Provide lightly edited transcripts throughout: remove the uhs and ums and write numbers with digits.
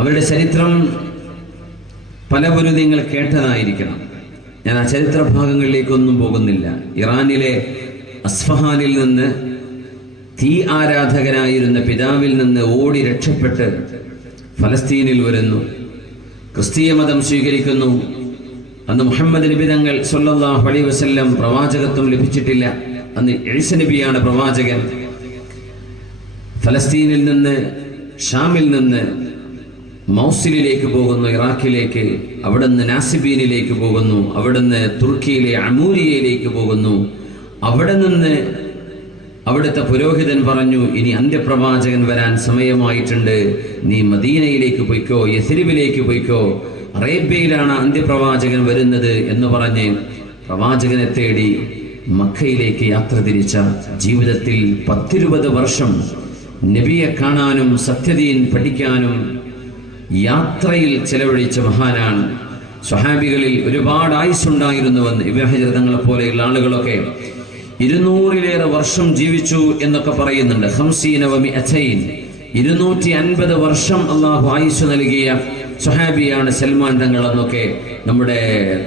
അവരുടെ ചരിത്രം പലവരും നിങ്ങൾ കേട്ടതായിരിക്കണം. ഞാൻ ആ ചരിത്ര ഭാഗങ്ങളിലേക്കൊന്നും പോകുന്നില്ല. ഇറാനിലെ അസ്ഫഹാനിൽ നിന്ന് തീ ആരാധകനായിരുന്ന പിതാവിൽ നിന്ന് ഓടി രക്ഷപ്പെട്ട് ഫലസ്തീനിൽ വരുന്നു, ക്രിസ്തീയ മതം സ്വീകരിക്കുന്നു. അന്ന് മുഹമ്മദ് നബി തങ്ങൾ സ്വല്ലല്ലാഹു അലൈഹി വസല്ലം പ്രവാചകത്വം ലഭിച്ചിട്ടില്ല. അന്ന് ഈസ നബിയാണ് പ്രവാചകൻ. ഫലസ്തീനിൽ നിന്ന്, ഷാമിൽ നിന്ന് മൗസിലിലേക്ക് പോകുന്നു, ഇറാഖിലേക്ക്. അവിടുന്ന് നാസിബീനിലേക്ക് പോകുന്നു, അവിടുന്ന് തുർക്കിയിലെ അമൂരിയയിലേക്ക് പോകുന്നു. അവിടെ നിന്ന് അവിടുത്തെ പുരോഹിതൻ പറഞ്ഞു, ഇനി അന്ത്യപ്രവാചകൻ വരാൻ സമയമായിട്ടുണ്ട്, നീ മദീനയിലേക്ക് പോയിക്കോ, യസ്രിബിലേക്ക് പോയിക്കോ, അറേബ്യയിലാണ് അന്ത്യപ്രവാചകൻ വരുന്നത് എന്ന് പറഞ്ഞ് പ്രവാചകനെ തേടി മക്കയിലേക്ക് യാത്ര തിരിച്ച, ജീവിതത്തിൽ 10-20 വർഷം നബിയെ കാണാനും സത്യദീൻ പഠിക്കാനും യാത്രയിൽ ചെലവഴിച്ച മഹാനാണ്. സ്വഹാബികളിൽ ഒരുപാട് ആയുസ്സുണ്ടായിരുന്നുവെന്ന് ഇബ്നു ഹജർ തങ്ങളെ പോലെയുള്ള ആളുകളൊക്കെ 200-ലേറെ വർഷം ജീവിച്ചു എന്നൊക്കെ പറയുന്നുണ്ട്. 250 വർഷം അള്ളാഹു ആയുസ് നൽകിയ സ്വഹാബിയാണ് സൽമാൻ തങ്ങൾ എന്നൊക്കെ നമ്മുടെ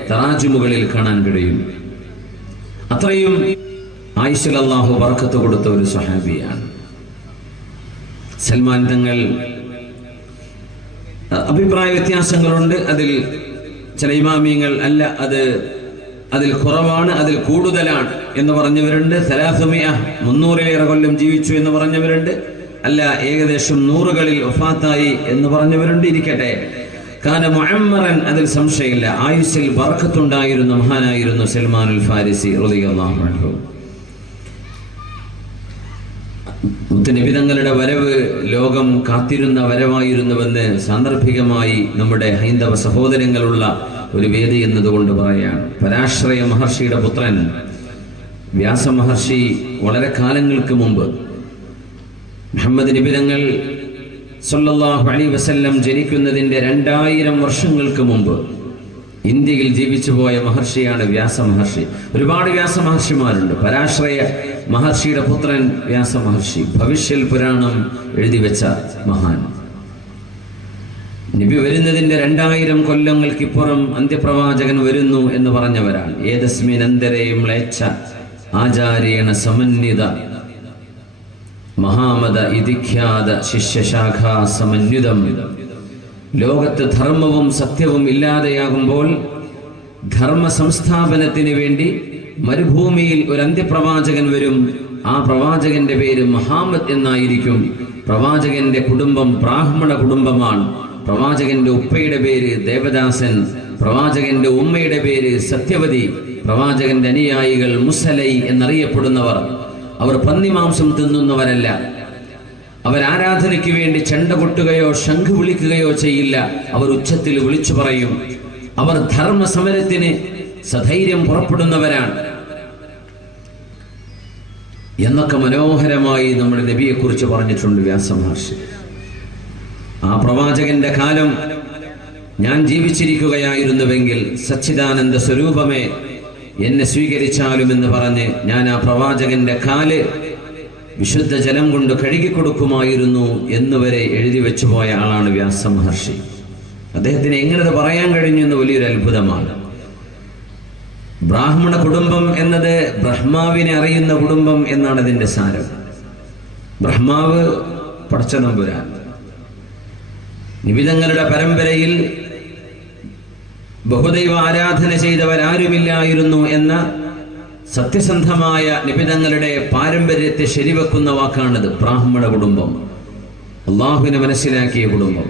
തറാജുമുകളിൽ കാണാൻ കഴിയും. അത്രയും ആയുസ്സിൽ അള്ളാഹു ബർക്കത്ത് കൊടുത്ത ഒരു സ്വഹാബിയാണ് സൽമാൻ തങ്ങൾ. അഭിപ്രായ വ്യത്യാസങ്ങളുണ്ട്. അതിൽ ചില ഇമാമിയങ്ങൾ അല്ല, അതിൽ കുറവാണ്, അതിൽ കൂടുതലാണ് എന്ന് പറഞ്ഞവരുണ്ട്. 300-ലേറെ കൊല്ലം ജീവിച്ചു എന്ന് പറഞ്ഞവരുണ്ട്. അല്ല, ഏകദേശം 100-കളിൽ വഫാത്തായി എന്ന് പറഞ്ഞവരുണ്ട്. ഇരിക്കട്ടെ, കാന മുഅമ്മറൻ, അതിൽ സംശയമില്ല. ആയുസ്സിൽ ബർക്കത്തുണ്ടായിരുന്ന മഹാനായിരുന്നു സൽമാനുൽ ഫാരിസി റളിയല്ലാഹു അൻഹു. മുത്തുനബി തങ്ങളുടെ വരവ് ലോകം കാത്തിരുന്ന വരവായിരുന്നുവെന്ന് സാന്ദർഭികമായി നമ്മുടെ ഹൈന്ദവ സഹോദരങ്ങളുള്ള ഒരു വേദി എന്നതുകൊണ്ട് പറയാണ്. പരാശ്രയ മഹർഷിയുടെ പുത്രൻ വ്യാസ മഹർഷി വളരെ കാലങ്ങൾക്ക് മുമ്പ് മുഹമ്മദ് നബി തങ്ങൾ സ്വല്ലല്ലാഹു അലൈഹി വസല്ലം ജനിക്കുന്നതിന്റെ 2000 വർഷങ്ങൾക്ക് മുമ്പ് ഇന്ത്യയിൽ ജീവിച്ചു പോയ മഹർഷിയാണ് വ്യാസ മഹർഷി. ഒരുപാട് വ്യാസ മഹർഷിമാരുണ്ട്. പരാശ്രയ മഹർഷിയുടെ പുത്രൻ വ്യാസ മഹർഷി, ഭവിഷ്യൽ പുരാണം എഴുതി വെച്ച മഹാൻ. നബി വരുന്നതിന്റെ 2000 കൊല്ലങ്ങൾക്കിപ്പുറം അന്ത്യപ്രവാചകൻ വരുന്നു എന്ന് പറഞ്ഞവരാണ്. ഏതസ്മിൻ അന്തരയും മ്ലേച്ഛ ആചാര്യേണ സമന്വിത മഹാമത ഇതിഖ്യാത ശിഷ്യശാഖാ സമന്വിതം. ലോകത്ത് ധർമ്മവും സത്യവും ഇല്ലാതെയാകുമ്പോൾ ധർമ്മ സംസ്ഥാപനത്തിന് വേണ്ടി മരുഭൂമിയിൽ ഒരു അന്ത്യപ്രവാചകൻ വരും. ആ പ്രവാചകന്റെ പേര് മുഹമ്മദ് എന്നായിരിക്കും. പ്രവാചകന്റെ കുടുംബം ബ്രാഹ്മണ കുടുംബമാണ്. പ്രവാചകന്റെ ഉപ്പയുടെ പേര് ദേവദാസൻ, പ്രവാചകന്റെ ഉമ്മയുടെ പേര് സത്യവതി. പ്രവാചകന്റെ അനുയായികൾ മുസലൈ എന്നറിയപ്പെടുന്നവർ. അവർ പന്നിമാംസം തിന്നുന്നവരല്ല. അവർ ആരാധനയ്ക്ക് വേണ്ടി ചെണ്ട കൊട്ടുകയോ ശംഖ് വിളിക്കുകയോ ചെയ്യില്ല. അവർ ഉച്ചത്തിൽ വിളിച്ചു പറയും. അവർ ധർമ്മ സമരത്തിന് സധൈര്യം പുറപ്പെടുന്നവരാണ് എന്നൊക്കെ മനോഹരമായി നമ്മുടെ നബിയെ കുറിച്ച് പറഞ്ഞിട്ടുണ്ട് വ്യാസ മഹർഷി. ആ പ്രവാചകന്റെ കാലം ഞാൻ ജീവിച്ചിരിക്കുകയായിരുന്നുവെങ്കിൽ സച്ചിദാനന്ദ സ്വരൂപമേ എന്നെ സ്വീകരിച്ചാലും എന്ന് പറഞ്ഞ് ഞാൻ ആ പ്രവാചകന്റെ കാല് വിശുദ്ധ ജലം കൊണ്ട് കഴുകിക്കൊടുക്കുമായിരുന്നു എന്നുവരെ എഴുതി വെച്ചു പോയ ആളാണ് വ്യാസ മഹർഷി. അദ്ദേഹത്തിന് എങ്ങനെ അത് പറയാൻ കഴിഞ്ഞു എന്ന് വലിയൊരു അത്ഭുതമാണ്. ബ്രാഹ്മണ കുടുംബം എന്നത് ബ്രഹ്മാവിനെ അറിയുന്ന കുടുംബം എന്നാണ് ഇതിന്റെ സാരം. ബ്രഹ്മാവ് പടച്ചതമ്പുരാൻ. നിബിതങ്ങളുടെ പരമ്പരയിൽ ബഹുദൈവ ആരാധന ചെയ്തവരാരുമില്ലായിരുന്നു എന്ന സത്യസന്ധമായ നിബിതങ്ങളുടെ പാരമ്പര്യത്തെ ശരിവെക്കുന്ന വാക്കാണിത്. ബ്രാഹ്മണ കുടുംബം, അള്ളാഹുവിനെ മനസ്സിലാക്കിയ കുടുംബം.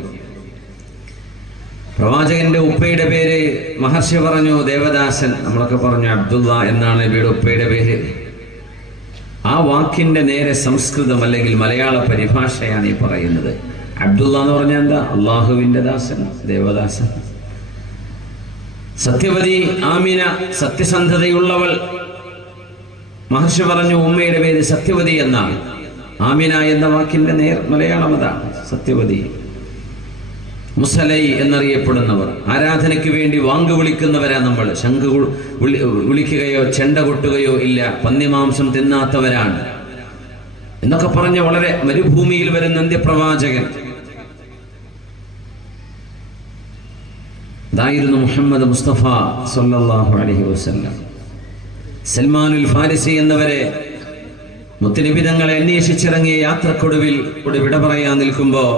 പ്രവാചകന്റെ ഉപ്പയുടെ പേര് മഹർഷി പറഞ്ഞു ദേവദാസൻ. നമ്മളൊക്കെ പറഞ്ഞു അബ്ദുള്ള എന്നാണ് നബിയുടെ ഉപ്പയുടെ പേര്. ആ വാക്കിന്റെ നേരെ സംസ്കൃതം അല്ലെങ്കിൽ മലയാള പരിഭാഷയാണ് ഈ പറയുന്നത്. അബ്ദുള്ള എന്ന് പറഞ്ഞാൽ എന്താ? അള്ളാഹുവിന്റെ ദാസൻ, ദേവദാസൻ. സത്യവതി ആമിന, സത്യസന്ധതയുള്ളവൾ. മഹർഷി പറഞ്ഞു ഉമ്മയുടെ പേര് സത്യവതി എന്നാണ്. ആമിന എന്ന വാക്കിന്റെ നേർ മലയാളം അതാണ്, സത്യവതി. മുസലൈ എന്നറിയപ്പെടുന്നവർ, ആരാധനയ്ക്ക് വേണ്ടി വാങ്ക് വിളിക്കുന്നവരാ നമ്മൾ. ശംഖ് വിളിക്കുകയോ ചെണ്ട കൊട്ടുകയോ ഇല്ല, പന്നിമാംസം തിന്നാത്തവരാണ് എന്നൊക്കെ പറഞ്ഞ വളരെ മരുഭൂമിയിൽ വരുന്ന അന്ത്യപ്രവാചകൻ. അതായിരുന്നു മുഹമ്മദ് മുസ്തഫ സല്ലല്ലാഹു അലൈഹി വസല്ലം. സൽമാനുൽ ഫാരിസി എന്നവരെ മുത്തുനബി തങ്ങളെ അന്വേഷിച്ചിറങ്ങിയ യാത്രക്കൊടുവിൽ വിട പറയാൻ നിൽക്കുമ്പോൾ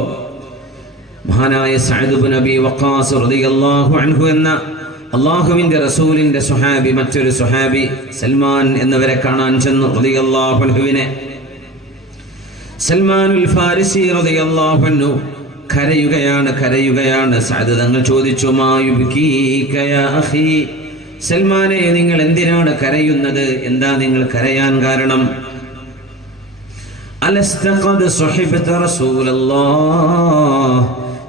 മഹാനായ സഅദ് ഇബ്നു അബീ വഖാസ് റളിയല്ലാഹു അൻഹു എന്ന അല്ലാഹുവിന്റെ റസൂലിന്റെ സ്വഹാബി മറ്റൊരു സ്വഹാബി സൽമാൻ എന്നവരെ കാണാൻ ചെന്നു റളിയല്ലാഹു അൻഹുവിനെ. സൽമാനുൽ ഫാരിസി റളിയല്ലാഹു അൻഹു കരയുകയാണ്. സഅദ് തങ്ങൾ ചോദിച്ചു, മാ യുബ്കീക യാ അഖീ, സൽമാനെ നിങ്ങൾ എന്തിനാണ് കരയുന്നത്? എന്താ നിങ്ങൾ കരയാൻ കാരണം? അലസ്ത ഖദ് സുഹിബത റസൂലല്ലാഹ്,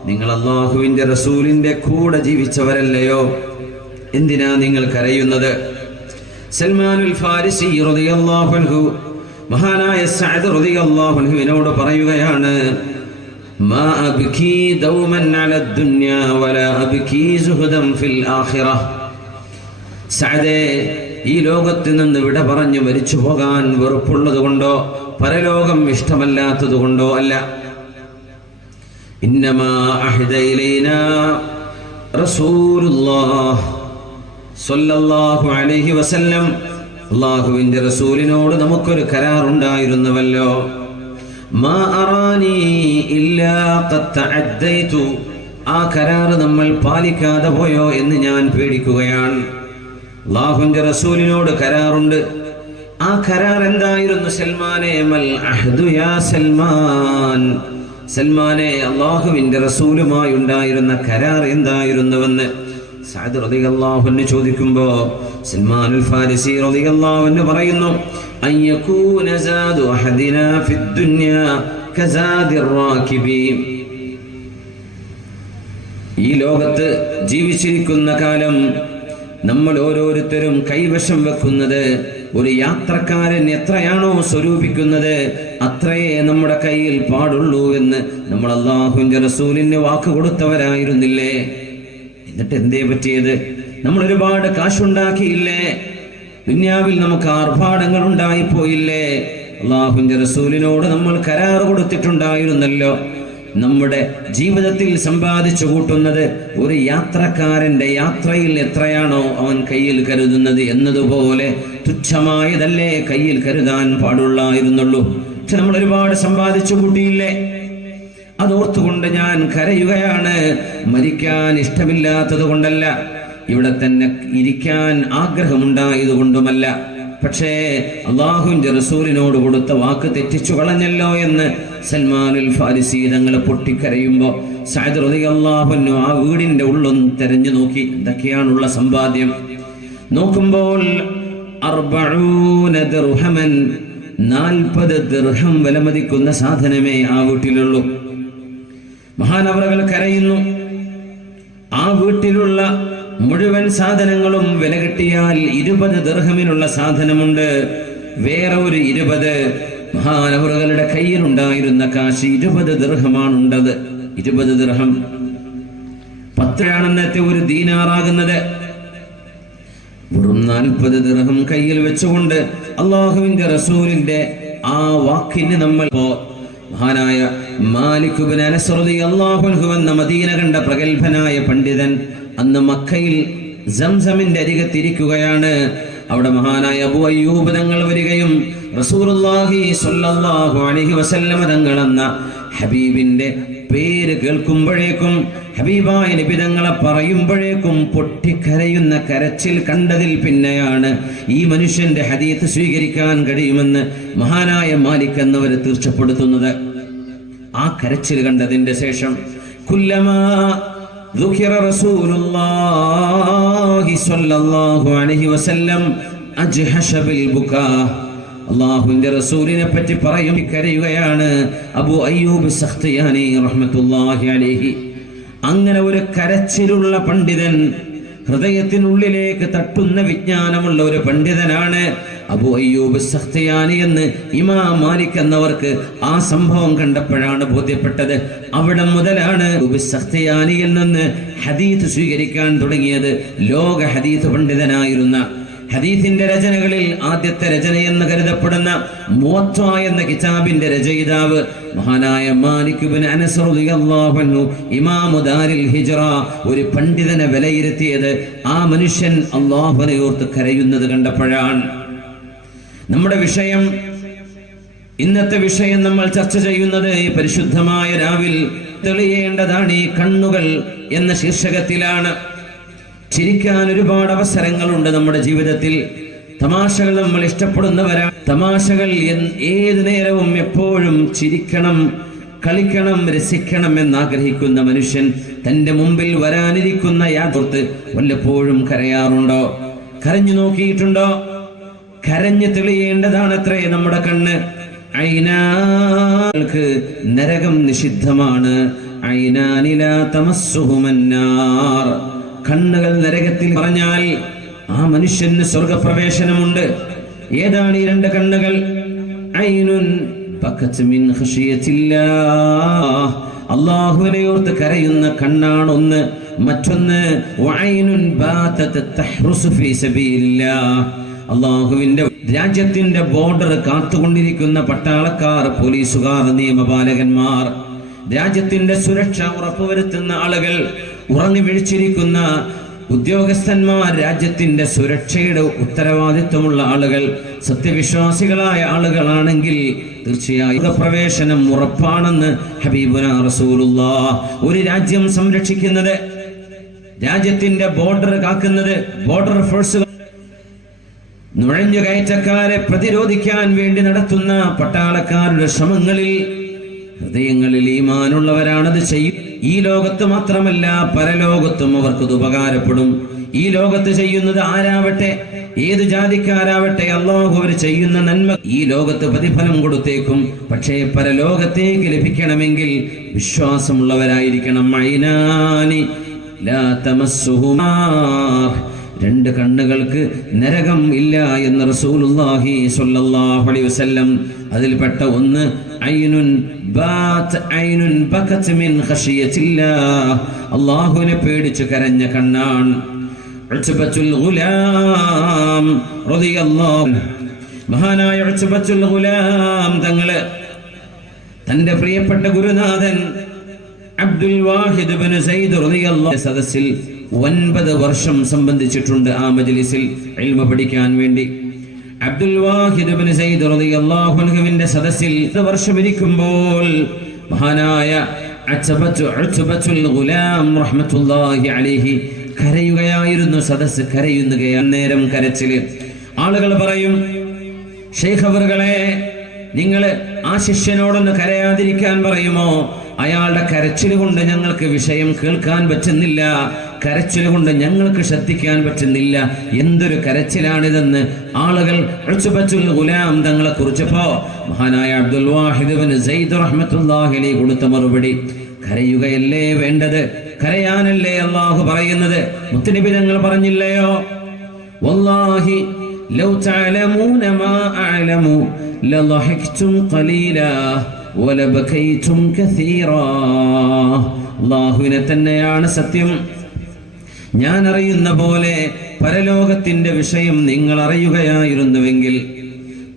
നിങ്ങൾ അല്ലാഹുവിന്റെ റസൂലിന്റെ കൂടെ ജീവിച്ചവരല്ലയോ? എന്തിനാ നിങ്ങൾ കരയുന്നത്? സൽമാനുൽ ഫാരിസി റളിയല്ലാഹു അൻഹു മഹാനായ സഅദ് റളിയല്ലാഹു അൻഹുവിനോട് പറയുകയാണ്, മാ അബ്കീ ദൗമൻ അല ദുനിയ വലാ അബ്കീ സുഹദൻ ഫിൽ ആഖിറഹ്. സഅദേ, ഈ ലോകത്ത് നിന്ന് വിട പറഞ്ഞു മരിച്ചു പോകാൻ വെറുപ്പുള്ളത് കൊണ്ടോ പരലോകം ഇഷ്ടമല്ലാത്തത് കൊണ്ടോ അല്ല. ഇന്നമാ അഹദ ഇലൈനാ റസൂലുള്ളാഹ് സ്വല്ലല്ലാഹു അലൈഹി വസല്ലം, അല്ലാഹുവിന്റെ റസൂലിനോട് നമുക്കൊരു കരാറുണ്ടായിരുന്നുവല്ലോ. മാ അറാനി ഇല്ലാ ഖദ് തഅദ്ദൈതു, ആ കരാറ് നമ്മൾ പാലിക്കാതെ പോയോ എന്ന് ഞാൻ പേടിക്കുകയാണ്. അല്ലാഹുവിന്റെ റസൂലിനോട് കരാറുണ്ട്. ആ കരാർ എന്തായിരുന്നു? സൽമാനെ, മൽ അഹ്ദു യാ സൽമാൻ, സൽമാനെ അല്ലാഹുവിന്റെ റസൂലുമായി ഉണ്ടായിരുന്ന കരാർ എന്തായിരുന്നുവെന്ന് സഅദ് റളിയല്ലാഹു അൻഹു ചോദിക്കുമ്പോൾ സൽമാനുൽ ഫാരിസി റളിയല്ലാഹു അൻഹു പറയുന്നു, അൻ യകൂന സാദു അഹദിനാ ഫിദ് ദുനിയ കസാദിർ റാകിബി, ഈ ലോകത്ത് ജീവിച്ചിരിക്കുന്ന കാലം നമ്മൾ ഓരോരുത്തരും കൈവശം വെക്കുന്നത് ഒരു യാത്രക്കാരൻ എത്രയാണോ സ്വരൂപിക്കുന്നത് അത്രയേ നമ്മുടെ കയ്യിൽ പാടുള്ളൂ എന്ന് നമ്മൾ അല്ലാഹുവിന്റെ റസൂലിന് വാക്ക് കൊടുത്തവരായിരുന്നില്ലേ? എന്നിട്ട് എന്തേ പറ്റിയത്? നമ്മൾ ഒരുപാട് കാശുണ്ടാക്കിയില്ലേ? ദുനിയാവിൽ നമുക്ക് ആർഭാടങ്ങൾ ഉണ്ടായിപ്പോയില്ലേ? അല്ലാഹുവിന്റെ റസൂലിനോട് നമ്മൾ കരാർ കൊടുത്തിട്ടുണ്ടായിരുന്നല്ലോ. നമ്മുടെ ജീവിതത്തിൽ സമ്പാദിച്ചു കൂട്ടുന്നത് ഒരു യാത്രക്കാരന്റെ യാത്രയിൽ എത്രയാണോ അവൻ കയ്യിൽ കരുതുന്നത് എന്നതുപോലെ തുച്ഛമായതല്ലേ കയ്യിൽ കരുതാൻ പാടുള്ളായിരുന്നുള്ളൂ. പക്ഷെ നമ്മൾ ഒരുപാട് സമ്പാദിച്ചു കൂട്ടിയില്ലേ? അതോർത്തുകൊണ്ട് ഞാൻ കരയുകയാണ്. മരിക്കാൻ ഇഷ്ടമില്ലാത്തത് കൊണ്ടല്ല, ഇവിടെ തന്നെ ഇരിക്കാൻ ആഗ്രഹമുണ്ടായതുകൊണ്ടുമല്ല. പക്ഷേ അല്ലാഹുവിന്റെ റസൂലിനോട് കൊടുത്ത വാക്ക് തെറ്റിച്ചു കളഞ്ഞല്ലോ എന്ന് സൽമാനുൽ ഫാരിസി തങ്ങൾ പൊട്ടിക്കരയുമ്പോൾ സഅദ് റളിയല്ലാഹു അൻഹു ആ വീടിന്റെ ഉള്ളൊന്ന് തെരഞ്ഞു നോക്കി. എന്തൊക്കെയാണുള്ള സമ്പാദ്യം നോക്കുമ്പോൾ 40 ദിർഹമൻ, 40 ദിർഹം വിലമതിക്കുന്ന സാധനമേ ആ വീട്ടിലുള്ളൂ. മഹാനവറുകൾ കരയുന്നു. ആ വീട്ടിലുള്ള മുഴുവൻ സാധനങ്ങളും വില കിട്ടിയാൽ 20 ദിർഹമിനുള്ള സാധനമുണ്ട്. വേറെ ഒരു 20 മഹാനവറുകളുടെ കയ്യിലുണ്ടായിരുന്ന കാശ് 20 ദിർഹമാണുണ്ടത്. 20 ദിർഹം 10 ഒരു ദീനാറാകുന്നത്. വെറും 40 ദിർഹം കയ്യിൽ വെച്ചുകൊണ്ട് അല്ലാഹുവിന്റെ റസൂലിന്റെ ആ വാക്കിന് നമ്മൾ മഹാനായ മാലിക് ഇബ്നു അനസ് റളിയല്ലാഹു അൻഹു എന്ന മദീന കണ്ട പ്രഗൽഭനായ പണ്ഡിതൻ അന്ന് മക്കയിൽ സംസമിന്റെ അരികത്തിരിക്കുകയാണ്. അവിടെ മഹാനായ അബൂ അയ്യൂബ് തങ്ങൾ വരികയും റസൂലുള്ളാഹി സ്വല്ലല്ലാഹു അലൈഹി വസല്ലം തങ്ങൾ എന്ന ഹബീബിന്റെ പേര് കേൾക്കുമ്പോഴേക്കും, ഹബീബായ നബി തങ്ങളെ പറയുമ്പോഴേക്കും പൊട്ടിക്കരയുന്ന കരച്ചിൽ കണ്ടതിൽ പിന്നെയാണ് ഈ മനുഷ്യന്റെ ഹദീത്ത് സ്വീകരിക്കാൻ കഴിയുമെന്ന് മഹാനായ മാലിക് എന്നവർ തീർച്ചപ്പെടുത്തുന്നത്. ആ കരച്ചിൽ കണ്ടതിന്റെ ശേഷം കുല്ലമാ ذكر رسول الله صلى الله عليه وسلم أجحش بالبكاء, അല്ലാഹുവിന്റെ റസൂലിനെ പറ്റി പറയും കരയുകയാണ് അബൂ അയ്യൂബ് സഖ്തിയാനി റഹ്മത്തുള്ളാഹി അലൈഹി. അങ്ങനെ ഒരു കരച്ചിലുള്ള പണ്ഡിതൻ, ഹൃദയത്തിനുള്ളിലേക്ക് തട്ടുന്ന വിജ്ഞാനമുള്ള ഒരു പണ്ഡിതനാണ് അബൂ അയ്യൂബ് സഖ്തിയാനി എന്ന് ഇമാം മാലിക് എന്നവർക്ക് ആ സംഭവം കണ്ടപ്പോഴാണ് ബോധ്യപ്പെട്ടത്. അവിടെ മുതലാണ് സഖ്തിയാനിയിൽ നിന്ന് ഹദീത്ത് സ്വീകരിക്കാൻ തുടങ്ങിയത്. ലോക ഹദീത്ത് പണ്ഡിതനായിരുന്ന ഹദീസിന്റെ രചനകളിൽ ആദ്യത്തെ രചനയെന്ന് കരുതപ്പെടുന്ന മുവത്ത എന്ന കിതാബിന്റെ രചയിതാവ് മഹാനായ മാലിക് ഇബ്നു അനസ് റളിയല്ലാഹു അൻഹു ഇമാമു ദാരിൽ ഹിജ്റ ഒരു പണ്ഡിതനെ വിലയിരുത്തിയത് ആ മനുഷ്യൻ അല്ലാഹുവിനെ ഓർത്ത് കരയുന്നത് കണ്ടപ്പോഴാണ്. നമ്മുടെ വിഷയം, ഇന്നത്തെ വിഷയം നമ്മൾ ചർച്ച ചെയ്യുന്നത് ഈ പരിശുദ്ധമായ രാവിൽ തെളിയേണ്ടതാണ് ഈ കണ്ണുകൾ എന്ന ശീർഷകത്തിലാണ്. ചിരിക്കാൻ ഒരുപാട് അവസരങ്ങളുണ്ട് നമ്മുടെ ജീവിതത്തിൽ. തമാശകൾ നമ്മൾ ഇഷ്ടപ്പെടുന്നവരാണ്. തമാശകൾ ഏത് നേരവും എപ്പോഴും ചിരിക്കണം, കളിക്കണം, രസിക്കണം എന്നാഗ്രഹിക്കുന്ന മനുഷ്യൻ തന്റെ മുമ്പിൽ വരാനിരിക്കുന്ന യാതൊർത്ത് വല്ലപ്പോഴും കരയാറുണ്ടോ? കരഞ്ഞു നോക്കിയിട്ടുണ്ടോ? കരഞ്ഞു തെളിയേണ്ടതാണത്രേ നമ്മുടെ കണ്ണ്. ഐനാൾക്ക് നരകം നിഷിദ്ധമാണ്. ഐനാനിലാ തമസ്സുഹുമന്നാർ, കണ്ണുകൾ നരകത്തിൽ പറഞ്ഞാൽ ആ മനുഷ്യന് സ്വർഗപ്രവേശനമുണ്ട്. ഏതാണ് ഈ രണ്ട് കണ്ണുകൾ? ഐനുൻ ബകത് മിൻ ഖശിയത്തില്ലാഹ്, അല്ലാഹുവിനെ ഓർത്ത് കരയുന്ന കണ്ണാണ് ഒന്ന്. മറ്റൊന്ന് വഐനുൻ ബാതത് തഹ്റുസു ഫീ സബീലില്ലാഹ്, അല്ലാഹുവിന്റെ രാജ്യത്തിന്റെ ബോർഡർ കാത്തുകൊണ്ടിരിക്കുന്ന പട്ടാളക്കാർ, പോലീസുകാർ, നിയമപാലകന്മാർ, രാജ്യത്തിന്റെ സുരക്ഷ ഉറപ്പുവരുത്തുന്ന ആളുകൾ, ഉറങ്ങി വീഴ്ചിരിക്കുന്ന ഉദ്യോഗസ്ഥന്മാർ, രാജ്യത്തിന്റെ സുരക്ഷയുടെ ഉത്തരവാദിത്വമുള്ള ആളുകൾ, സത്യവിശ്വാസികളായ ആളുകളാണെങ്കിൽ തീർച്ചയായും പ്രവേശനം ഉറപ്പാണെന്ന് ഹബീബുനാ റസൂലുള്ളാഹ്. ഒരു രാജ്യം സംരക്ഷിക്കുന്നത്, രാജ്യത്തിന്റെ ബോർഡർ കാക്കുന്നത് ബോർഡർ ഫോഴ്സുകൾ, നുഴഞ്ഞുകയറ്റക്കാരെ പ്രതിരോധിക്കാൻ വേണ്ടി നടത്തുന്ന പട്ടാളക്കാരുടെ ശ്രമങ്ങളിൽ ഹൃദയങ്ങളിൽ ഈമാനുള്ളവരാണത് ചെയ്യും. ഈ ലോകത്ത് മാത്രമല്ല പരലോകത്തും അവർക്കത് ഉപകാരപ്പെടും. ഈ ലോകത്ത് ചെയ്യുന്നത് ആരാവട്ടെ, ഏത് ജാതിക്കാരാവട്ടെ, അല്ലാഹു അവർ ചെയ്യുന്ന നന്മ ഈ ലോകത്ത് പ്രതിഫലം കൊടുത്തേക്കും. പക്ഷേ പരലോകത്തേക്ക് ലഭിക്കണമെങ്കിൽ വിശ്വാസമുള്ളവരായിരിക്കണം. ഐനാനി ലാ തമസ്സുഹുമാ, രണ്ട് കണ്ണുകൾക്ക് നരകം ഇല്ല എന്ന് റസൂലുള്ളാഹി സ്വല്ലല്ലാഹു അലൈഹി വസല്ലം. അതിൽപ്പെട്ട ഒന്ന് ഐനുൻ ബകത് മിൻ ഖശിയത്തില്ലാഹ്, അല്ലാഹുവിനെ പേടിച്ച് കരഞ്ഞ കണ്ണാണ്. ഉത്ബത്തുൽ ഗുലാം റളിയല്ലാഹു അൻഹു, മഹാനായ ഉത്ബത്തുൽ ഗുലാം തങ്ങള് തന്റെ പ്രിയപ്പെട്ട ഗുരുനാഥൻ അബ്ദുൽ വാഹിദ് ഇബ്നു സയ്യിദ് റളിയല്ലാഹു സദസ്സിൽ 9 വർഷം സംബന്ധിച്ചിട്ടുണ്ട്. ആ മജ്ലിസിൽ ഇൽമ പഠിക്കാൻ വേണ്ടി അബ്ദുൽ വാഹിദ് ഇബ്നു സയ്യിദ് റളിയല്ലാഹു അൻഹുവിന്റെ സദസ്സിൽ 1 വർഷം ഇരിക്കുമ്പോൾ മഹാനായ ഉത്ബത്തുൽ ഗുലാം റഹ്മത്തുള്ളാഹി അലൈഹി കരയുകയായിരുന്നു. സദസ്സ് കരയുകയാണ്. നേരം കരച്ചില്. ആളുകൾ പറയും, ശൈഖ് അവറുകളെ, നിങ്ങൾ ആ ശിഷ്യനോടൊന്ന് കരയാതിരിക്കാൻ പറയുമോ? അയാളുടെ കരച്ചിൽ കൊണ്ട് ഞങ്ങൾക്ക് വിഷയം കേൾക്കാൻ പറ്റുന്നില്ല, കരച്ചിൽ കൊണ്ട് ഞങ്ങൾക്ക് ശ്രദ്ധിക്കാൻ പറ്റുന്നില്ല. എന്തൊരു കരച്ചിലാണിതെന്ന് ആളുകൾ ഉത്ബത്തുൽ ഗുലാം തങ്ങളെ കുറിച്ചപ്പോ മഹാനായ അബ്ദുൽ വാഹിദ് ഇബ്നു സയ്യിദ് റഹ്മത്തുള്ളാഹി അലൈഹി കൊടുത്ത മറുപടി, കരയുകയല്ലേ വേണ്ടത്, കരയാനല്ലേ അല്ലാഹു പറയുന്നത്. മുത്തുനബി തങ്ങൾ പറഞ്ഞില്ലയോ, വല്ലാഹി ലൗ തഅലമൂന മാ അഅലമു ലളഹിക്തും ഖലീലാ വലബകൈതും കസീറാ. അല്ലാഹുവിനെ തന്നെയാണ് സത്യം. ഞാൻ അറിയുന്ന പോലെ പരലോകത്തിന്റെ വിഷയം നിങ്ങൾ അറിയുകയായിരുന്നുവെങ്കിൽ,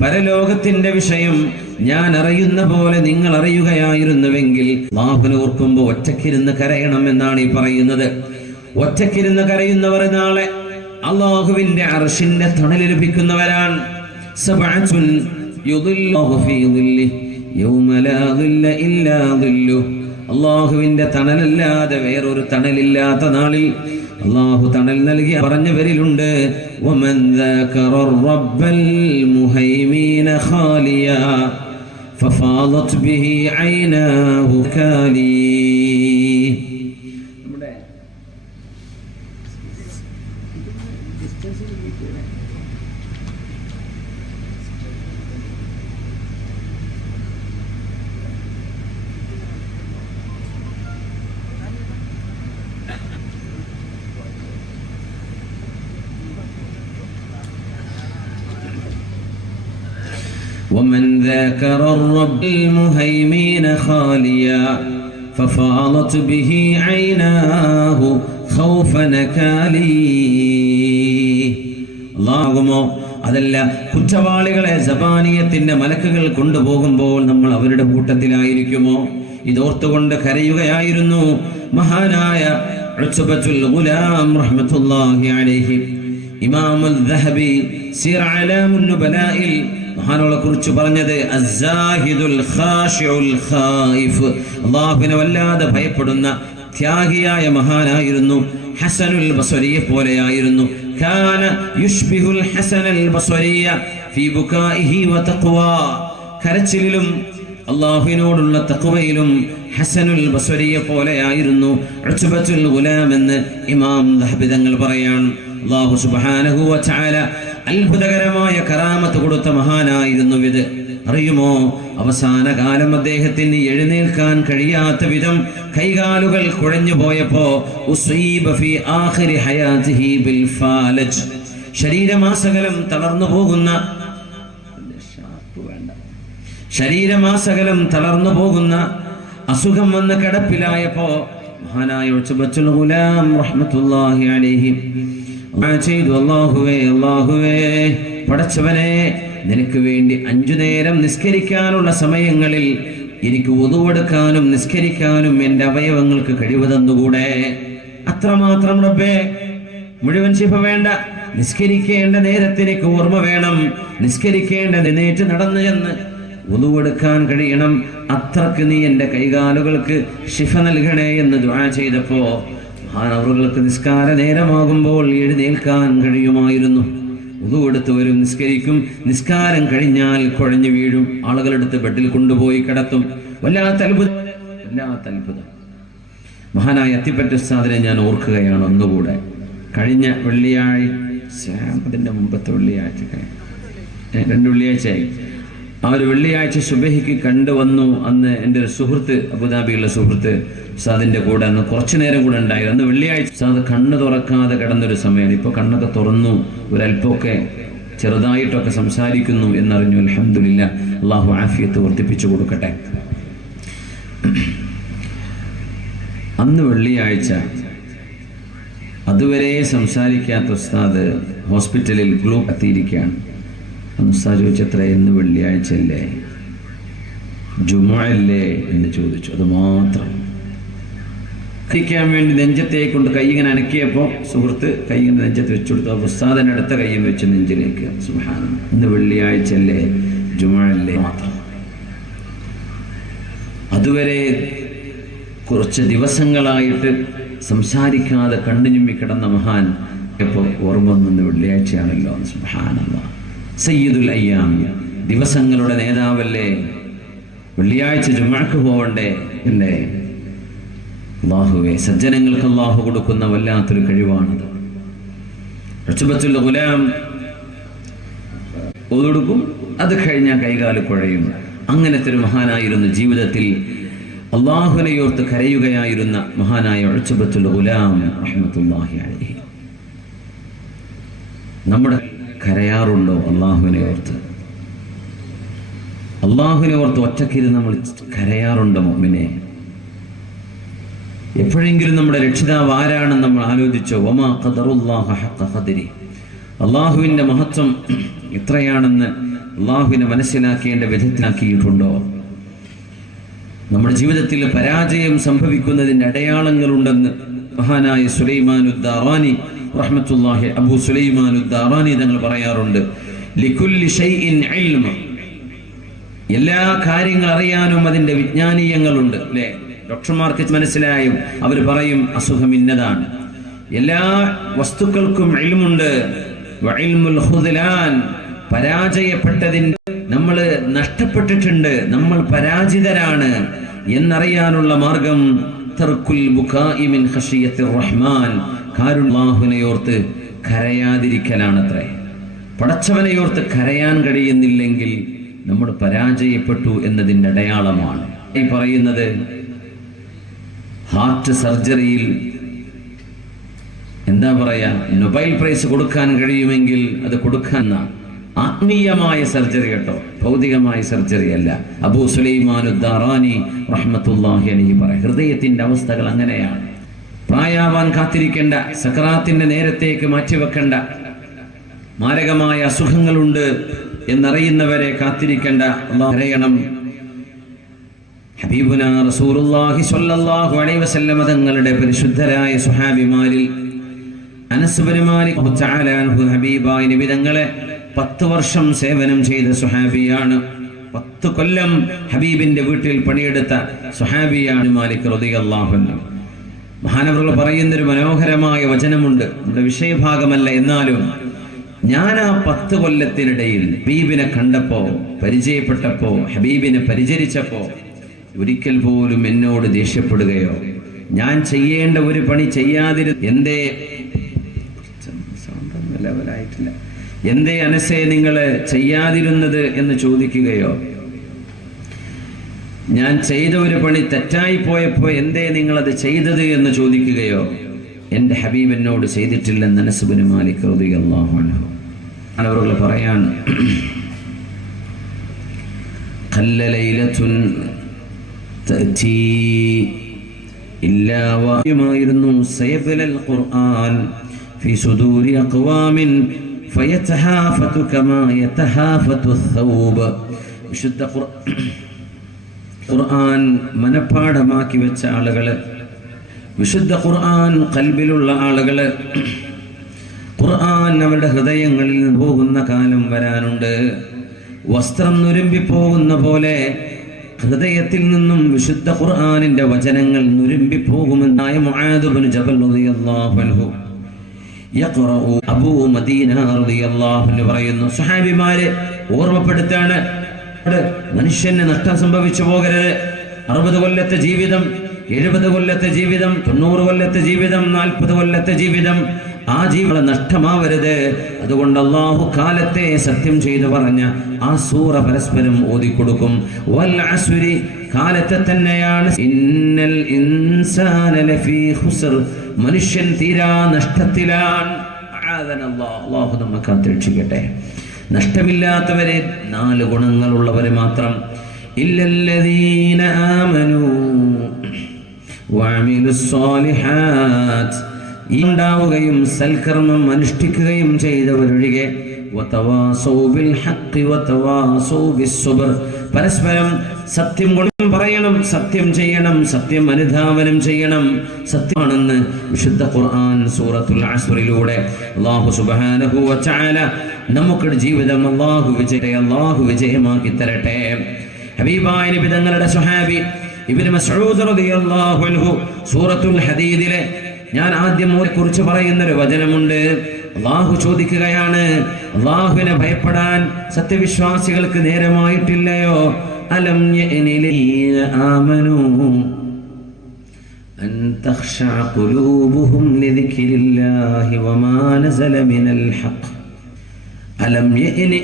പരലോകത്തിന്റെ വിഷയം ഞാൻ അറിയുന്ന പോലെ നിങ്ങൾ അറിയുകയായിരുന്നുവെങ്കിൽ, അല്ലാഹുവിനെ ഓർക്കുമ്പോൾ ഒറ്റക്കിരുന്ന് കരയണം എന്നാണ് ഈ പറയുന്നത്. ഒറ്റക്കിരുന്ന് കരയുന്നവർ നാളെ അല്ലാഹുവിന്റെ അർശിന്റെ തണൽ ലഭിക്കുന്നവരാണ്. സബഅത്തുൻ യുദില്ലു ഫീ ദില്ലി യൗമ ലാ ദില്ല ഇല്ലാ ദില്ലു. അല്ലാഹുവിന്റെ തണലല്ലാതെ വേറൊരു തണലില്ലാത്ത നാളിൽ അല്ലാഹു തണൽ നൽകി പറഞ്ഞവരിലുണ്ട്. വമൻ ദാകറ റബ്ബൽ മുഹൈമീന ഖാലിയാ ഫഫാദത് ബിഹി ഐനാഹു കാലി. ومن ذاكر الرب المهيمين خاليا ففاضت به عيناه خوف نكالي. അല്ലാഹുമോ അതല്ല കുറ്റവാളികളെ സബാനിയത്തിന്റെ മലക്കുകൾ കൊണ്ടുപോകുമ്പോൾ നമ്മൾ അവരുടെ കൂട്ടത്തിലായിരിക്കുമോ? ഇതോർത്തുകൊണ്ട് കരയുകയായിരുന്നു മഹാനായ ഉത്ബത്തുൽ ഗുലാം റഹ്മത്തുള്ളാഹി അലൈഹി. ഇമാമുൽ ദഹബി സിർ അലാമുൻ നുബലായിൽ മഹാനോളെ കുറിച്ച് പറഞ്ഞത് അസ്സാഹിദുൽ ഖാശിഉൽ ഖായിഫ്, അല്ലാഹുവിനെ വല്ലാതെ ഭയപ്പെടുന്ന ത്യാഗിയായ മഹാനായിരുന്നു. ഹസനുൽ ബസ്രിയെ പോലെയായിരുന്നു. കാന യുഷ്ബിഹുൽ ഹസനൽ ബസ്രിയ ഫീ ബുകാഇഹി വ തഖ്വാ, കരച്ചിലിലും അല്ലാഹുവിനോടുള്ള തഖ്വയിലും ഹസനുൽ ബസ്രിയെ പോലെയായിരുന്നു ഉത്ബത്തുൽ ഗുലാം എന്ന് ഇമാം ദഹബി തങ്ങൾ പറയാണ്. അല്ലാഹു സുബ്ഹാനഹു വ തആല അത്ഭുതകരമായ കറാമത്ത് കൊടുത്ത മഹാനായിരുന്നു ഇത്. അറിയുമോ, അവസാന കാലം അദ്ദേഹത്തിന് എഴുന്നേൽക്കാൻ കഴിയാത്ത വിധം കൈകാലുകൾ കുഴഞ്ഞു പോയപ്പോ ഉസീബ ഫീ ആഖിരി ഹയാതിഹി ബിൽ ഫാലജ്, ശരീരമാസകലം തളർന്നു പോകുന്ന അസുഖം വന്ന് കിടപ്പിലായപ്പോ മഹാനായ ഉത്ബത്തുൽ ഗുലാം റഹ്മത്തുള്ളാഹി അലൈഹി ചെയ്തു, അല്ലാഹുവേ പടച്ചവനെ, നിനക്ക് വേണ്ടി 5 നേരം നിസ്കരിക്കാനുള്ള സമയങ്ങളിൽ എനിക്ക് wuduവെടുക്കാനും നിസ്കരിക്കാനും എൻ്റെ അവയവങ്ങൾക്ക് കഴിവ് തന്നുകൂടെ? അത്രമാത്രം റബ്ബേ. മുഴുവൻ ശിഫ വേണ്ട, നിസ്കരിക്കേണ്ട നേരത്തിലേക്ക് ഓർമ്മ വേണം, നിസ്കരിക്കേണ്ട നേറ്റ് നടന്നു ചെന്ന് wuduവെടുക്കാൻ കഴിയണം, അത്രക്ക് നീ എൻ്റെ കൈകാലുകൾക്ക് ശിഫ നൽകണേ എന്ന് ദുആ ചെയ്തപ്പോ മഹാനവറുകൾക്ക് നിസ്കാര നേരമാകുമ്പോൾ എഴുന്നേൽക്കാൻ കഴിയുമായിരുന്നു. wuduവെടുത്ത് വരും, നിസ്കരിക്കും, നിസ്കാരം കഴിഞ്ഞാൽ കുഴഞ്ഞു വീഴും, ആളുകളെടുത്ത് ബെഡിൽ കൊണ്ടുപോയി കിടത്തും. വല്ലാത്ത അത്ഭുതം. മഹാനായ അത്തിപ്പറ്റ ഉസ്താദിനെ ഞാൻ ഓർക്കുകയാണ് ഒന്നുകൂടെ. കഴിഞ്ഞ വെള്ളിയാഴ്ച, അതിൻ്റെ മുമ്പത്തെ വെള്ളിയാഴ്ച, 2 വെള്ളിയാഴ്ചയായി. ആ ഒരു വെള്ളിയാഴ്ച സുബഹിക്ക് കണ്ടുവന്നു. അന്ന് എൻ്റെ ഒരു സുഹൃത്ത്, അബുദാബിയുള്ള സുഹൃത്ത്, ഉസ്താദിൻ്റെ കൂടെ അന്ന് കുറച്ചു നേരം കൂടെ ഉണ്ടായിരുന്നു. അന്ന് വെള്ളിയാഴ്ച ഉസ്താദ് കണ്ണ് തുറക്കാതെ കിടന്നൊരു സമയമാണ്. ഇപ്പോൾ കണ്ണൊക്കെ തുറന്നു, ഒരല്പമൊക്കെ ചെറുതായിട്ടൊക്കെ സംസാരിക്കുന്നു എന്നറിഞ്ഞു. അൽഹംദുലില്ലാ, അള്ളാഹു ആഫിയത്ത് വർദ്ധിപ്പിച്ചു കൊടുക്കട്ടെ. അന്ന് വെള്ളിയാഴ്ച അതുവരെ സംസാരിക്കാത്ത ഉസ്താദ് ഹോസ്പിറ്റലിൽ ഗ്ലൂ എത്തിയിരിക്കുകയാണ്. ഉസ്താദ് ചോദിച്ചത്ര, ഇന്ന് വെള്ളിയാഴ്ച അല്ലേ, ജുമുഅല്ലേ എന്ന് ചോദിച്ചു. അത് മാത്രം കഴിക്കാൻ വേണ്ടി നെഞ്ചത്തേക്ക് കൊണ്ട് കൈ ഇങ്ങനെ അനക്കിയപ്പോൾ സുഹൃത്ത് കൈ ഇങ്ങനെ നെഞ്ചത്ത് വെച്ചുകൊടുത്തു. ഉസ്താദിന് അടുത്ത കൈയും വെച്ച് നെഞ്ചിലേക്ക്. സുബ്ഹാനല്ലാഹ്, ഇന്ന് വെള്ളിയാഴ്ച അല്ലേ, ജുമുഅല്ലേ മാത്രം. അതുവരെ കുറച്ച് ദിവസങ്ങളായിട്ട് സംസാരിക്കാതെ കണ്ണു ചിമ്മി കിടന്ന മഹാൻ ഇപ്പോൾ ഓർമ്മ വന്ന് വെള്ളിയാഴ്ചയാണല്ലോ. സുബ്ഹാനല്ലാഹ്, സയ്യിദുൽ അയ്യാം, ദിവസങ്ങളുടെ നേതാവല്ലേ, വെള്ളിയാഴ്ച ജുമുഅക്ക് പോവണ്ടേ അല്ലേ? അല്ലാഹുവേ, സജ്ജനങ്ങൾക്ക് അല്ലാഹു കൊടുക്കുന്ന വല്ലാത്തൊരു കഴിവാണത്. ഉത്ബത്തുൽ ഗുലാം ഓതെടുക്കും, അത് കഴിഞ്ഞാൽ കൈകാല് കുഴയും. അങ്ങനത്തെ ഒരു മഹാനായിരുന്നു. ജീവിതത്തിൽ അല്ലാഹുവിനെ ഓർത്ത് കരയുകയായിരുന്ന മഹാനായ ഉത്ബത്തുൽ ഗുലാം റഹ്മത്തുള്ളാഹി അലൈഹി. നമ്മുടെ കരയാറുണ്ടോ അള്ളാഹുവിനെ ഓർത്ത്? അള്ളാഹുവിനെ ഓർത്ത് ഒറ്റക്കിരുന്ന് നമ്മൾ കരയാറുണ്ടോ മുഅ്മിനെ? എപ്പോഴെങ്കിലും നമ്മുടെ രക്ഷിതാവ് ആരാണെന്ന് നമ്മൾ ആലോചിച്ചോ? വമാ ഖദറുല്ലാഹ ഹഖ ഖദരി, അള്ളാഹുവിൻ്റെ മഹത്വം എത്രയാണെന്ന് അള്ളാഹുവിനെ മനസ്സിലാക്കേണ്ട വിധത്തിലാക്കിയിട്ടുണ്ടോ? നമ്മുടെ ജീവിതത്തിൽ പരാജയം സംഭവിക്കുന്നതിൻ്റെ അടയാളങ്ങളുണ്ടെന്ന് മഹാനായ സുലൈമാനുദ്ദാറാനി റഹ്മത്തുള്ളാഹി, അബൂ സുലൈമാനുദ്ദാറാനി തങ്ങൾ പറയാറുണ്ട്. ലികുല്ലി ഷൈഇൻ ഇൽമ, എല്ലാ കാര്യങ്ങൾ അറിയാനും അതിൻ്റെ വിജ്ഞാനീയങ്ങളുണ്ട് അല്ലേ? ഡോക്ടർമാർക്ക് മനസ്സിലായും അവർ പറയും അസുഖം ഇന്നതാണ്. എല്ലാ വസ്തുക്കൾക്കും ഇൽമുണ്ട്. വഇൽമുൽ ഖുദ്ലാൻ, പരാജയപ്പെട്ടതിൻ്റെ, നമ്മൾ നഷ്ടപ്പെട്ടിട്ടുണ്ട്, നമ്മൾ പരാജിതരാണ് എന്നറിയാനുള്ള മാർഗം തർക്കുൽ ബുകാഇ മിൻ ഖശിയത്തിർ റഹ്മാൻ, കാരുണ്യല്ലാഹുവിനെയോർത്ത് കരയാതിരിക്കലാണത്രേ. പടച്ചവനെയോർത്ത് കരയാൻ കഴിയുന്നില്ലെങ്കിൽ നമ്മൾ പരാജയപ്പെട്ടു എന്നതിൻ്റെ അടയാളമാണ്. ഈ പറയുന്നത് ഹാർട്ട് സർജറിയിൽ എന്താ പറയാ, നൊബൈൽ പ്രൈസ് കൊടുക്കാൻ കഴിയുമെങ്കിൽ അത് കൊടുക്കാൻ, ആത്മീയമായ സർജറി കേട്ടോ, ഭൗതികമായ സർജറി അല്ല. അബൂ സുലൈമാനുദ്ദാറാനി റഹ്മത്തുള്ളാഹി അലൈഹി പറയും, ഹൃദയത്തിന്റെ അവസ്ഥകൾ അങ്ങനെയാണ്. പ്രായാവാൻ കാത്തിരിക്കേണ്ട, സക്രാത്തിന്റെ നേരത്തേക്ക് മാറ്റിവെക്കേണ്ട, മാരകമായ അസുഖങ്ങളുണ്ട് എന്നറിയുന്നവരെ കാത്തിരിക്കേണ്ട. അല്ലാഹു അറിയണം. ഹബീബുനാ റസൂലുള്ളാഹി സ്വല്ലല്ലാഹു അലൈഹി വസല്ലം തങ്ങളുടെ പരിശുദ്ധരായ സ്വഹാബിമാരിൽ അനസ് ഇബ്നു മാലിക് തആല അൻഹു ഹബീബായ നബി തങ്ങളെ 10 വർഷം സേവനം ചെയ്ത സ്വഹാബിയാണ്. 10 കൊല്ലം ഹബീബിന്റെ വീട്ടിൽ പണിയെടുത്ത സ്വഹാബിയാണ് മാലിക് റളിയല്ലാഹു അൻഹു. മഹാനവറുകൾ പറയുന്നൊരു മനോഹരമായ വചനമുണ്ട്, നമ്മുടെ വിഷയഭാഗമല്ല, എന്നാലും ഞാൻ ആ 10 കൊല്ലത്തിനിടയിൽ ഹബീബിനെ കണ്ടപ്പോ, പരിചയപ്പെട്ടപ്പോ, ഹബീബിനെ പരിചരിച്ചപ്പോ ഒരിക്കൽ പോലും എന്നോട് ദേഷ്യപ്പെടുകയോ ഞാൻ ചെയ്യേണ്ട ഒരു പണി എന്തേ അനസേ നിങ്ങൾ ചെയ്യാതിരുന്നത് എന്ന് ചോദിക്കുകയോ, ഞാൻ ചെയ്ത ഒരു പണി തെറ്റായി പോയപ്പോ എന്തേ നിങ്ങളത് ചെയ്തത് എന്ന് ചോദിക്കുകയോ എന്റെ ഹബീബ് എന്നോട് ചെയ്തിട്ടില്ലെന്ന് അനസ് ഇബ്നു മാലിക് റളിയല്ലാഹു അൻഹു അവർ പറയാൻ, ഖല്ല ലൈലത്തുൻ തഅതി ഇല്ലാ വഹയുമായിരുന്നു സയബ്ലൽ ഖുർആൻ ഫി സുദൂരി അഖ്വാമിൻ ഫയതഹാഫതു കമാ യതഹാഫതു അസ്സൗബ്. വിശുദ്ധ ഖുർആൻ മനപ്പാഠമാക്കി വെച്ച ആളുകള്, വിശുദ്ധ ഖുർആൻ ഖൽബിലുള്ള ആളുകള്, ഖുർആൻ അവരുടെ ഹൃദയങ്ങളിൽ നിന്ന് പോകുന്ന കാലം വരാനുണ്ട്. വസ്ത്രം നുരുമ്പിപ്പോകുന്ന പോലെ ഹൃദയത്തിൽ നിന്നും വിശുദ്ധ ഖുർആനിന്റെ വചനങ്ങൾ നുരുമ്പിപ്പോകുമെന്നായ മുആദ് ഇബ്നു ജബൽ റളിയല്ലാഹു അൻഹു യഖറഉ അബൂ മദീന റളിയല്ലാഹു അൻഹു പറയുന്നു, സ്വഹാബിമാരെ ഓർമ്മപ്പെടുത്താണ്, മനുഷ്യന് നഷ്ടം സംഭവിച്ചു പോകരുത്. 60 കൊല്ലത്തെ ജീവിതം, 70 കൊല്ലത്തെ ജീവിതം, 90 കൊല്ലത്തെ ജീവിതം, 40 കൊല്ലത്തെ ജീവിതം, ആ ജീവിതം നഷ്ടമാവരുത്. അതുകൊണ്ട് അല്ലാഹു കാലത്തെ സത്യം ചെയ്തു പറഞ്ഞ ആ സൂറ പരസ്പരം ഓതിക്കൊടുക്കും. വൽ അസ്രി, കാലത്തെ തന്നെയാണ്. ഇന്നൽ ഇൻസാന ലഫീ ഖുസ്ർ, മനുഷ്യൻ തീരാ നഷ്ടത്തിലാണ്. അല്ലാഹു നമ്മെ കാത്തുരക്ഷിക്കട്ടെ. നഷ്ടമില്ലാത്തവരെ, 4 ഗുണങ്ങളുള്ളവരെ മാത്രം. ഇല്ലല്ലദീന ആമനൂ വഅമിലുസ് സ്വാലിഹാത്ത്, ഉണ്ടാവുകയും സൽക്കർമ്മം അനുഷ്ഠിക്കുകയും ചെയ്തവരൊഴികെ, വതവാസൗ ബിൽ ഹഖ് വതവാസൗ ബിസ്സബ്ർ, പരസ്പരം സത്യം കൊണ്ട് പറയണം, സത്യം ചെയ്യണം, സത്യം അനുധാവനം ചെയ്യണം. സത്യമാണെന്ന് വിശുദ്ധ ഖുർആൻ സൂറത്തുൽ അസ്റിലൂടെ അല്ലാഹു സുബ്ഹാനഹു വ തആല നമുക്കുടെ ജീവിതം അല്ലാഹു വിജയമാക്കി തരട്ടെ. ഹബീബായ നബി തങ്ങളുടെ സ്വഹാബി ഇബ്നു മസ്ഊദ് റളിയല്ലാഹു അൻഹു സൂറത്തുൽ ഹദീദിലെ ഞാൻ ആദ്യം കുറിച്ച് പറയുന്നൊരു വചനമുണ്ട്. അല്ലാഹു ചോദിക്കുകയാണ്, അല്ലാഹുവിനെ ഭയപ്പെടാൻ സത്യവിശ്വാസികൾക്ക് നേരമായിട്ടില്ലയോ? അലം യഅനിലീന ആമനൂ അൻ തഖ്ശഅ ഖുലൂബുഹും ലിദിക്രില്ലാഹി വമാ നസല മിനൽ ഹഖ്. അലം യഅനി,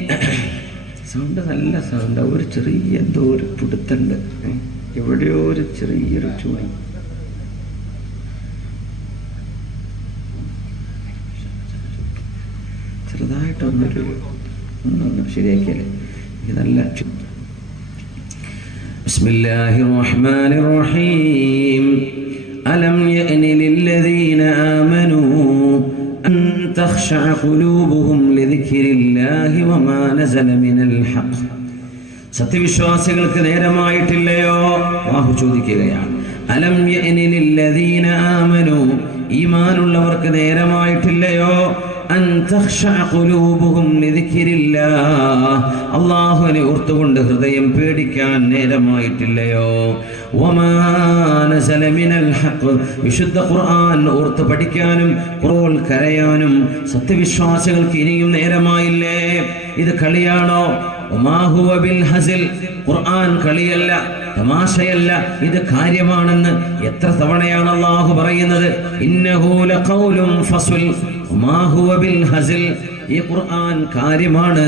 സൗണ്ട് നല്ല സൗണ്ട്, ഒരു ചെറിയ എന്തോ ഒരു പുടുത്തുണ്ട്, എവിടെയോ ഒരു ചെറിയൊരു ചൂടി. ചെറുതായിട്ടൊന്നൊരു ശരിയാക്കിയാലേ എനിക്ക് നല്ല. ബിസ്മില്ലാഹിർ റഹ്മാനിർ റഹീം. അലം യഅനി ലില്ലദീന ആമനൂ അൻ തഖ്ശഅ ഖുലൂബുഹും ലിദിക്രില്ലാഹി വമാ നസല മിനൽ ഹഖ്. സത്യവിശ്വാസികൾക്ക് നേരമായിട്ടില്ലയോ? അല്ലാഹു ചോദിക്കുകയാണ്. അലം യഅനി ലില്ലദീന ആമനൂ, ഈമാനുള്ളവർക്ക് നേരമായിട്ടില്ലയോ? അൻ തഖ്ശഅ ഖുലൂബുഹും ലിദിക്രില്ലാഹ്, അല്ലാഹുവിനെ ഓർത്തുകൊണ്ട് ഹൃദയം പേടിക്കാൻ നേരമായിട്ടില്ലയോ? വമാ നസല മിനൽ ഹഖ്, വിശുദ്ധ ഖുർആൻ ഓർത്ത് പഠിക്കാനും ഖുർആൻ കരയാനും സത്യവിശ്വാസികൾക്ക് ഇനിയും നേരമായില്ലേ? ഇത് കളിയാണോ? വമാ ഹുവ ബിൽ ഹസിൽ, ഖുർആൻ കളിയല്ല, തമാശയല്ല, ഇത് കാര്യമാണെന്ന് എത്ര തവണയാണ് അല്ലാഹു പറയുന്നത്. ഇന്നഹു ലഖൗലുൻ ഫസ്ൽ വമാ ഹുവ ബിൽ ഹസിൽ, ഈ ഖുർആൻ കാര്യമാണ്,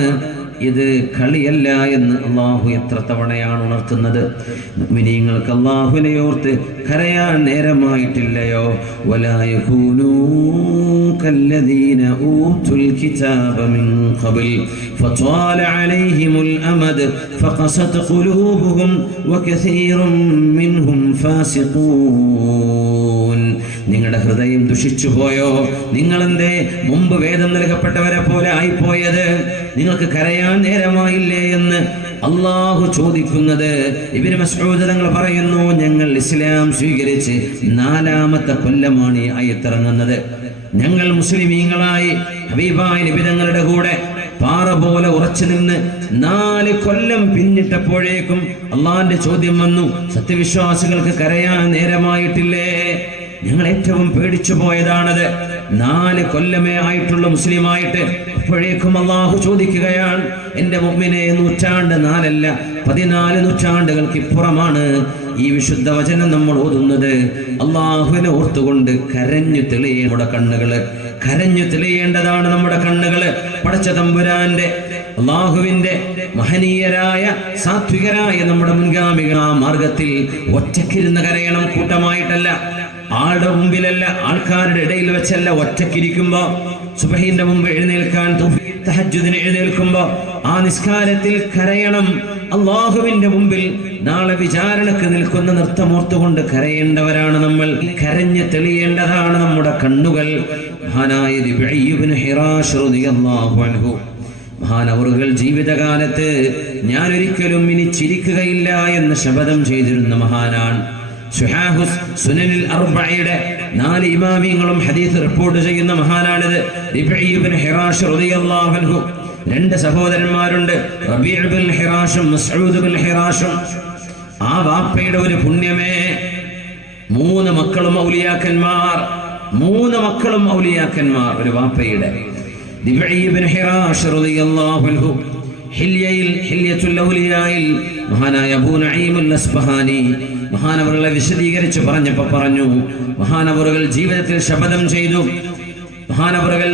ഇത് കളിയല്ല എന്ന് അള്ളാഹു എത്ര തവണയാണ് ഉണർത്തുന്നത്. മുഅ്മിനീങ്ങൾക്ക് അള്ളാഹുവിനെ ഓർത്ത് കരയാൻ നേരമായിട്ടില്ലയോ? വലാ യകൂനൂ കല്ലദീന ഊതുൽ കിതാബ മിൻ ഖബൽ ഫത്വാല അലൈഹിമുൽ അമദ് ഫഖസത് ഖുലൂബുഹും വകസീറും മിൻഹും ഫാസിഖൂൻ. നിങ്ങളുടെ ഹൃദയം ദുഷിച്ചു പോയോ? നിങ്ങളെന്തേ മുമ്പ് വേദം നൽകപ്പെട്ടവരെ പോലെ ആയിപ്പോയത്? നിങ്ങൾക്ക് കരയാൻ നേരമായില്ലേ എന്ന് അള്ളാഹു ചോദിക്കുന്നത്. ഇബ്നു മസ്ഊദ് തങ്ങൾ പറയുന്നു, ഞങ്ങൾ ഇസ്ലാം സ്വീകരിച്ച് 4ാമത്തെ കൊല്ലമാണ് ഈ ആയത്തിറങ്ങുന്നത്. ഞങ്ങൾ മുസ്ലിമീങ്ങളായി ഹബീബായ നബി തങ്ങളുടെ കൂടെ പാറ പോലെ ഉറച്ചു നിന്ന് 4 കൊല്ലം പിന്നിട്ടപ്പോഴേക്കും അള്ളാന്റെ ചോദ്യം വന്നു, സത്യവിശ്വാസികൾക്ക് കരയാൻ നേരമായിട്ടില്ലേ? ഞങ്ങൾ ഏറ്റവും പേടിച്ചു പോയതാണത്. 4 കൊല്ലമേ ആയിട്ടുള്ള മുസ്ലിമായിട്ട്. അപ്പോഴേക്കും അള്ളാഹു ചോദിക്കുകയാണ്, എന്റെ മുഅ്മിനെ, 4 അല്ല 14 നൂറ്റാണ്ടുകൾക്ക് ഇപ്പുറമാണ് ഈ വിശുദ്ധ വചനം നമ്മൾ ഓതുന്നത്. അള്ളാഹുവിനെ ഓർത്തുകൊണ്ട് കരഞ്ഞു തെളിയേ നമ്മുടെ കണ്ണുകള്, കരഞ്ഞു തെളിയേണ്ടതാണ് നമ്മുടെ കണ്ണുകള്. പടച്ച തമ്പുരാന്റെ അള്ളാഹുവിന്റെ മഹനീയരായ സാത്വികരായ നമ്മുടെ മുൻഗാമികൾ ആ മാർഗത്തിൽ ഒറ്റക്കിരുന്ന് കരയണം, കൂട്ടമായിട്ടല്ല, ആളുടെ മുമ്പിലല്ല, ആൾക്കാരുടെ ഇടയിൽ വെച്ചല്ല. ഒറ്റക്കിരിക്കുമ്പോ സുബഹിന്റെ മുമ്പ് എഴുന്നേൽക്കാൻ, തഹജ്ജുദിന് എഴുന്നേൽക്കുമ്പോ ആ നിസ്കാരത്തിൽ കരയണം. അള്ളാഹുവിന്റെ മുമ്പിൽ നാളെ വിചാരണക്ക് നിൽക്കുന്ന നൃത്തമോർത്തുകൊണ്ട് കരയേണ്ടവരാണ് നമ്മൾ. കരഞ്ഞ് തെളിയേണ്ടതാണ് നമ്മുടെ കണ്ണുകൾ. മഹാനായ റിബഈ ഇബ്നു ഹിറാശ് റളിയല്ലാഹു അൻഹു മഹാനവറുകൾ ജീവിതകാലത്ത് ഞാൻ ഒരിക്കലും ഇനി ചിരിക്കുകയില്ല എന്ന് ശപഥം ചെയ്തിരുന്ന മഹാനാണ്. സുനനിൽ അർബഅയുടെ 4 ഇമാമിയങ്ങളും ഹദീസ് റിപ്പോർട്ട് ചെയ്യുന്ന മഹാനാണിത്. റിബഈ ഇബ്നു ഹിറാശ് റളിയല്ലാഹു അൻഹു 2 സഹോദരന്മാരുണ്ട്, റബീഉ ഇബ്നു ഹിറാശും മസ്ഊദ് ഇബ്നു ഹിറാശും. ആ വാപ്പയുടെ ഒരു പുണ്യമേ, 3 മക്കളും ഔലിയാക്കന്മാർ, 3 മക്കളും ഔലിയാക്കന്മാർ ഒരു വാപ്പയുടെ. റിബഈ ഇബ്നു ഹിറാശ് റളിയല്ലാഹു അൻഹു ഹില്യത്തുൽ ഔലിയായിൽ മഹാനായ അബൂ നഈമുൽ അസ്ബഹാനി മഹാനവറുകളെ വിശദീകരിച്ച് പറഞ്ഞപ്പോൾ പറഞ്ഞു, മഹാനവറുകൾ ജീവിതത്തിൽ ശപഥം ചെയ്തു, മഹാനവറുകൾ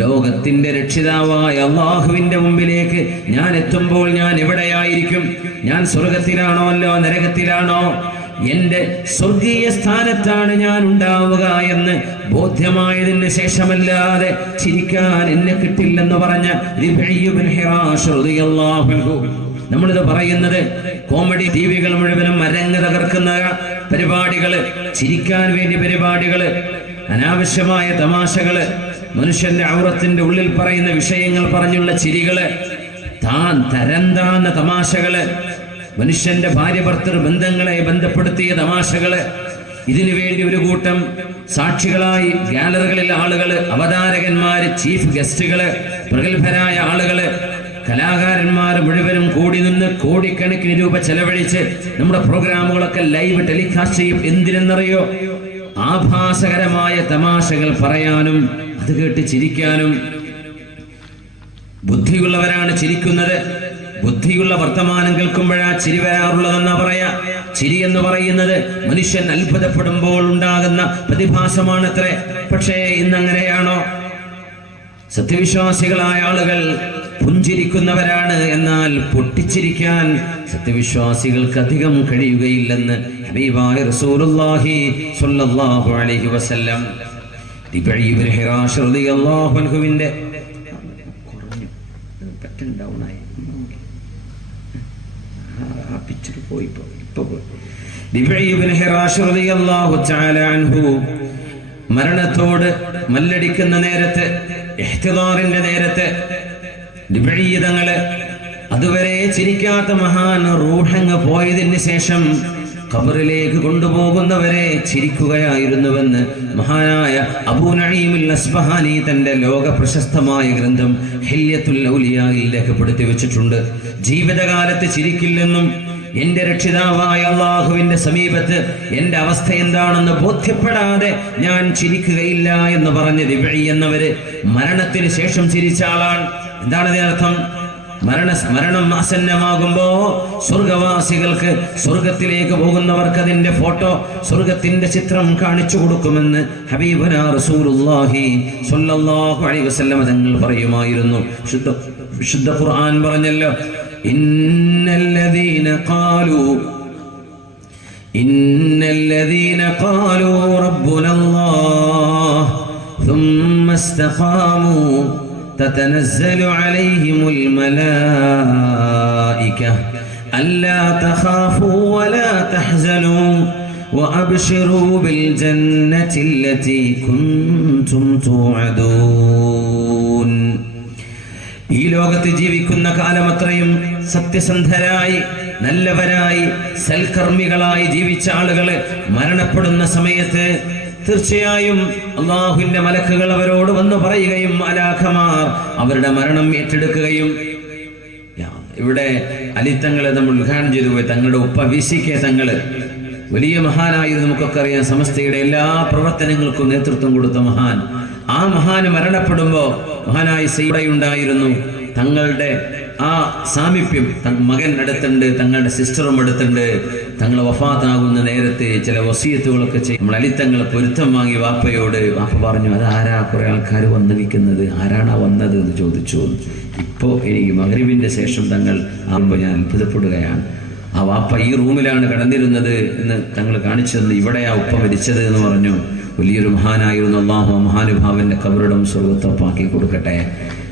ലോകത്തിന്റെ രക്ഷിതാവായ അള്ളാഹുവിന്റെ മുമ്പിലേക്ക് ഞാൻ എത്തുമ്പോൾ ഞാൻ എവിടെയായിരിക്കും? ഞാൻ സ്വർഗത്തിലാണോ അല്ലോ നരകത്തിലാണോ? എന്റെ സ്വർഗീയ സ്ഥാനത്താണ് ഞാൻ ഉണ്ടാവുക എന്ന് ബോധ്യമായതിന് ശേഷമല്ലാതെ ചിരിക്കാൻ എന്നെ കിട്ടില്ലെന്ന് പറഞ്ഞ റിബഈ ഇബ്നു ഹിറാശ് റളിയല്ലാഹു അൻഹു. നമ്മളിത് പറയുന്നത് കോമഡി ടിവികൾ മുഴുവനും അരങ്ങ് തകർക്കുന്ന പരിപാടികള്, ചിരിക്കാൻ വേണ്ടി പരിപാടികള്, അനാവശ്യമായ തമാശകള്, മനുഷ്യന്റെ ഔറത്തിന്റെ ഉള്ളിൽ പറയുന്ന വിഷയങ്ങൾ പറഞ്ഞുള്ള ചിരികള്, തരംതാന്ന തമാശകള്, മനുഷ്യന്റെ ഭാര്യ ഭർത്തൃ ബന്ധങ്ങളെ ബന്ധപ്പെടുത്തിയ തമാശകള്. ഇതിനു വേണ്ടി ഒരു കൂട്ടം സാക്ഷികളായി ഗാലറികളിൽ ആളുകള്, അവതാരകന്മാര്, ചീഫ് ഗസ്റ്റുകള്, പ്രഗത്ഭരായ ആളുകള്, കലാകാരന്മാർ മുഴുവനും കൂടി നിന്ന് കോടിക്കണക്കിന് രൂപ ചെലവഴിച്ച് നമ്മുടെ പ്രോഗ്രാമുകളൊക്കെ ലൈവ് ടെലികാസ്റ്റ് ചെയ്യും. എന്തിനെന്നറിയോ? ആഭാസകരമായ തമാശകൾ പറയാനും അത് കേട്ട് ചിരിക്കാനും. ബുദ്ധിയുള്ളവരാണ് ചിരിക്കുന്നത്. ബുദ്ധിയുള്ള വർത്തമാനം കേൾക്കുമ്പോഴാ ചിരി വരാറുള്ളതെന്നാ പറയാ. ചിരി എന്ന് പറയുന്നത് മനുഷ്യൻ അത്ഭുതപ്പെടുമ്പോൾ ഉണ്ടാകുന്ന പ്രതിഭാസമാണത്രേ. പക്ഷേ ഇന്നങ്ങനെയാണോ? സത്യവിശ്വാസികളായ ആളുകൾ പുഞ്ചിരിക്കുന്നവരാണ്, എന്നാൽ പൊട്ടിച്ചിരിക്കാൻ സത്യവിശ്വാസികൾക്ക് അധികം കഴിയുകയില്ലെന്ന് ഹബീബായ റസൂലുള്ളാഹി സ്വല്ലല്ലാഹു അലൈഹി വസല്ലം. റിബഈ ഇബ്നു ഹിറാശ് റളിയല്ലാഹു അൻഹുവിന്റെ മരണത്തോട് മല്ലടിക്കുന്ന നേരത്ത്, ഇഹ്തിദാറിന്റെ നേരത്ത് തങ്ങള് അതുവരെ ചിരിക്കാത്ത മഹാൻ റൂഹങ്ങ് പോയതിന് ശേഷം ഖബറിലേക്ക് കൊണ്ടുപോകുന്നവരെ ചിരിക്കുകയായിരുന്നുവെന്ന് മഹാനായ അബൂ നഈമുൽ അസ്ബഹാനി തന്റെ ലോക പ്രശസ്തമായ ഗ്രന്ഥം ഹില്യത്തുൽ ഔലിയായിൽ രേഖപ്പെടുത്തി വെച്ചിട്ടുണ്ട്. ജീവിതകാലത്ത് ചിരിക്കില്ലെന്നും എന്റെ രക്ഷിതാവായ അള്ളാഹുവിന്റെ സമീപത്ത് എന്റെ അവസ്ഥ എന്താണെന്ന് ബോധ്യപ്പെടാതെ ഞാൻ ചിരിക്കുകയില്ല എന്ന് പറഞ്ഞ റിബഈ എന്നവര് മരണത്തിന് ശേഷം ചിരിച്ച ആളാണ്. എന്താണ് ഇതിനർത്ഥം? മരണം ആസന്നമാകുമ്പോ സ്വർഗവാസികൾക്ക്, സ്വർഗത്തിലേക്ക് പോകുന്നവർക്ക് അതിന്റെ ഫോട്ടോ, സ്വർഗത്തിന്റെ ചിത്രം കാണിച്ചു കൊടുക്കുമെന്ന് ഹബീബുനാ റസൂലുള്ളാഹി സ്വല്ലല്ലാഹു അലൈഹി വസല്ലം തങ്ങൾ പറയുമായിരുന്നു. വിശുദ്ധ ഖുർആൻ പറഞ്ഞല്ലോ, ഇന്നല്ലദീന ഖാലൂ റബ്ബുനല്ലാഹ് ثم استقاموا تتنزل عليهم الملائكة ألا تخافوا ولا تحزنوا وأبشروا بالجنة التي كنتم توعدون. ഈ ലോകത്ത് ജീവിക്കുന്ന കാലമത്രയും സത്യസന്ധരായി, നല്ലവരായി, സൽക്കർമ്മികളായി ജീവിച്ച ആളുകളെ മരണപ്പെടുന്ന സമയത്ത് തീർച്ചയായും അല്ലാഹുവിന്റെ മലക്കുകൾ അവരോട് വന്ന് പറയുകയും മലാഖമാർ അവരുടെ മരണം ഏറ്റെടുക്കുകയും. ഇവിടെ അലിത്തങ്ങളെ നമ്മൾ ഉദ്ഘാടനം ചെയ്തു പോയി. തങ്ങളുടെ ഉപ്പ VCK തങ്ങള് വലിയ മഹാനായിരുന്നു, നമുക്കൊക്കെ അറിയാം. സമസ്തയുടെ എല്ലാ പ്രവർത്തനങ്ങൾക്കും നേതൃത്വം കൊടുത്ത മഹാൻ. ആ മഹാന് മരണപ്പെടുമ്പോ മഹാനായ സയ്യിദുണ്ടായിരുന്നു. തങ്ങളുടെ ആ സാമീപ്യം, മകൻ അടുത്തുണ്ട്, തങ്ങളുടെ സിസ്റ്ററും അടുത്തുണ്ട്. തങ്ങൾ വഫാത്താകുന്ന നേരത്തെ ചില വസിയത്തുകളൊക്കെ ചെയ്യും. നമ്മൾ അലിത്തങ്ങൾ പൊരുത്തം വാങ്ങി വാപ്പയോട്. വാപ്പ പറഞ്ഞു, അത് ആരാ കുറെ ആൾക്കാർ വന്ന് നിൽക്കുന്നത്, ആരാണാ വന്നത് എന്ന് ചോദിച്ചു. ഇപ്പോ എനിക്ക് മഗ്രിബിന്റെ ശേഷം തങ്ങൾ ആകുമ്പോൾ ഞാൻ അത്ഭുതപ്പെടുകയാണ്. ആ വാപ്പ ഈ റൂമിലാണ് കിടന്നിരുന്നത് എന്ന് തങ്ങൾ കാണിച്ചു തന്നു. ഇവിടെയാ ഉപ്പ മരിച്ചത് എന്ന് പറഞ്ഞു. വലിയൊരു മഹാനായിരുന്നു. അല്ലാഹു മഹാനുഭാവന്റെ ഖബറിടം സ്വർഗ്ഗത്തോപ്പാക്കി കൊടുക്കട്ടെ.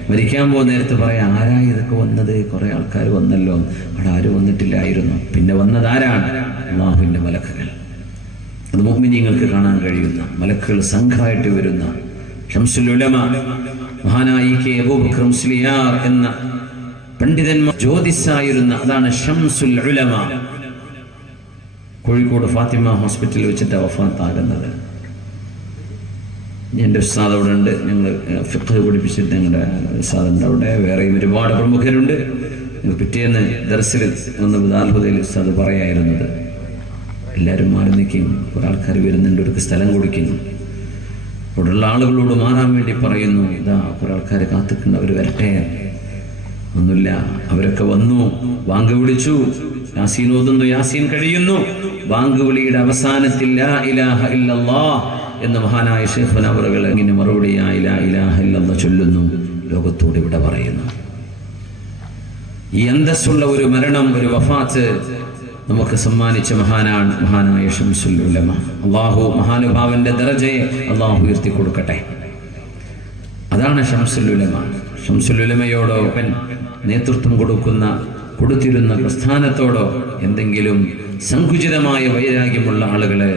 മരിക്കാൻ പോകുന്ന നേരത്ത് പറയാം, ആരാ ഇതൊക്കെ വന്നത്, കുറെ ആൾക്കാർ വന്നല്ലോ. അവിടെ ആരും വന്നിട്ടില്ലായിരുന്നു. പിന്നെ വന്നത് ആരാണ്? അല്ലാഹുവിന്റെ മലക്കുകൾ. അത് മുഅ്മിനീങ്ങൾക്ക് കാണാൻ കഴിയുന്ന മലക്കുകൾ സംഘമായിട്ട് വരുന്ന ശംസുൽ ഉലമ മഹാനായ കെ അബൂബക്കർ മുസ്ലിയാർ എന്ന പണ്ഡിതന്മാർ ജ്യോതിസായിരുന്ന, അതാണ് ശംസുൽ ഉലമ. കോഴിക്കോട് ഫാത്തിമ ഹോസ്പിറ്റലിൽ വെച്ചിട്ട് വഫാത്താകുന്നത്. എൻ്റെ ഉസ്താദ് അവിടെ ഉണ്ട്. ഞങ്ങൾ ഫിഖ് പഠിപ്പിച്ചിട്ട് ഞങ്ങളുടെ ഉസ്താദുണ്ട് അവിടെ. വേറെയും ഒരുപാട് പ്രമുഖരുണ്ട്. പിറ്റേന്ന് ദർസിൽ ഒന്ന് ദാൽഹുദയിൽ ഉസ്താദ് പറയായിരുന്നത്, എല്ലാവരും മാറി നിൽക്കും, കുറെ ആൾക്കാർ വരുന്നുണ്ട്, ഒരു സ്ഥലം കൊടുക്കുന്നു. അവിടെയുള്ള ആളുകളോട് മാറാൻ വേണ്ടി പറയുന്നു, ഇതാ കുറെ ആൾക്കാർ കാത്തിട്ടുണ്ട്, അവർ വരട്ടെ. ഒന്നുമില്ല, അവരൊക്കെ വന്നു. വാങ്ക് വിളിച്ചു, യാസീൻ ഓതുന്നു, യാസീൻ കഴിയുന്നു. വാങ്ക് വിളിയുടെ അവസാനത്തിൽ ലാ ഇലാഹ ഇല്ലല്ലാഹ് എന്ന് മഹാനായ ശൈഖുനാ അവറുകൾ ഇങ്ങനെ മറുപടി ലാ ഇലാഹ ഇല്ലല്ലാഹ് ചൊല്ലുന്നു. ലോകത്തോട് ഇവിടെ പറയുന്നു. ഈ അന്തസ്സുള്ള ഒരു മരണം, ഒരു വഫാത്ത് നമുക്ക് സമ്മാനിച്ച മഹാനാണ് മഹാനായ ശംസുൽ ഉലമ. അല്ലാഹു മഹാനുഭാവന്റെ ദറജയെ അല്ലാഹു ഉയർത്തി കൊടുക്കട്ടെ. അതാണ് ശംസുൽ ഉലമ. ശംസുൽ ഉലമയോടോ നേതൃത്വം കൊടുത്തിരുന്ന പ്രസ്ഥാനത്തോടോ എന്തെങ്കിലും സങ്കുചിതമായ വൈരാഗ്യമുള്ള ആളുകള്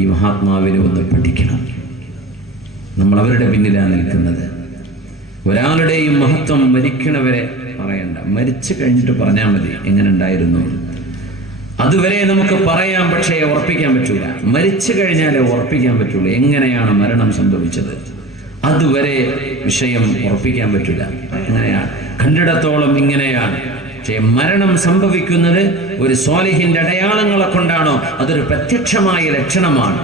ഈ മഹാത്മാവിനെ ഒന്ന് പഠിക്കണം. നമ്മൾ അവരുടെ പിന്നിലാണ് നിൽക്കുന്നത്. ഒരാളുടെയും മഹത്വം മരിക്കണവരെ പറയണ്ട, മരിച്ചു കഴിഞ്ഞിട്ട് പറഞ്ഞാൽ മതി എങ്ങനെ ഉണ്ടായിരുന്നു. അതുവരെ നമുക്ക് പറയാം, പക്ഷേ ഉറപ്പിക്കാൻ പറ്റൂല. മരിച്ചു കഴിഞ്ഞാലേ ഉറപ്പിക്കാൻ പറ്റുള്ളൂ എങ്ങനെയാണ് മരണം സംഭവിച്ചത്. അതുവരെ വിഷയം ഉറപ്പിക്കാൻ പറ്റൂല. എങ്ങനെയാണ് കണ്ടിടത്തോളം ഇങ്ങനെയാണ്. പക്ഷേ മരണം സംഭവിക്കുന്നത് ഒരു സ്വാലിഹിന്റെ അടയാളങ്ങളെ കൊണ്ടാണോ? അതൊരു പ്രത്യക്ഷമായ ലക്ഷണമാണ്.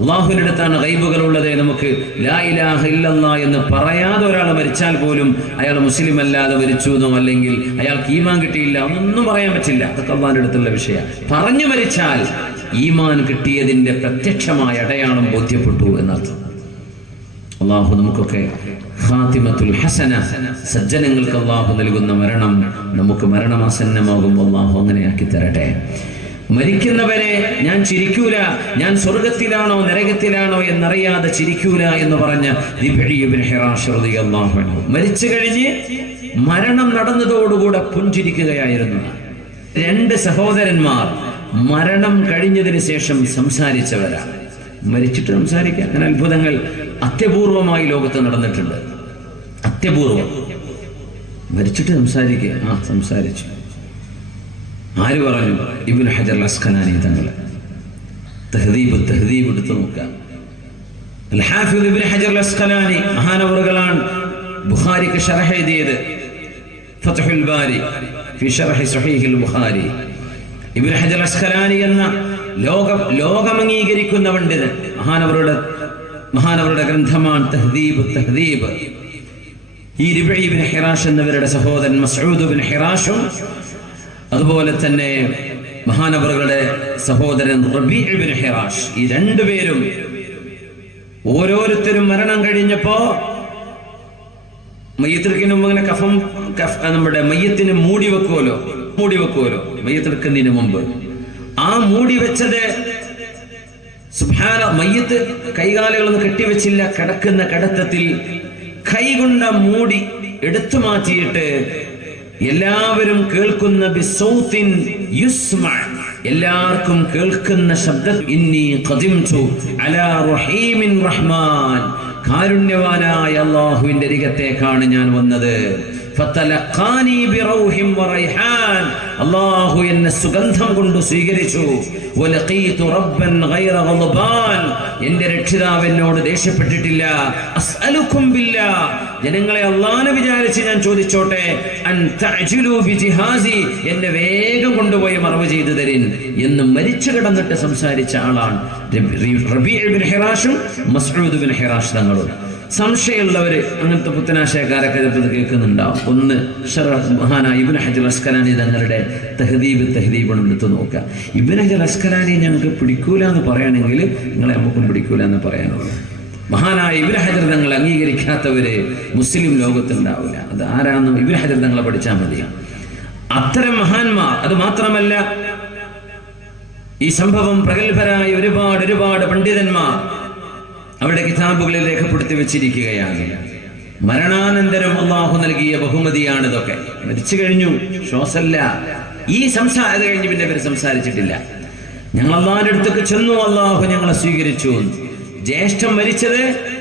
അല്ലാഹുവിന്റെ അടുത്താണ് ഗൈബുകൾ ഉള്ളത്. നമുക്ക് ലാ ഇലാഹ ഇല്ലല്ലാഹ് എന്ന് പറയാതെ ഒരാൾ മരിച്ചാൽ പോലും അയാൾ മുസ്ലിം അല്ലാതെ മരിച്ചു എന്നോ അല്ലെങ്കിൽ അയാൾക്ക് ഈമാൻ കിട്ടിയില്ല ഒന്നും പറയാൻ പറ്റില്ല. അതൊക്കെ അല്ലാഹുവിന്റെ അടുത്തുള്ള വിഷയം. പറഞ്ഞു മരിച്ചാൽ ഈമാൻ കിട്ടിയതിന്റെ പ്രത്യക്ഷമായ അടയാളം ബോധ്യപ്പെട്ടു എന്നർത്ഥം. അല്ലാഹു നമുക്കൊക്കെ ഖാതിമത്തുൽ ഹസന, സജ്ജനങ്ങൾക്ക് അല്ലാഹു നൽകുന്ന മരണം നമുക്ക് മരണമാസന്നമാകുമ്പോൾ അല്ലാഹു അങ്ങനെയാക്കി തരട്ടെ. മരിക്കുന്നവരെ ഞാൻ ചിരിക്കൂല, ഞാൻ സ്വർഗത്തിലാണോ നരകത്തിലാണോ എന്നറിയാതെ ചിരിക്കൂല എന്ന് പറഞ്ഞ റിബഈ ഇബ്നു ഹിറാഷ് റളിയല്ലാഹു അൻഹു മരിച്ചു കഴിഞ്ഞ് മരണം നടന്നതോടുകൂടെ പുഞ്ചിരിക്കുകയായിരുന്നു. രണ്ട് സഹോദരന്മാർ മരണം കഴിഞ്ഞതിന് ശേഷം സംസാരിച്ചവരാണ്. മരിച്ചിട്ട് സംസാരിക്കുക, അങ്ങനെ അത്ഭുതങ്ങൾ അത്യപൂർവമായി ലോകത്ത് നടന്നിട്ടുണ്ട്. അത്യപൂർവം മരിച്ചിട്ട് സംസാരിക്കുക. സംസാരിച്ചു. ആര് പറഞ്ഞു? ഇബ്നു ഹജർ അസ്ഖലാനി തങ്ങൾ. തഹ്ദീബ് എടുത്തു നോക്കുക. അൽ ഹാഫിദ് ഇബ്നു ഹജർ അസ്ഖലാനി മഹാനവറുകളാണ് ബുഖാരിക്ക് ശറഹ് എഴുതിയത്. ഫത്ഹുൽ ബാരി ഫി ശറഹ് സ്വഹീഹുൽ ബുഖാരി. ഇബ്നു ഹജർ അസ്ഖലാനി എന്ന ലോകം അംഗീകരിക്കുന്ന പണ്ഡിതൻ, മഹാനവറുടെ ഗ്രന്ഥമാണ് തഹ്ദീബ്. ഈ റിബഈ ഇബ്നു ഹിറാഷ് എന്നവരുടെ സഹോദരൻ മസ്ഊദ് ഇബ്നു ഹിറാഷും അതുപോലെ തന്നെ മഹാനവറുകളുടെ സഹോദരൻ റബീഉ ഇബ്നു ഹിറാഷ്, ഈ രണ്ടുപേരും ഓരോരുത്തരും മരണം കഴിഞ്ഞപ്പോ മയ്യത്തെടുക്കുന്നതിന് മുമ്പ് ഇങ്ങനെ നമ്മുടെ മയ്യത്തിന് മൂടി വെക്കുമല്ലോ മയ്യത്തെടുക്കുന്നതിന് മുമ്പ്. ആ മൂടി വെച്ചത് സുബ്ഹാന, മയ്യത്ത് കൈകാലുകളൊന്നും കെട്ടിവെച്ചില്ല, കിടക്കുന്ന കിടത്തത്തിൽ കൈകൊണ്ട മൂടി എടുത്തു മാറ്റിയിട്ട് എല്ലാവരും കേൾക്കുന്ന ബിസൗത്തിൻ യുസ്മഅ, എല്ലാവർക്കും കേൾക്കുന്ന ശബ്ദം, ഇന്നി ഖദിംതു അലാ റഹീമിൻ റഹ്മാൻ, കാരുണ്യവാനായ അല്ലാഹുവിന്റെ അരികത്തേക്കാണ് ഞാൻ വന്നത്. ഫതലഖാനി ബിറൗഹിൻ വറൈഹാൻ, അല്ലാഹു എന്നെ സുഗന്ധം കൊണ്ട് സ്വീകരിച്ചു. വലഖീതു റബ്ബൻ ഗൈറ ഗളബാൻ, എന്റെ രക്ഷിതാവ് എന്നോട് ദേഷ്യപ്പെട്ടിട്ടില്ല. അസ്അലുക്കും ബില്ലാഹ്, ജനങ്ങളെ അല്ലാഹുവിനെ വിചാരിച്ച് ഞാൻ ചോദിച്ചോട്ടെ, അൻ തഅജിലു ബിജിഹാസി, എന്നെ വേഗം കൊണ്ടുപോയി മറവ് ചെയ്തു തരിൻ എന്ന് മരിച്ചു കിടന്നിട്ട് സംസാരിച്ച ആളാണ് റബീഉ ഇബ്നു ഹിറാഷും മസ്ഊദ് ഇബ്നു ഹിറാഷ് തങ്ങളും. സംശയമുള്ളവര് അങ്ങനത്തെ പുത്തനാശയക്കാരൊക്കെ ചിലപ്പോൾ കേൾക്കുന്നുണ്ടാവും. ഒന്ന് മഹാനായ ഇബ്നു ഹജർ അസ്കലാനി തങ്ങളുടെ തഹ്ദീബ് എടുത്ത് നോക്കുക. ഇബ്നു ഹജർ അസ്കലാനി ഞങ്ങൾക്ക് പിടിക്കൂല എന്ന് പറയുകയാണെങ്കിൽ നിങ്ങളെ നമുക്കും പിടിക്കൂല എന്ന് പറയാനുള്ളൂ. മഹാനായ ഇബ്നു ഹജർ തങ്ങൾ അംഗീകരിക്കാത്തവര് മുസ്ലിം ലോകത്തുണ്ടാവില്ല. അത് ആരാന്ന് ഇബ്നു ഹജർ തങ്ങളെ പഠിച്ചാൽ മതി. അത്തരം മഹാന്മാർ, അത് മാത്രമല്ല ഈ സംഭവം പ്രഗത്ഭരായ ഒരുപാട് പണ്ഡിതന്മാർ അവരുടെ കിതാബുകളിൽ രേഖപ്പെടുത്തി വെച്ചിരിക്കുകയാണ്. മരണാനന്തരം അള്ളാഹു നൽകിയ ബഹുമതിയാണ് ഇതൊക്കെ. മരിച്ചു കഴിഞ്ഞു, ശ്വാസല്ല, ഈ സംസാരം കഴിഞ്ഞ് പിന്നെ ഇവർ സംസാരിച്ചിട്ടില്ല. ഞങ്ങൾ അള്ളാഹിന്റെ അടുത്തേക്ക് ചെന്നു, അള്ളാഹു ഞങ്ങളെ സ്വീകരിച്ചു. ജ്യേഷ്ഠം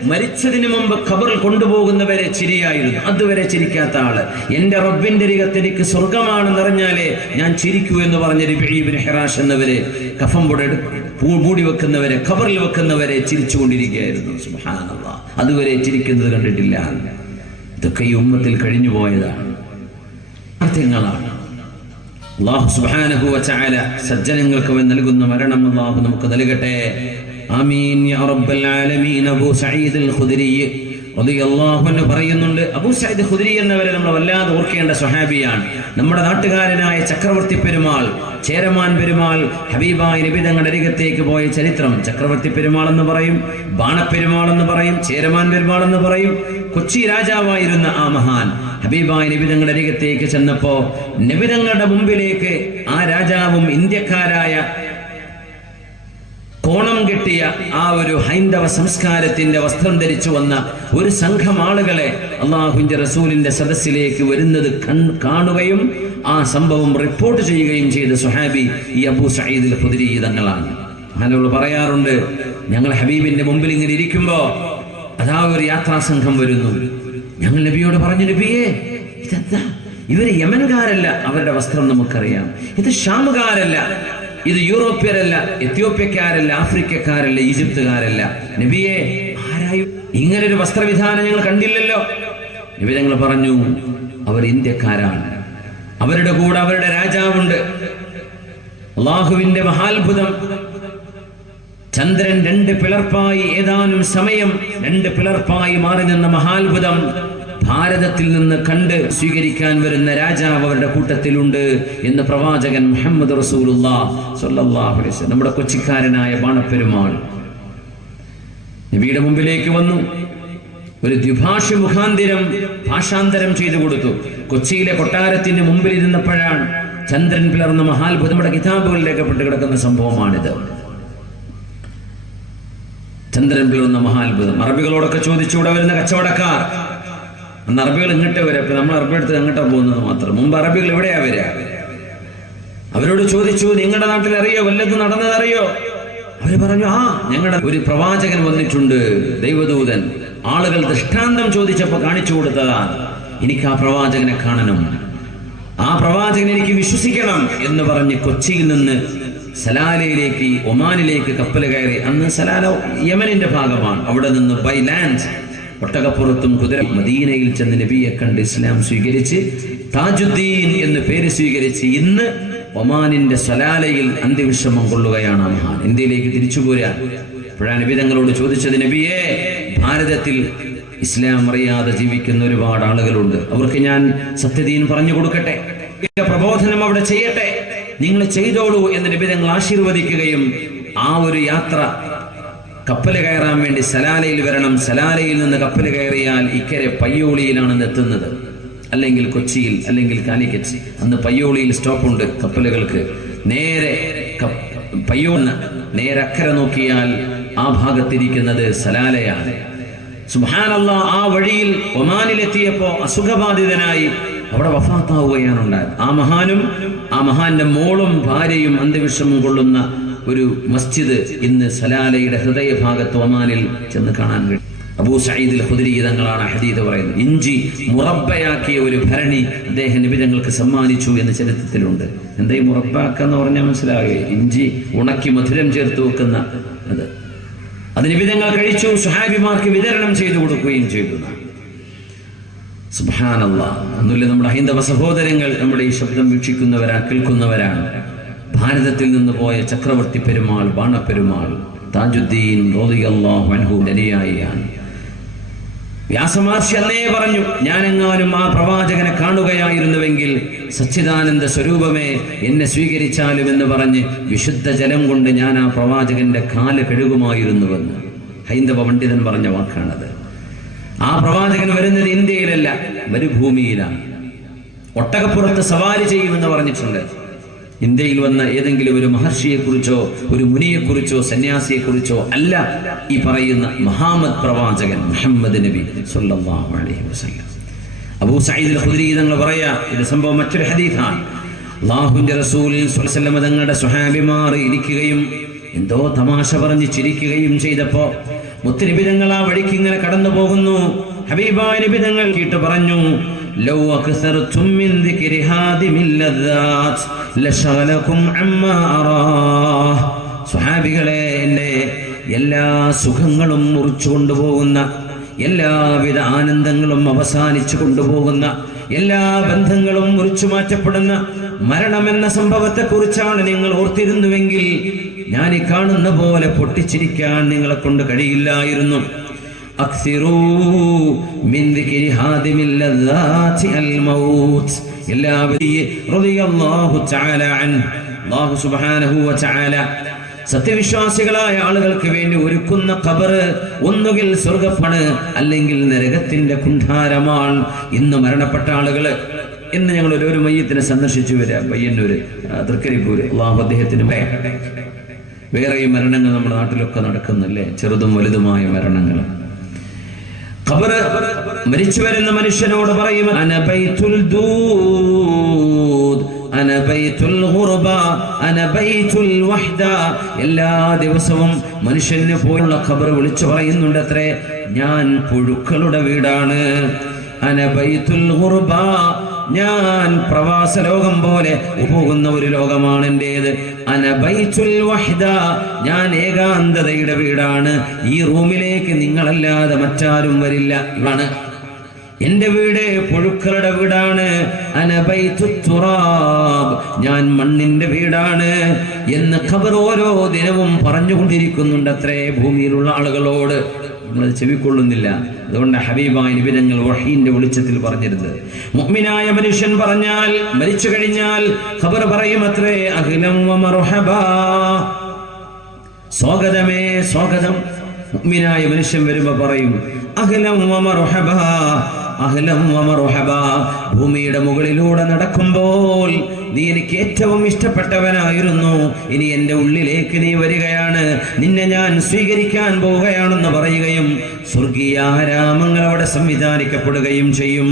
മരിച്ചതിന് മുമ്പ് ഖബറിൽ കൊണ്ടുപോകുന്നവരെ ചിരിയായിരുന്നു, അതുവരെ ചിരിക്കാത്ത ആള്. എന്റെ റബ്ബിന്റെ അരികത്ത് എനിക്ക് സ്വർഗമാണെന്ന് അറിഞ്ഞാലേ ഞാൻ ചിരിക്കൂ എന്ന് പറഞ്ഞ റിബഈ ഇബ്നു ഹിറാഷ് എന്നവര് കഫം മൂടി വെക്കുന്നവരെ, ഖബറിൽ വെക്കുന്നവരെ ചിരിച്ചുകൊണ്ടിരിക്കുകയായിരുന്നു. സുബ്ഹാനല്ലാഹ്, അതുവരെ ചിരിക്കുന്നത് കണ്ടിട്ടില്ല. ഇതൊക്കെ ഈ ഉമ്മത്തിൽ കഴിഞ്ഞു പോയതാണ്, അർത്ഥങ്ങളാണ്. അല്ലാഹു സുബ്ഹാനഹു വ തആല സജ്ജനങ്ങൾക്ക് നൽകുന്ന മരണം അല്ലാഹു നമുക്ക് നൽകട്ടെ. ആമീൻ യാ റബ്ബൽ ആലമീൻ. അബൂ സഈദ് അൽ ഖുദരി റളിയല്ലാഹു അൻഹു പറയുന്നുണ്ട്, അബൂ സഈദ് ഖുദരി എന്നവരെ നമ്മൾ വല്ലാതെ ഓർക്കേണ്ട സ്വഹാബിയാണ്. നമ്മുടെ നാട്ടുകാരനായ ചക്രവർത്തി പെരുമാൾ, ചേരമാൻ പെരുമാൾ ഹബീബായ നബി തങ്ങളുടെ അരികത്തേക്ക് പോയ ചരിത്രം. ചക്രവർത്തി പെരുമാൾ എന്ന് പറയും, ബാണപ്പെരുമാൾ എന്ന് പറയും, ചേരമാൻ പെരുമാൾ എന്ന് പറയും. കൊച്ചി രാജാവായിരുന്ന ആ മഹാൻ ഹബീബായ നബി തങ്ങളുടെ അരികത്തേക്ക് ചെന്നപ്പോ നബി തങ്ങളുടെ മുമ്പിലേക്ക് ആ രാജാവും ഇന്ത്യക്കാരായ കോണം കെട്ടിയ ആ ഒരു ഹൈന്ദവ സംസ്കാരത്തിന്റെ വസ്ത്രം ധരിച്ചു വന്ന ഒരു സംഘം ആളുകളെ അള്ളാഹുവിന്റെ റസൂലിന്റെ സദസ്സിലേക്ക് വരുന്നത് കാണുകയും ആ സംഭവം റിപ്പോർട്ട് ചെയ്യുകയും ചെയ്ത സ്വഹാബി ഈ അബൂ സഈദ് അൽ ഖുദരി തങ്ങളാണ്. മഹാനവർ പറയാറുണ്ട്, ഞങ്ങൾ ഹബീബിന്റെ മുമ്പിൽ ഇങ്ങനെ ഇരിക്കുമ്പോ അതാ ഒരു യാത്രാ സംഘം വരുന്നു. ഞങ്ങൾ നബിയോട് പറഞ്ഞു, നബിയേ ഇതെന്താ? ഇവര് യമൻകാരല്ല, അവരുടെ വസ്ത്രം നമുക്കറിയാം. ഇത് ഷാമുകാരല്ല, ഇത് യൂറോപ്യരല്ല, എത്യോപ്യക്കാരല്ല, ആഫ്രിക്കക്കാരല്ല, ഈജിപ്തുകാരല്ല. നബിയെ ആരായും ഇങ്ങനൊരു വസ്ത്രവിധാനം ഞങ്ങൾ കണ്ടില്ലല്ലോ. നബി ഞങ്ങൾ പറഞ്ഞു, അവർ ഇന്ത്യക്കാരാണ്, അവരുടെ കൂടെ അവരുടെ രാജാവുണ്ട്. അള്ളാഹുവിന്റെ മഹാത്ഭുതം, ചന്ദ്രൻ 2 പിളർപ്പായി ഏതാനും സമയം 2 പിളർപ്പായി മാറി നിന്ന മഹാത്ഭുതം ഭാരതത്തിൽ നിന്ന് കണ്ട് സ്വീകരിക്കാൻ വരുന്ന രാജാവ് അവരുടെ കൂട്ടത്തിലുണ്ട് എന്ന് പ്രവാചകൻ മുഹമ്മദ് റസൂലുള്ളാഹി സ്വല്ലല്ലാഹു അലൈഹി വസല്ലം നമ്മുടെ കൊച്ചിക്കാരനായ ബാണപ്പെരുമാൾ നബിയുടെ മുമ്പിലേക്ക് വന്നു. ഒരു ദ്വിഭാഷി മുഖാന്തിരം ഭാഷാന്തരം ചെയ്തു കൊടുത്തു. കൊച്ചിയിലെ കൊട്ടാരത്തിന്റെ മുമ്പിൽ ഇരുന്നപ്പോഴാണ് ചന്ദ്രൻ പിളർന്ന മഹാത്ഭുതം. നമ്മുടെ കിതാബുകളിൽ രേഖപ്പെട്ട് കിടക്കുന്ന സംഭവമാണിത്. ചന്ദ്രൻ പിളർന്ന മഹാത്ഭുതം. അറബികളോടൊക്കെ ചോദിച്ചു, ഇവിടെ വരുന്ന കച്ചവടക്കാർ, അന്ന് അറബികൾ ഇങ്ങോട്ട് വരാം, ഇപ്പൊ നമ്മൾ അറബി എടുത്ത് അങ്ങോട്ടാ പോകുന്നത് മാത്രം. മുമ്പ് അറബികൾ എവിടെയാ വരിക? അവരോട് ചോദിച്ചു, നിങ്ങളുടെ നാട്ടിൽ അറിയോ, വല്ലതും നടന്നതറിയോ? അവര് പറഞ്ഞു, ആ ഞങ്ങളുടെ ഒരു പ്രവാചകൻ വന്നിട്ടുണ്ട്, ദൈവദൂതൻ. ആളുകൾ ദൃഷ്ടാന്തം ചോദിച്ചപ്പോ കാണിച്ചു കൊടുത്തതാണ്. എനിക്ക് ആ പ്രവാചകനെ കാണണം, ആ പ്രവാചകൻ എനിക്ക് വിശ്വസിക്കണം എന്ന് പറഞ്ഞ് കൊച്ചിയിൽ നിന്ന് സലാലയിലേക്ക്, ഒമാനിലേക്ക് കപ്പൽ കയറി. അന്ന് സലാല യമനിന്റെ ഭാഗമാണ്. അവിടെ നിന്ന് ബൈ ലാൻഡ് ഒട്ടകപ്പുറത്തും കുതിര മദീനയിൽ ചെന്ന് നബിയെ കണ്ട് ഇസ്ലാം സ്വീകരിച്ച് താജുദ്ദീൻ എന്ന് പേര് സ്വീകരിച്ച് ഇന്ന് ഒമാനിന്റെ സലാലയിൽ അന്ത്യവിശ്രമം കൊള്ളുകയാണ് ആ മഹാൻ. ഇന്ത്യയിലേക്ക് തിരിച്ചു പോരാ. അപ്പോഴാണ് നബി തങ്ങളോട് ചോദിച്ചത്, നബിയെ ഭാരതത്തിൽ ഇസ്ലാം അറിയാതെ ജീവിക്കുന്ന ഒരുപാട് ആളുകളുണ്ട്. അവർക്ക് ഞാൻ സത്യദീൻ പറഞ്ഞു കൊടുക്കട്ടെ, പ്രബോധനം അവിടെ ചെയ്യട്ടെ, നിങ്ങൾ ചെയ്തോളൂ എന്ന് നബി തങ്ങൾ ആശീർവദിക്കുകയും ആ ഒരു യാത്ര കപ്പൽ കയറാൻ വേണ്ടി സലാലയിൽ വരണം. സലാലയിൽ നിന്ന് കപ്പൽ കയറിയാൽ ഇക്കരെ പയ്യോളിയിലാണ് എത്തുന്നത്, അല്ലെങ്കിൽ കൊച്ചിയിൽ, അല്ലെങ്കിൽ കാലിക്കറ്റ്. അന്ന് പയ്യോളിയിൽ സ്റ്റോപ്പുണ്ട് കപ്പലുകൾക്ക്. നേരെ പയ്യോന്ന് നേരെ അക്കരെ നോക്കിയാൽ ആ ഭാഗത്തിരിക്കുന്നത് സലാലയാണ്. സുബ്ഹാനല്ലാഹ്, ആ വഴിയിൽ ഒമാനിലെത്തിയപ്പോ അസുഖബാധിതനായി അവിടെ വഫാത്താവുകയാണ് ഉണ്ടായത്. ആ മഹാനും ആ മഹാന്റെ മോളും ഭാര്യയും അന്ത്യവിഷമം കൊള്ളുന്ന ഒരു മസ്ജിദ് ഇന്ന് സലാലയുടെ ഹൃദയഭാഗത്ത് ഒമാനിൽ ചെന്ന് കാണാൻ കഴിയും. അബൂ സഈദ് അൽ ഖുദരി തങ്ങളാണ് ഹദീസ് പറയുന്നത്. ഇഞ്ചി മുറബ്ബയാക്കിയ ഒരു ഭരണി അദ്ദേഹം നബി തങ്ങൾക്ക് സമ്മാനിച്ചു എന്ന് ചരിത്രത്തിലുണ്ട്. എന്താ ഈ മുറബ്ബാക്കെന്ന് പറഞ്ഞാൽ മനസ്സിലാകുകയെ? ഇഞ്ചി ഉണക്കി മധുരം ചേർത്ത് വെക്കുന്ന അത് നബി തങ്ങൾ കഴിച്ചു, സ്വഹാബിമാർക്ക് വിതരണം ചെയ്തു കൊടുക്കുകയും ചെയ്തു. സുബ്ഹാനല്ലാഹ്. ഒന്നുമില്ല, നമ്മുടെ ഹൈന്ദവ സഹോദരങ്ങൾ നമ്മുടെ ഈ ശബ്ദം കേൾക്കുന്നവരാണ്. ഭാരതത്തിൽ നിന്ന് പോയ ചക്രവർത്തി പെരുമാൾ, ബാണപ്പെരുമാൾ താജുദ്ദീൻ റളിയല്ലാഹു അൻഹു അനുയായിയാണ്. വ്യാസമഹർഷി അന്നേ പറഞ്ഞു, ഞാനെങ്ങാനും ആ പ്രവാചകനെ കാണുകയായിരുന്നുവെങ്കിൽ സച്ചിദാനന്ദ സ്വരൂപമേ എന്നെ സ്വീകരിച്ചാലും എന്ന് പറഞ്ഞ് വിശുദ്ധ ജലം കൊണ്ട് ഞാൻ ആ പ്രവാചകന്റെ കാല് കഴുകുമായിരുന്നുവെന്ന് ഹൈന്ദവ പണ്ഡിതൻ പറഞ്ഞ വാക്കാണത്. ആ പ്രവാചകൻ വരുന്നത് ഇന്ത്യയിലല്ല, മരുഭൂമിയിലാണ്. ഒട്ടകപ്പുറത്ത് സവാരി ചെയ്യുമെന്ന് പറഞ്ഞിട്ടുണ്ട്. ഇന്ത്യയിൽ വന്ന ഏതെങ്കിലും ഒരു മഹർഷിയെ കുറിച്ചോ ഒരു മുനിയെക്കുറിച്ചോ സന്യാസിയെക്കുറിച്ചോ അല്ല ഈ പറയുന്ന മുഹമ്മദ് പ്രവാചകൻ, മുഹമ്മദ് നബി സല്ലല്ലാഹു അലൈഹി വസല്ലം. അബൂ സഈദ് അൽ ഖുദരി തങ്ങൾ പറയാ, ഇത് സംഭവം മറ്റൊരു ഹദീസാണ്. അല്ലാഹുവിന്റെ റസൂൽ സ്വല്ലല്ലാഹു അലൈഹി വസല്ലം തങ്ങളുടെ സ്വഹാബിമാർ ഇരിക്കുകയും എന്തോ തമാശ പറഞ്ഞ് ചിരിക്കുകയും ചെയ്തപ്പോ മുത്തുനബി തങ്ങൾ ആ വഴിക്ക് ഇങ്ങനെ കടന്നു പോകുന്നു. ഹബീബായ നബി തങ്ങൾ കേട്ട് പറഞ്ഞു, ലൗ അക്സർതും മിൻ ദിക്രി ഹാദിമിൽ ലദ്ദാത്ത് ലശഗലകും അമ്മാ അറാഹ്. സ്വഹാബികളെ, എൻ്റെ എല്ലാ സുഖങ്ങളും മുറിച്ചു കൊണ്ടുപോകുന്ന, എല്ലാവിധ ആനന്ദങ്ങളും അവസാനിച്ചു കൊണ്ടുപോകുന്ന, എല്ലാ ബന്ധങ്ങളും മുറിച്ചു മാറ്റപ്പെടുന്ന മരണമെന്ന സംഭവത്തെ കുറിച്ചാണ് നിങ്ങൾ ഓർത്തിരുന്നുവെങ്കിൽ ഞാൻ ഈ കാണുന്ന പോലെ പൊട്ടിച്ചിരിക്കാൻ നിങ്ങളെ കൊണ്ട് കഴിയില്ലായിരുന്നു. അക്സിറൂ മിൻ ദിക്രി ഹാദിമിൽ ലദ്ദാത്തി അൽ മൗത്ത്. എല്ലാവരെയും റളിയല്ലാഹു തആല അൻഹു, അല്ലാഹു സുബ്ഹാനഹു വ തആല സത്യവിശ്വാസികളായ ആളുകൾക്ക് വേണ്ടി ഒരുക്കുന്ന ഖബർ ഒന്നുകിൽ സ്വർഗ്ഗമാണ്, അല്ലെങ്കിൽ നരകത്തിന്റെ കുണ്ഠാരമാണ്. ഇന്ന് മരണപ്പെട്ട ആളുകള്, ഇന്ന് ഞങ്ങൾ ഒരു മയ്യത്തിനെ സന്ദർശിച്ചു വരാം, പയ്യന്നൂര്, തൃക്കരിപ്പൂര്. അല്ലാഹു അദ്ദേഹത്തിന് വേറെയും മരണങ്ങൾ നമ്മുടെ നാട്ടിലൊക്കെ നടക്കുന്നില്ലേ, ചെറുതും വലുതുമായ മരണങ്ങൾ. ഖബർ മരിച്ചു വരുന്ന മനുഷ്യനോട് പറയും, അന ബൈതുൽ ദൂദ് അന ബൈതുൽ ഗുർബ അന ബൈതുൽ വഹ്ദ. എല്ലാ ദിവസവും മനുഷ്യന് പോയുള്ള ഖബർ വിളിച്ചു പറയുന്നുണ്ട് അത്രേ, ഞാൻ പുഴുക്കളുടെ വീടാണ്. അന ബൈതുൽ ഗുർബ, ഞാൻ പ്രവാസ ലോകം പോലെ പോകുന്ന ഒരു ലോകമാണ് എന്റേത്. അന ബൈതുൽ വഹ്ദ, ഞാൻ ഏകാന്തതയുടെ വീടാണ്. ഈ റൂമിലേക്ക് നിങ്ങളല്ലാതെ മറ്റാരും വരില്ല. ഇതാണ് എന്റെ വീട്, പുഴുക്കളുടെ വീടാണ്. അന ബൈതുൽ തുറാബ്, ഞാൻ മണ്ണിന്റെ വീടാണ് എന്ന് ഖബർ ഓരോ ദിനവും പറഞ്ഞുകൊണ്ടിരിക്കുന്നുണ്ട് അത്രേ ഭൂമിയിലുള്ള ആളുകളോട്. നമ്മളത് ചെവിക്കൊള്ളുന്നില്ല. അതുകൊണ്ട് ഹബീബായ നബി തങ്ങൾ വഹീന്റെ വെളിച്ചത്തിൽ പറഞ്ഞിരുന്നത്, മുഅ്മിനായ മനുഷ്യൻ പറഞ്ഞാൽ, മരിച്ചു കഴിഞ്ഞാൽ ഖബർ പറയും അത്രേ, അഹ്ലൻ വ മർഹബാ, സ്വാഗതമേ സ്വാഗതം. മുഅ്മിനായ മനുഷ്യൻ വരുമ്പോ പറയും അഹ്ലൻ വ മർഹബാ, അഹ്ലൻ വ മർഹബാ. ഭൂമിയുടെ മുകളിലൂടെ നടക്കുമ്പോൾ നീ എനിക്ക് ഏറ്റവും ഇഷ്ടപ്പെട്ടവനായിരുന്നു, ഇനി എന്റെ ഉള്ളിലേക്ക് നീ വരികയാണ്, നിന്നെ ഞാൻ സ്വീകരിക്കാൻ പോവുകയാണെന്ന് പറയുകയും സ്വർഗീയ ആരാമങ്ങൾ അവിടെ സംവിധാനിക്കപ്പെടുകയും ചെയ്യും.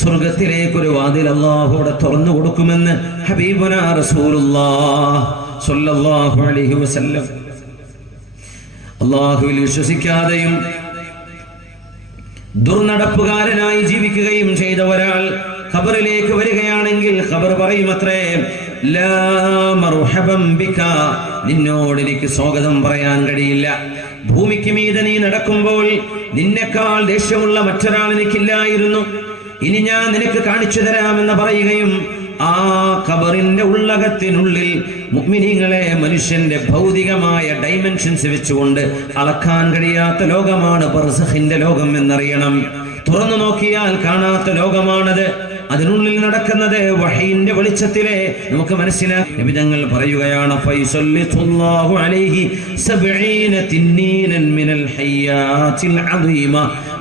സ്വർഗത്തിലേക്കൊരു വാതിൽ അല്ലാഹുവോടെ തുറന്നു കൊടുക്കുമെന്ന് ഹബീബുനാ റസൂലുള്ളാഹി സ്വല്ലല്ലാഹു അലൈഹി വസല്ലം. അല്ലാഹുവിൽ വിശ്വസിക്കാതെയും ദുർനടപ്പുകാരനായി ജീവിക്കുകയും ചെയ്ത ഒരാൾ ഖബറിലേക്ക് വരികയാണെങ്കിൽ ഖബർ പറയുമത്രേ, ലാ മർഹബൻ ബിക, നിന്നോട് എനിക്ക് സ്വാഗതം പറയാൻ കഴിയില്ല. ഭൂമിക്ക് മീതെ നീ നടക്കുമ്പോൾ നിന്നെക്കാൾ ദേഷ്യമുള്ള മറ്റൊരാൾ എനിക്കില്ലായിരുന്നു, ഇനി ഞാൻ നിനക്ക് കാണിച്ചു തരാമെന്ന് പറയുകയും ആ ഖബറിന്റെ ഉള്ളകത്തിനുള്ളിൽ മുഅ്മിനീങ്ങളെ മനുഷ്യന്റെ ഭൗതികമായ ഡൈമെൻഷൻസ് വെച്ചുകൊണ്ട് അളക്കാൻ കഴിയാത്ത ലോകമാണ് ബർസഖിന്റെ ലോകം എന്നറിയണം. തുറന്നു നോക്കിയാൽ കാണാത്ത ലോകമാണത്. അതിനുള്ളിൽ നടക്കുന്നത് വഹയിന്റെ വെളിച്ചത്തിലെ നമുക്ക് മനസ്സിലാക്കാം. നബി തങ്ങൾ പറയുകയാണ് ഫൈസല്ലല്ലാഹു അലൈഹി 70 തിന്നീനൻ മിനൽ ഹയ്യാത്തിൽ അദീമ.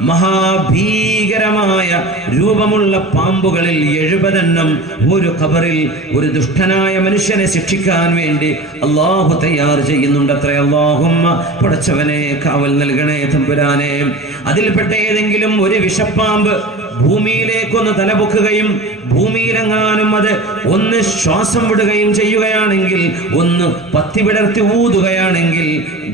മഹാഭീകരമായ രൂപമുള്ള പാമ്പുകളിൽ 70 എണ്ണം ഒരു ഖബറിൽ ഒരു ദുഷ്ടനായ മനുഷ്യനെ ശിക്ഷിക്കാൻ വേണ്ടി അല്ലാഹു തയ്യാർ ചെയ്യുന്നുണ്ട്. അത്ര അല്ലാഹുമ്മ പടച്ചവനെ കാവൽ നൽകണേ തമ്പുരാനെ. അതിൽപ്പെട്ട ഏതെങ്കിലും ഒരു വിഷപ്പാമ്പ് ഭൂമിയിലേക്കൊന്ന് തലപൊക്കുകയും ഭൂമിയിലെങ്ങാനും അത് ഒന്ന് ശ്വാസം വിടുകയും ചെയ്യുകയാണെങ്കിൽ, ഒന്ന് പത്തി വിടർത്തി ഊതുകയാണെങ്കിൽ,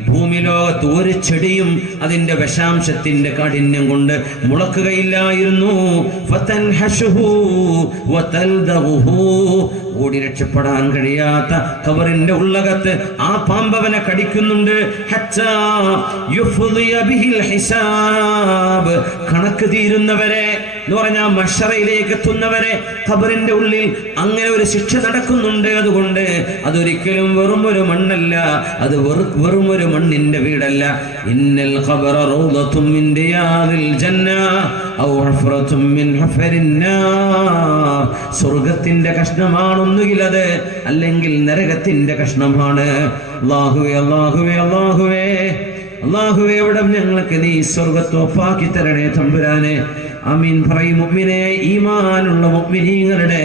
ഭൂമി ലോകത്ത് ഒരു ചെടിയും അതിന്റെ വിഷാംശത്തിന്റെ കാഠിന്യം കൊണ്ട് മുളക്കുകയില്ലായിരുന്നു. ഓടി രക്ഷപ്പെടാൻ കഴിയാത്ത ഖബറിന്റെ ഉള്ളകത്ത് ആ പാമ്പവനെ കടിക്കുന്നുണ്ട്. കണക്ക് തീരുന്നവരെ എന്ന് പറഞ്ഞാൽ മഹ്ശറയിലേക്ക് എത്തുന്നവരെ ഖബറിന്റെ ഉള്ളിൽ അങ്ങനെ ഒരു ശിക്ഷ നടക്കുന്നുണ്ട്. അതുകൊണ്ട് അതൊരിക്കലും വെറും ഒരു മണ്ണല്ല, അത് വെറും ഒരു മണ്ണിന്റെ വീടല്ല. ഇന്നൽ ഖബറ റൗദത്തും മിൻ റിയാദിൽ ജന്ന ഔ ഹഫറത്തും മിൻ ഹഫരിൻ നാർ. സ്വർഗ്ഗത്തിന്റെ കഷ്ണമാണൊന്നുകിൽ അത്, അല്ലെങ്കിൽ നരകത്തിന്റെ കഷ്ണമാണ്. അല്ലാഹുവേ അല്ലാഹുവേ അല്ലാഹുവേ അല്ലാഹുവേ ഇവിടെ ഞങ്ങൾക്ക് നീ സ്വർഗ്ഗത്തോപ്പാക്കി തരണേ തമ്പുരാനെ. ആമീൻ പറയും മുഅ്മിനേ. ഈമാനുള്ള മുഅ്മിനീങ്ങളുടെ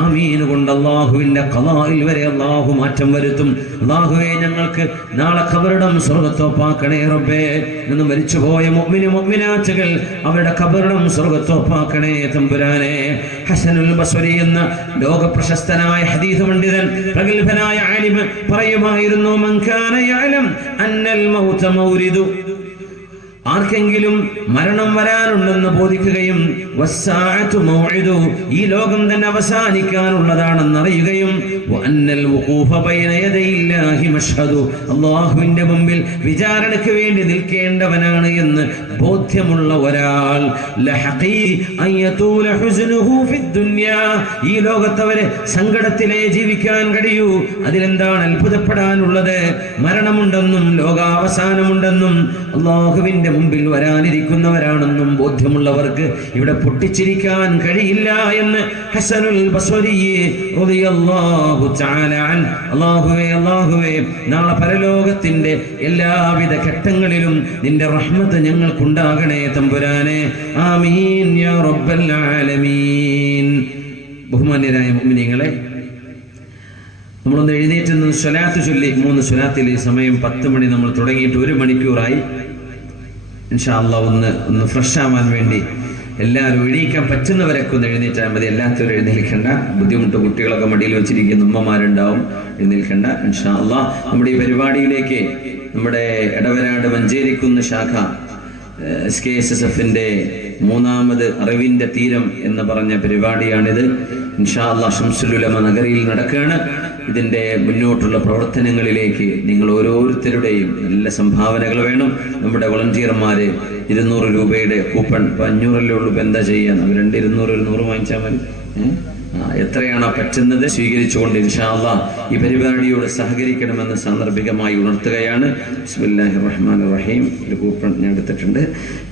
ആമീൻ കൊണ്ട് അല്ലാഹുവിന്റെ ഖളായിൽ വരെ അല്ലാഹു മാറ്റം വരുത്തും. അല്ലാഹുവേ ഞങ്ങൾക്ക് നാളെ ഖബറിടം സ്വർഗ്ഗത്തോപ്പാക്കണേ റബ്ബേ. എന്ന് മരിച്ചുപോയ മുഅ്മിനാത്തുകൾ അവരുടെ ഖബറിടം സ്വർഗ്ഗത്തോപ്പാക്കണേ തമ്പുരാനെ. ഹസനുൽ ബസ്രി എന്ന ലോക പ്രശസ്തനായ ഹദീസ് പണ്ഡിതൻ, പ്രഗൽഭനായ ആലിം പറയുമായിരുന്നു, മൻ കാന യഅലം അന്നൽ മൗത മൗരിദു, ആർക്കെങ്കിലും മരണം വരാനുണ്ടെന്ന് ബോധിക്കുകയും വസ്സാഅതു മൗഇദു, ഈ ലോകം തന്നെ അവസാനിക്കാനുള്ളതാണെന്ന് അറിയുകയും വഅന്നൽ വഖൂഫ ബൈന യദൈല്ലാഹി മഷ്ഹദു, അല്ലാഹുവിന്റെ മുമ്പിൽ വിചാരണയ്ക്ക് വേണ്ടി നിൽക്കേണ്ടവനാണ് എന്ന് ബോധ്യമുള്ള ഒരാൾ, ലഹഖീ അയതൂല ഹുസ്നുഹു ഫിദ്ദുനിയാ, ഈ ലോകത്തവരെ സങ്കടത്തിലേ ജീവിക്കാൻ കഴിയൂ. അതിലെന്താണ് അത്ഭുതപ്പെടാനുള്ളത്? മരണമുണ്ടെന്നും ലോകാവസാനമുണ്ടെന്നും അല്ലാഹുവിന്റെ മുമ്പിൽ വരാനിരിക്കുന്നവരാണെന്നും ബോധ്യമുള്ളവർക്ക് ഇവിടെ പൊട്ടിച്ചിരിക്കാൻ കഴിയില്ല എന്ന് ഹസനുൽ ബസ്രി റളിയല്ലാഹു തആല അൻ. അല്ലാഹുവേ അല്ലാഹുവേ നാളെ പരലോകത്തിന്റെ എല്ലാവിധ ഘട്ടങ്ങളിലും നിന്റെ റഹ്മത്ത് ഞങ്ങൾക്കുണ്ടാകണേ തമ്പുരാനെ. ആമീൻ യാ റബ്ബൽ ആലമീൻ. ബഹുമാന്യരായ മുഅ്മിനീങ്ങളെ, നമ്മളൊന്ന് എഴുന്നേറ്റ് നിന്ന് സ്വലാത്ത് ചൊല്ലി 3 സ്വലാത്തിൽ ഈ സമയം 10 മണി നമ്മൾ തുടങ്ങിയിട്ട് 1 മണിക്കൂറായി. ഇൻഷാ അല്ലാഹ് ഒന്ന് ഫ്രഷ് ആവാൻ വേണ്ടി എല്ലാവരും എഴുന്നേൽക്കാൻ പറ്റുന്നവരൊക്കെ ഒന്ന് എഴുന്നേറ്റാൽ മതി. എല്ലാത്തവരും എഴുന്നേൽക്കണ്ട. ബുദ്ധിമുട്ട് കുട്ടികളൊക്കെ മടിയിൽ വെച്ചിരിക്കുന്ന ഉമ്മമാരുണ്ടാവും, എഴുന്നേൽക്കണ്ട. ഇൻഷാ അല്ലാഹ് നമ്മുടെ ഈ പരിപാടിയിലേക്ക് നമ്മുടെ എടവനാട് മഞ്ചേരിക്കുന്ന് ശാഖ SKSSFന്റെ 3ാമത് അറിവിന്റെ തീരം എന്ന് പറഞ്ഞ പരിപാടിയാണിത്. ഇൻഷാ അല്ലാഹ് ശംസുൽ ഉലമ നഗരിയിൽ നടക്കുകയാണ്. ഇതിന്റെ മുന്നോട്ടുള്ള പ്രവർത്തനങ്ങളിലേക്ക് നിങ്ങൾ ഓരോരുത്തരുടെയും നല്ല സംഭാവനകൾ വേണം. നമ്മുടെ വളണ്ടിയർമാര് 200 രൂപയുടെ കൂപ്പൺ, 500 ഉള്ളൂ, ഇപ്പം എന്താ ചെയ്യാൻ? അവർ 200 100 വാങ്ങിച്ചാൽ മതി. എത്രയാണോ പറ്റുന്നത് സ്വീകരിച്ചുകൊണ്ട് ഇൻഷാ അല്ലാഹ് ഈ പരിപാടിയോട് സഹകരിക്കണമെന്ന് സാന്ദർഭികമായി ഉണർത്തുകയാണ്. ബിസ്മില്ലാഹിർ റഹ്മാനിർ റഹീം. ഒരു കൂപ്പൺ ഞാൻ എടുത്തിട്ടുണ്ട്.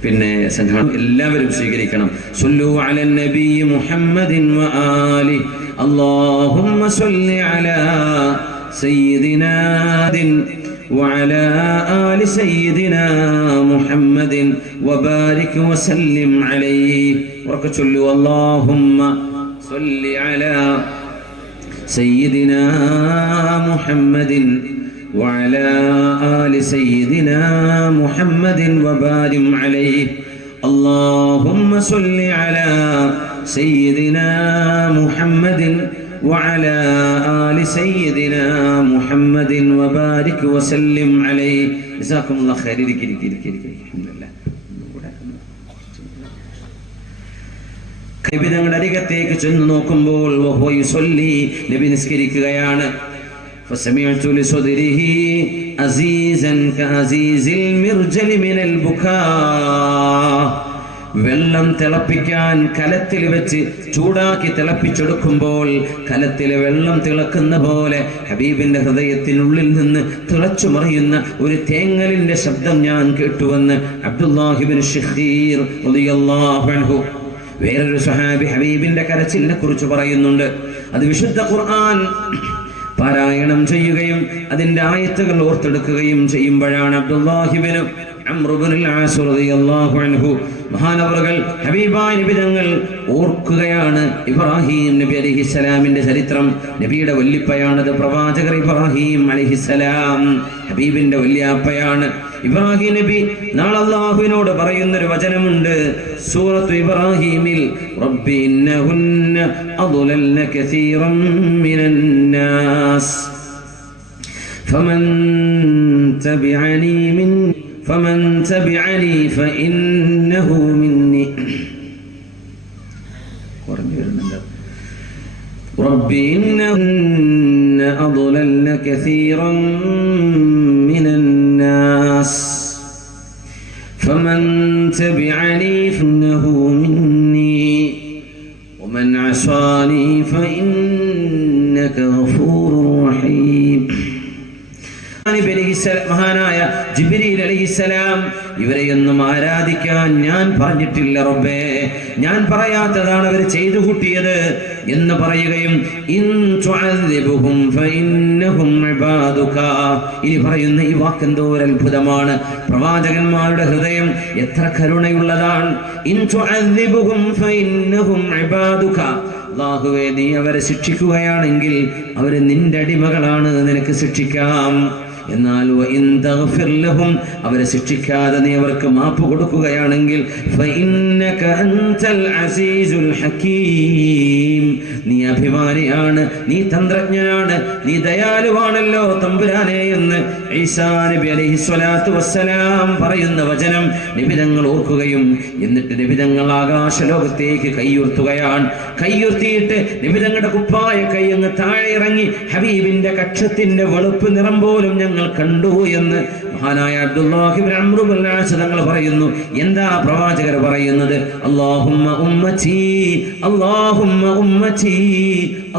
പിന്നെ സംഘം എല്ലാവരും സ്വീകരിക്കണം. സ്വല്ലു അലൻ നബി മുഹമ്മദിൻ വആലി അല്ലാഹുമ്മ സ്വല്ലി അലാ സയ്യിദിനാ وعلى آل سيدنا محمد وبارك وسلم عليه. وركتشلوا اللهم صل على سيدنا محمد وعلى آل سيدنا محمد وبارك عليه. اللهم صل على سيدنا محمد وعلى آل سيدنا محمد وبارك وسلم عليه. جزاكم الله خير. الحمد لله. നബിയുടെ അരികത്തേക്ക് ചെന്ന് നോക്കുമ്പോൾ നബി നിസ്കരിക്കുകയാണ്. فسمعت لصدره عزيزا كعزيز المرجل من البكاء. വെള്ളം തിളപ്പിക്കാൻ കലത്തിൽ വെച്ച് ചൂടാക്കി തിളപ്പിച്ചെടുക്കുമ്പോൾ കലത്തിലെ വെള്ളം തിളക്കുന്ന പോലെ ഹബീബിന്റെ ഹൃദയത്തിനുള്ളിൽ നിന്ന് തിളച്ചു മറിയുന്ന ഒരു തേങ്ങലിന്റെ ശബ്ദം ഞാൻ കേട്ടുവെന്ന് അബ്ദുല്ലാഹി ഇബ്നു ശഖീർ റളിയല്ലാഹു അൻഹു വേറൊരു സ്വഹാബി ഹബീബിന്റെ കരച്ചിലിനെ കുറിച്ച് പറയുന്നുണ്ട്. അത് വിശുദ്ധ ഖുർആൻ പാരായണം ചെയ്യുകയും അതിന്റെ ആയത്തുകൾ ഓർത്തെടുക്കുകയും ചെയ്യുമ്പോഴാണ് അബ്ദുല്ലാഹി ഇബ്നു അംർ ഇബ്നുൽ ആസ് റളിയല്ലാഹു അൻഹു മഹാനവറുകൾ ഹബീബായ നബി തങ്ങൾ ഓർക്കുകയാണ് ഇബ്രാഹിം നബി അലൈഹിസ്സലാമിന്റെ ചരിത്രം. നബിയുടെ വല്ലിപ്പയാണത്, പ്രവാചകർ ഇബ്രാഹിം അലൈഹിസ്സലാം ഹബീബിന്റെ വല്യാപ്പയാണ്. ഇബ്രാഹിം നബി നാളെ അല്ലാഹുവിനോട് പറയുന്നൊരു വചനമുണ്ട് സൂറത്തു ഇബ്രാഹിമിൽ, റബ്ബി ഇന്നഹുന്ന അദ്ലൽന കസീറൻ മിനൻ നാസ് ഫമൻ തബിഅനി ഫഇന്നഹു മിന്നി. റബ്ബി ഇന്നഹുന്ന അദ്ലൽന കസീറൻ മിനൻ നാസ് ഫമൻ തബിഅനി ഫഇന്നഹു മിന്നി വമൻ അസാനി ഫഇന്നക ഗഫൂറുർ റഹീം. മഹാനായ ജിബ്രീൽ അലൈഹിസ്സലാം ഇവരെയൊന്നും ആരാധിക്കാൻ ഞാൻ പറഞ്ഞിട്ടില്ല റബ്ബേ, ഞാൻ പറയാത്തതാണ് അവർ ചെയ്തു കൂട്ടിയത് എന്ന് പറയുകയും ഇൻ തുഅദ്ദിബുഹും ഫഇന്നഹും ഇബാദുക. ഇനി പറയുന്ന ഈ വാക്കെന്തോ ഒരു അത്ഭുതമാണ്. പ്രവാചകന്മാരുടെ ഹൃദയം എത്ര കരുണയുള്ളതാണ്. ഇൻ തുഅദ്ദിബുഹും ഫഇന്നഹും ഇബാദുക. അല്ലാഹുവേ, നീ അവരെ ശിക്ഷിക്കുകയാണെങ്കിൽ അവർ നിന്റെ അടിമകളാണ്, നിനക്ക് ശിക്ഷിക്കാം. എന്നാൽ അവരെ ശിക്ഷിക്കാതെ നീ അവർക്ക് മാപ്പ് കൊടുക്കുകയാണെങ്കിൽ നീ അഭിമാനിയാണ്, നീ തന്ത്രജ്ഞനാണ്, നീ ദയാലുവാണല്ലോ തമ്പുരാനെ എന്ന് ഈസാ നബി അലൈഹിസ്സലാത്തു വസ്സലാം പറയുന്ന വചനം നിബിതങ്ങൾ ഓർക്കുകയും എന്നിട്ട് നിബിതങ്ങൾ ആകാശലോകത്തേക്ക് കൈയുയർത്തുകയാണ്. കൈയുയർത്തിയിട്ട് നിബിതങ്ങളുടെ കുപ്പായ കൈ അങ്ങ് താഴെ ഇറങ്ങി ഹബീബിന്റെ കക്ഷത്തിന്റെ വെളുപ്പ് നിറം പോലും ഞങ്ങൾ കണ്ടു എന്ന് മഹാനായ അബ്ദുല്ലാഹി ഇബ്നു അംർ ഇബ്നുൽ ആസ് തങ്ങൾ പറയുന്നു. എന്താ പ്രവാചകർ പറയുന്നത്? അല്ലാഹുമ്മ ഉമ്മത്തി, അല്ലാഹുമ്മ ഉമ്മത്തി,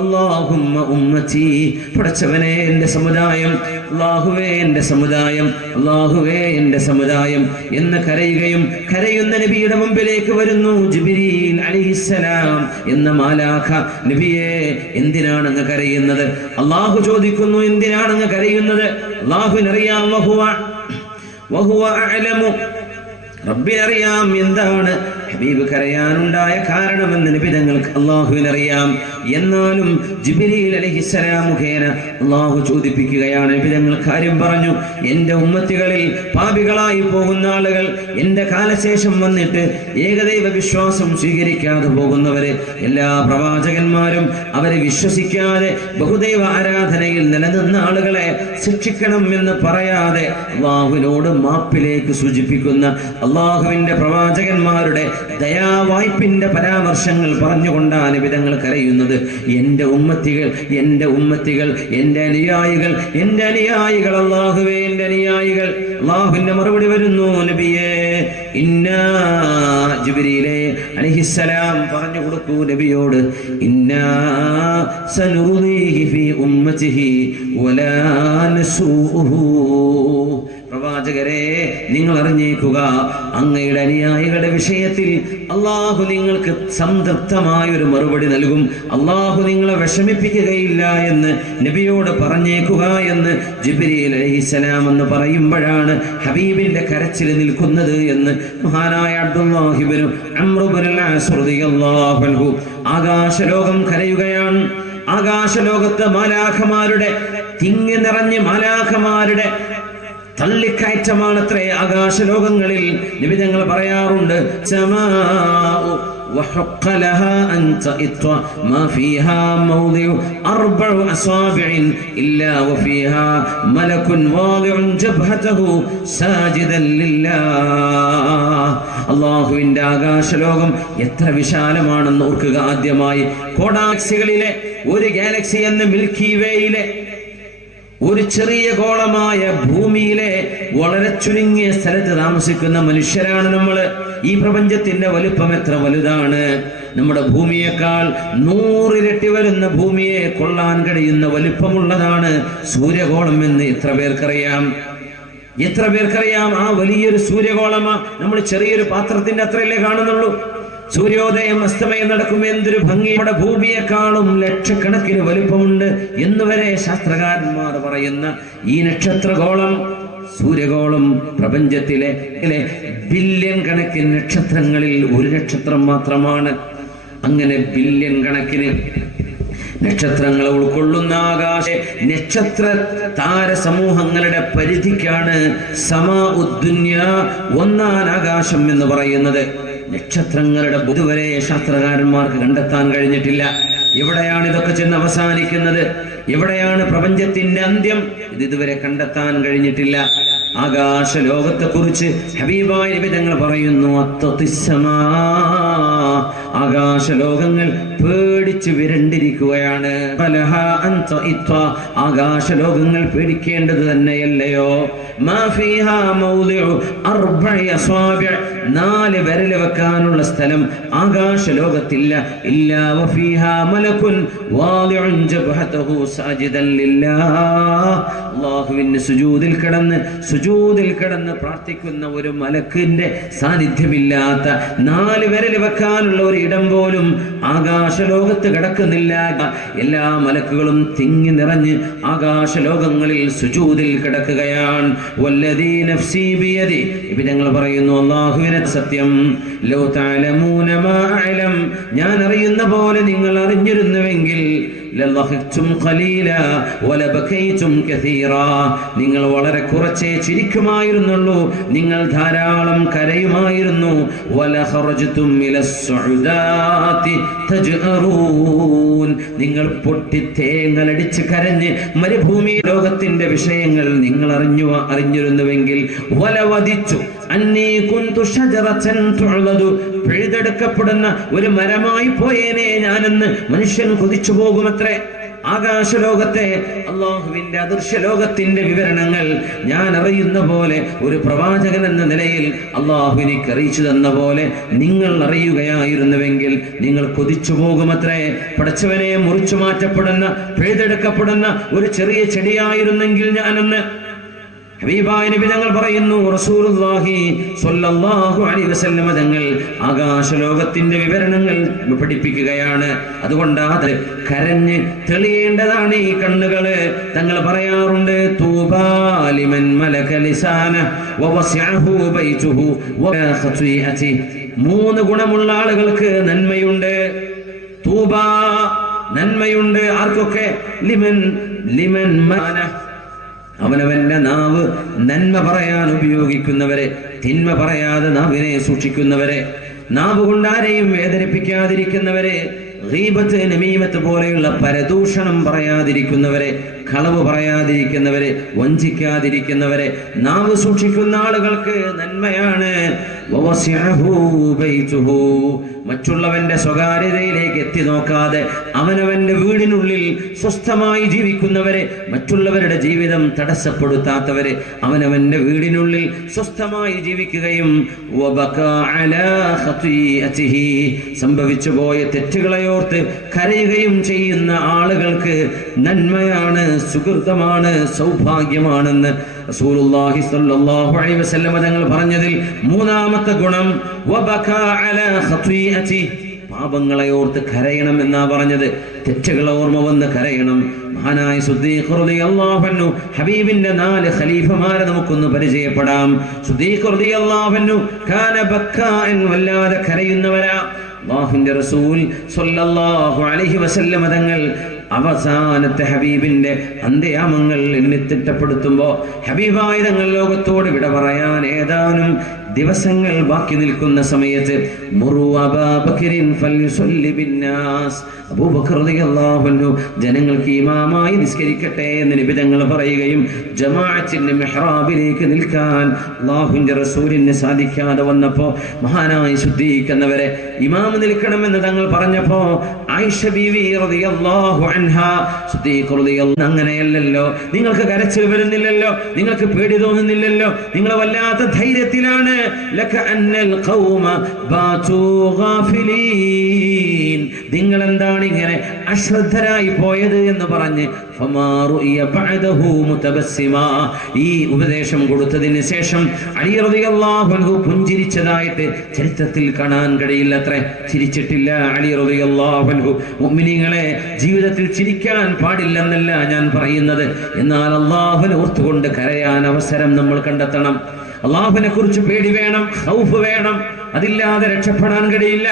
അല്ലാഹുമ്മ ഉമ്മത്തി. പടച്ചവനെ എൻ്റെ സമുദായം, അല്ലാഹുവേ എൻ്റെ സമുദായം, അല്ലാഹുവേ എൻ്റെ സമുദായം എന്ന് കരയുകയും കരയുന്ന നബിയുടെ മുമ്പിലേക്ക് വരുന്നു ജിബ്രീൽ അലൈഹിസ്സലാം എന്ന മാലാഖ. നബിയെ, എന്തിനാണ് അങ്ങ് കരയുന്നത്? അല്ലാഹു ചോദിക്കുന്നു, എന്തിനാണ് അങ്ങ് കരയുന്നത്? അല്ലാഹുവിനറിയാം, വഹുവ അഅലമു, റബ്ബിനറിയാം എന്താണ് ഹബീബ് കരയാനുണ്ടായ കാരണമെന്ന് നിബിതങ്ങൾക്ക് അല്ലാഹുവിനറിയാം. എന്നാലും ജിബ്രീൽ അലൈഹിസ്സലാം മുഖേന അല്ലാഹു ചോദിപ്പിക്കുകയാണ്. നിബിതങ്ങൾ കാര്യം പറഞ്ഞു. എൻ്റെ ഉമ്മത്തികളിൽ പാപികളായി പോകുന്ന ആളുകൾ, എൻ്റെ കാലശേഷം വന്നിട്ട് ഏകദൈവ വിശ്വാസം സ്വീകരിക്കാതെ പോകുന്നവരെ, എല്ലാ പ്രവാചകന്മാരും അവരെ വിശ്വസിക്കാതെ ബഹുദൈവ ആരാധനയിൽ നിലനിന്ന ആളുകളെ ശിക്ഷിക്കണം എന്ന് പറയാതെ അല്ലാഹുവിനോട് മാപ്പിലേക്ക് സൂചിപ്പിക്കുന്ന അല്ലാഹുവിന്റെ പ്രവാചകന്മാരുടെ ദയാവായ്പിന്റെ പരാമർശങ്ങൾ പറഞ്ഞുകൊണ്ടാണ് നിബിതങ്ങൾ കരയുന്നത്. എൻ്റെ ഉമ്മത്തികൾ, എൻ്റെ ഉമ്മത്തികൾ, എൻ്റെ അനുയായികൾ, എൻ്റെ അനുയായികൾ, അല്ലാഹുവേ എൻ്റെ അനുയായികൾ. അല്ലാഹുവിന്റെ മറുപടി വരുന്നു, നബിയേ ഇന്നാ, ജിബ്രീലേ അലൈഹിസ്സലാം പറഞ്ഞു കൊടുത്തു നബിയോട്, ഇന്നാ സനുർദീഹി ഫീ ഉമ്മത്തിഹി വലാ നസൂഹു. പ്രവാചകരെ, നിങ്ങൾ അറിഞ്ഞേക്കുക, അങ്ങയുടെ അനുയായികളുടെ വിഷയത്തിൽ അല്ലാഹു നിങ്ങൾക്ക് സംതൃപ്തമായൊരു മറുപടി നൽകും. അല്ലാഹു നിങ്ങളെ വിഷമിപ്പിക്കുകയില്ല എന്ന് നബിയോട് പറഞ്ഞേക്കുക എന്ന് ജിബ്രീൽ അലൈഹിസ്സലാം എന്ന് പറയുമ്പോഴാണ് ഹബീബിന്റെ കരച്ചിൽ നിൽക്കുന്നത് എന്ന് മഹാനായ അബ്ദുല്ലാഹി ഇബ്നു അംർ ഇബ്നുൽ ആസ് റളിയല്ലാഹു അൻഹു. ആകാശലോകം കരയുകയാണ്. ആകാശലോകത്ത് മാലാഖമാരുടെ തിങ്ങി നിറഞ്ഞ് മാലാഖമാരുടെ തള്ളിക്കയറ്റമാണത്രേ ആകാശലോകങ്ങളിൽ. നിബിതങ്ങൾ പറയാറുണ്ട്, وحق لها أن تئط ما فيها موضع 4 أصابع إلا وفيها ملك واضع جبهته ساجدا لله. അല്ലാഹുവിന്റെ ആകാശലോകം എത്ര വിശാലമാണെന്ന് ഓർക്കുക. ആദ്യമായി ഗാലക്സികളിലെ ഒരു ഗാലക്സി എന്ന മിൽക്കി വേയിലെ ഒരു ചെറിയ ഗോളമായ ഭൂമിയിലെ വളരെ ചുരുങ്ങിയ സ്ഥലത്ത് താമസിക്കുന്ന മനുഷ്യരാണ് നമ്മൾ. ഈ പ്രപഞ്ചത്തിന്റെ വലുപ്പം എത്ര വലുതാണ്. നമ്മുടെ ഭൂമിയേക്കാൾ 100 ഇരട്ടി വരുന്ന ഭൂമിയെ കൊള്ളാൻ കഴിയുന്ന വലിപ്പമുള്ളതാണ് സൂര്യഗോളം എന്ന് എത്ര പേർക്കറിയാം? എത്ര പേർക്കറിയാം? ആ വലിയൊരു സൂര്യഗോളമാ നമ്മൾ ചെറിയൊരു പാത്രത്തിന്റെ അത്രയല്ലേ കാണുന്നുള്ളൂ. സൂര്യോദയം അസ്തമയം നടക്കുമ്പോൾ എന്തൊരു ഭംഗി. നമ്മുടെ ഭൂമിയെക്കാളും ലക്ഷക്കണക്കിന് വലിപ്പമുണ്ട് എന്നുവരെ ശാസ്ത്രകാരന്മാർ പറയുന്ന ഈ നക്ഷത്രഗോളം, സൂര്യഗോളം പ്രപഞ്ചത്തിലെ ബില്യൺ കണക്കിന് നക്ഷത്രങ്ങളിൽ ഒരു നക്ഷത്രം മാത്രമാണ്. അങ്ങനെ ബില്യൺ കണക്കിന് നക്ഷത്രങ്ങളെ ഉൾക്കൊള്ളുന്ന ആകാശ നക്ഷത്ര താരസമൂഹങ്ങളുടെ പരിധിക്കാണ് സമാഉദ്ദുന്യ, ഒന്നാം ആകാശം എന്ന് പറയുന്നത്. നക്ഷത്രങ്ങളുടെ ഇതുവരെ ശാസ്ത്രകാരന്മാർക്ക് കണ്ടെത്താൻ കഴിഞ്ഞിട്ടില്ല. എവിടെയാണ് ഇതൊക്കെ ചെന്ന് അവസാനിക്കുന്നത്? എവിടെയാണ് പ്രപഞ്ചത്തിന്റെ അന്ത്യം? ഇതുവരെ കണ്ടെത്താൻ കഴിഞ്ഞിട്ടില്ല. ആകാശ ലോകത്തെ കുറിച്ച് ഹബീബായ നബി തങ്ങൾ പറയുന്നു, ആകാശ ലോകങ്ങൾ പേടിച്ച് വിരണ്ടിരിക്കുകയാണ്. ആകാശ ലോകങ്ങൾ പേടിക്കേണ്ടത് തന്നെയല്ലയോ? 4 വിരൽ വെക്കാനുള്ള സ്ഥലം ആകാശ ലോകത്തില്ല. ഇല്ലാ വഫീഹാ മലകുൻ വാദിഉൻ ജബ്ഹതഹു സാജിദൻ ലില്ലാഹ്. അല്ലാഹുവിന് സുജൂദിൽ കിടന്ന് പ്രാർത്ഥിക്കുന്ന ഒരു മലക്കിന്റെ സാന്നിധ്യമില്ലാത്ത 4 വിരൽ വെക്കാനുള്ള ഒരു ഇടം പോലും ആകാശ ലോകത്ത് കിടക്കുന്നില്ല. എല്ലാ മലക്കുകളും തിങ്ങി നിറഞ്ഞ് ആകാശ ലോകങ്ങളിൽ സുജൂദിൽ കിടക്കുകയാണ്. വല്ലദീ നഫ്സി ബിയദി, ഇബ്നങ്ങൾ പറയുന്നു, അല്ലാഹുവിനെ സത്യം, ലൗ തഅലമൂന മാ അഅലം, ഞാൻ അറിയുന്ന പോലെ നിങ്ങൾ അറിഞ്ഞിരുന്നുവെങ്കിൽ ലളഹിക്തും ഖലീലാ വലബകൈതും കസീറാ, നിങ്ങൾ വളരെ കുറച്ചേ ചിരിക്കുമായിരുന്നുള്ളൂ, നിങ്ങൾ ധാരാളം കരയുമായിരുന്നു. വലഖറജ്തും മിലസ്സുഉദാതി തജ്അറൂൻ, നിങ്ങൾ പൊട്ടിത്തേങ്ങലടിച്ച് കരഞ്ഞ് മരുഭൂമി ലോകത്തിന്റെ വിഷയങ്ങൾ നിങ്ങൾ അറിഞ്ഞിരുന്നുവെങ്കിൽ വലവദിച്ചു അന്നീ കുന്തു ഷജറതൻ തുഅലദു, പിഴുതെടുക്കപ്പെടുന്ന ഒരു മരമായി പോയേനെ ഞാനെന്ന് മനുഷ്യൻ കൊതിച്ചു പോകുമത്രേ. ആകാശലോകത്തെ അള്ളാഹുവിന്റെ അദൃശ്യ ലോകത്തിന്റെ വിവരണങ്ങൾ ഞാൻ അറിയുന്ന പോലെ, ഒരു പ്രവാചകൻ എന്ന നിലയിൽ അള്ളാഹു എനിക്ക് അറിയിച്ചു തന്ന പോലെ നിങ്ങൾ അറിയുകയായിരുന്നുവെങ്കിൽ നിങ്ങൾ കൊതിച്ചു പോകുമത്രേ. പടച്ചവനെ മുറിച്ചു മാറ്റപ്പെടുന്ന, പിഴുതെടുക്കപ്പെടുന്ന ഒരു ചെറിയ ചെടിയായിരുന്നെങ്കിൽ ഞാനെന്ന് ഹബീബായ നബി തങ്ങൾ പറയുന്നു. റസൂലുള്ളാഹി സ്വല്ലല്ലാഹു അലൈഹി വസല്ലം തങ്ങൾ ആകാശലോകത്തിന്റെ വിവരണങ്ങൾ പഠിപ്പിക്കുകയാണ്. അതുകൊണ്ട് അത് കരഞ്ഞ് തെളിയേണ്ടതാണ് ഈ കണ്ണുകള്. തങ്ങൾ പറയാറുണ്ട്, തൂബാ ലിമൻ മലക ലിസാന വവസിഅഹു ബൈതുഹു വലാ ഖതിഅതി, 3 ഗുണമുള്ള ആളുകൾക്ക് നന്മയുണ്ട്. തൂബാ, നന്മയുണ്ട്. ആർക്കൊക്കെ? ലിമൻ മാന, അവനവന്റെ നാവ് നന്മ പറയാൻ ഉപയോഗിക്കുന്നവരെ, തിന്മ പറയാതെ നാവിനെ സൂക്ഷിക്കുന്നവരെ, നാവ് കൊണ്ട് ആരെയും വേദനിപ്പിക്കാതിരിക്കുന്നവരെ, ഗീബത്ത് നമീമത്ത് പോലെയുള്ള പരദൂഷണം പറയാതിരിക്കുന്നവരെ, കളവ് പറയാതിരിക്കുന്നവരെ, വഞ്ചിക്കാതിരിക്കുന്നവരെ, നാവ് സൂക്ഷിക്കുന്ന ആളുകൾക്ക് നന്മയാണ്. മറ്റുള്ളവന്റെ സ്വകാര്യതയിലേക്ക് എത്തി നോക്കാതെ അവനവന്റെ വീടിനുള്ളിൽ സ്വസ്ഥമായി ജീവിക്കുന്നവരെ, മറ്റുള്ളവരുടെ ജീവിതം തടസ്സപ്പെടുത്താത്തവരെ, അവനവന്റെ വീടിനുള്ളിൽ സ്വസ്ഥമായി ജീവിക്കുകയും സംഭവിച്ചു പോയ തെറ്റുകളെയോർത്ത് കരയുകയും ചെയ്യുന്ന ആളുകൾക്ക് നന്മയാണ്, സുഹൃതമാണ്, സൗഭാഗ്യമാണെന്ന് റസൂലുള്ളാഹി സ്വല്ലല്ലാഹു അലൈഹി വസല്ലം തങ്ങൾ പറഞ്ഞതിൽ 3ാമത്തെ ഗുണം വബകാ അലാ ഖതീഅതി, പാപങ്ങളെ ഓർത്ത് കരയണം എന്നാ പറഞ്ഞത്. തെറ്റുകളെ ഓർമ്മ വന്ന് കരയണം. മഹാനായ സുദ്ദീഖ് റളിയല്ലാഹു അൻഹു, ഹബീബിന്റെ 4 ഖലീഫമാരെ നമുക്കൊന്ന് പരിചയപ്പെടാം. സുദ്ദീഖ് റളിയല്ലാഹു അൻഹു കാന ബക്കാഅൻ, വല്ലാതെ കരയുന്നവരാ. അല്ലാഹുവിന്റെ റസൂൽ സ്വല്ലല്ലാഹു അലൈഹി വസല്ലം തങ്ങൾ അവസാനത്തെ ഹബീബിന്റെ അന്ത്യയാമങ്ങൾ എണ്ണിത്തിട്ടപ്പെടുത്തുമ്പോ ഹബീബായ തങ്ങൾ ലോകത്തോട് വിട പറയാൻ ഏതാനും ദിവസങ്ങൾ ബാക്കി നിൽക്കുന്ന സമയത്ത് അബൂബക്കർ റളിയല്ലാഹു അൻഹു ജനങ്ങൾക്ക് ഇമാമായി നിസ്കരിക്കട്ടെ എന്ന് നബി തങ്ങൾ പറയുകയും ജമാഅത്തിന്റെ മിഹ്റാബിലേക്ക് നിൽക്കാൻ അല്ലാഹുവിന്റെ റസൂലിന് സാധിക്കാതെ വന്നപ്പോ മഹാനായ സിദ്ദീഖ് എന്നവരെ ഇമാം നിൽക്കണമെന്ന് തങ്ങൾ പറഞ്ഞപ്പോ ആയിഷ ബീവി റളിയല്ലാഹു അൻഹാ, സിദ്ദീഖ് റളിയല്ലാഹു, അങ്ങനെയല്ലല്ലോ, നിങ്ങൾക്ക് കരച്ചിൽ വരുന്നില്ലല്ലോ, നിങ്ങൾക്ക് പേടി തോന്നുന്നില്ലല്ലോ, നിങ്ങൾ വല്ലാത്ത ധൈര്യത്തിലാണ്, ലകഅന്നൽ ഖൗമ ബാതു ഗാഫിലീൻ, നിങ്ങൾ എന്താണ് ഇങ്ങനെ അശ്രദ്ധരായി പോയത് എന്ന് പറഞ്ഞ് ഈ ഉപദേശം കൊടുത്തതിന് ശേഷം അലി റളിയല്ലാഹു അൻഹു പുഞ്ചിരിച്ചതായിട്ട് ചരിത്രത്തിൽ കാണാൻ കഴിയില്ല. അത്ര ചിരിച്ചിട്ടില്ല അലി റളിയല്ലാഹു അൻഹു. മുഅ്മിനീങ്ങളെ, ജീവിതത്തിൽ ചിരിക്കാൻ പാടില്ലെന്നല്ല ഞാൻ പറയുന്നത്, എന്നാൽ അല്ലാഹുവിനെ ഓർത്തുകൊണ്ട് കരയാൻ അവസരം നമ്മൾ കണ്ടെത്തണം. അല്ലാഹുവിനെ കുറിച്ച് പേടി വേണം, ഖൗഫ് വേണം. അതില്ലാതെ രക്ഷപ്പെടാൻ കഴിയില്ല.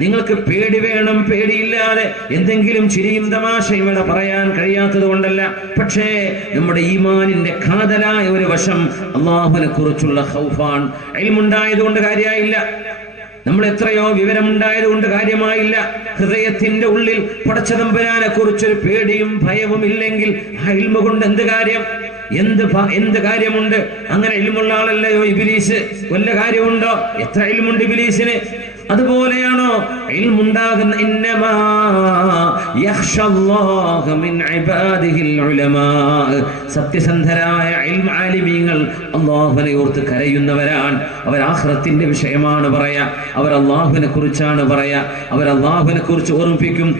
നിങ്ങൾക്ക് പേടി വേണം. പേടിയില്ലാതെ എന്തെങ്കിലും ചിരിയും തമാശയും ഇവിടെ പറയാൻ കഴിയാത്തത് കൊണ്ടല്ല, പക്ഷേ നമ്മുടെ ഈമാനിന്റെ കാതലായ ഒരു വശം അല്ലാഹുവിനെ കുറിച്ചുള്ള ഖൗഫാണ്. ഇൽമുണ്ടായത് കൊണ്ട് കാര്യമായില്ല, നമ്മൾ എത്രയോ വിവരമുണ്ടായത് കൊണ്ട് കാര്യമായില്ല. ഹൃദയത്തിന്റെ ഉള്ളിൽ പടച്ചതമ്പുരാനെ കുറിച്ചൊരു പേടിയും ഭയവും ഇല്ലെങ്കിൽ ആ ഇൽമു കൊണ്ട് എന്ത് കാര്യം? എന്ത് കാര്യമുണ്ട്? അങ്ങനെ ഇൽമുള്ള ആളല്ലയോ ഇബ്ലീസ്? വല്ല കാര്യമുണ്ടോ? എത്ര ഇൽമുണ്ട് ഇബ്ലീസിന്? അതുപോലെയാണോ ഇൽമുണ്ടാകുന്ന? ഇന്നമാ യഖ്ഷല്ലാഹ മിൻ ഇബാദിഹിൽ ഉലമാ, സത്യസന്ധരായ ആലിമീങ്ങൾ അല്ലാഹുവിനെ ഓർത്ത് കരയുന്നവരാണ്. അവർ ആഖിറത്തിന്റെ വിഷയമാണ് പറയാ, അവർ അല്ലാഹുവിനെ കുറിച്ചാണ് പറയാ, അവർ അല്ലാഹുവിനെ കുറിച്ച് ഓർമ്മിപ്പിക്കും.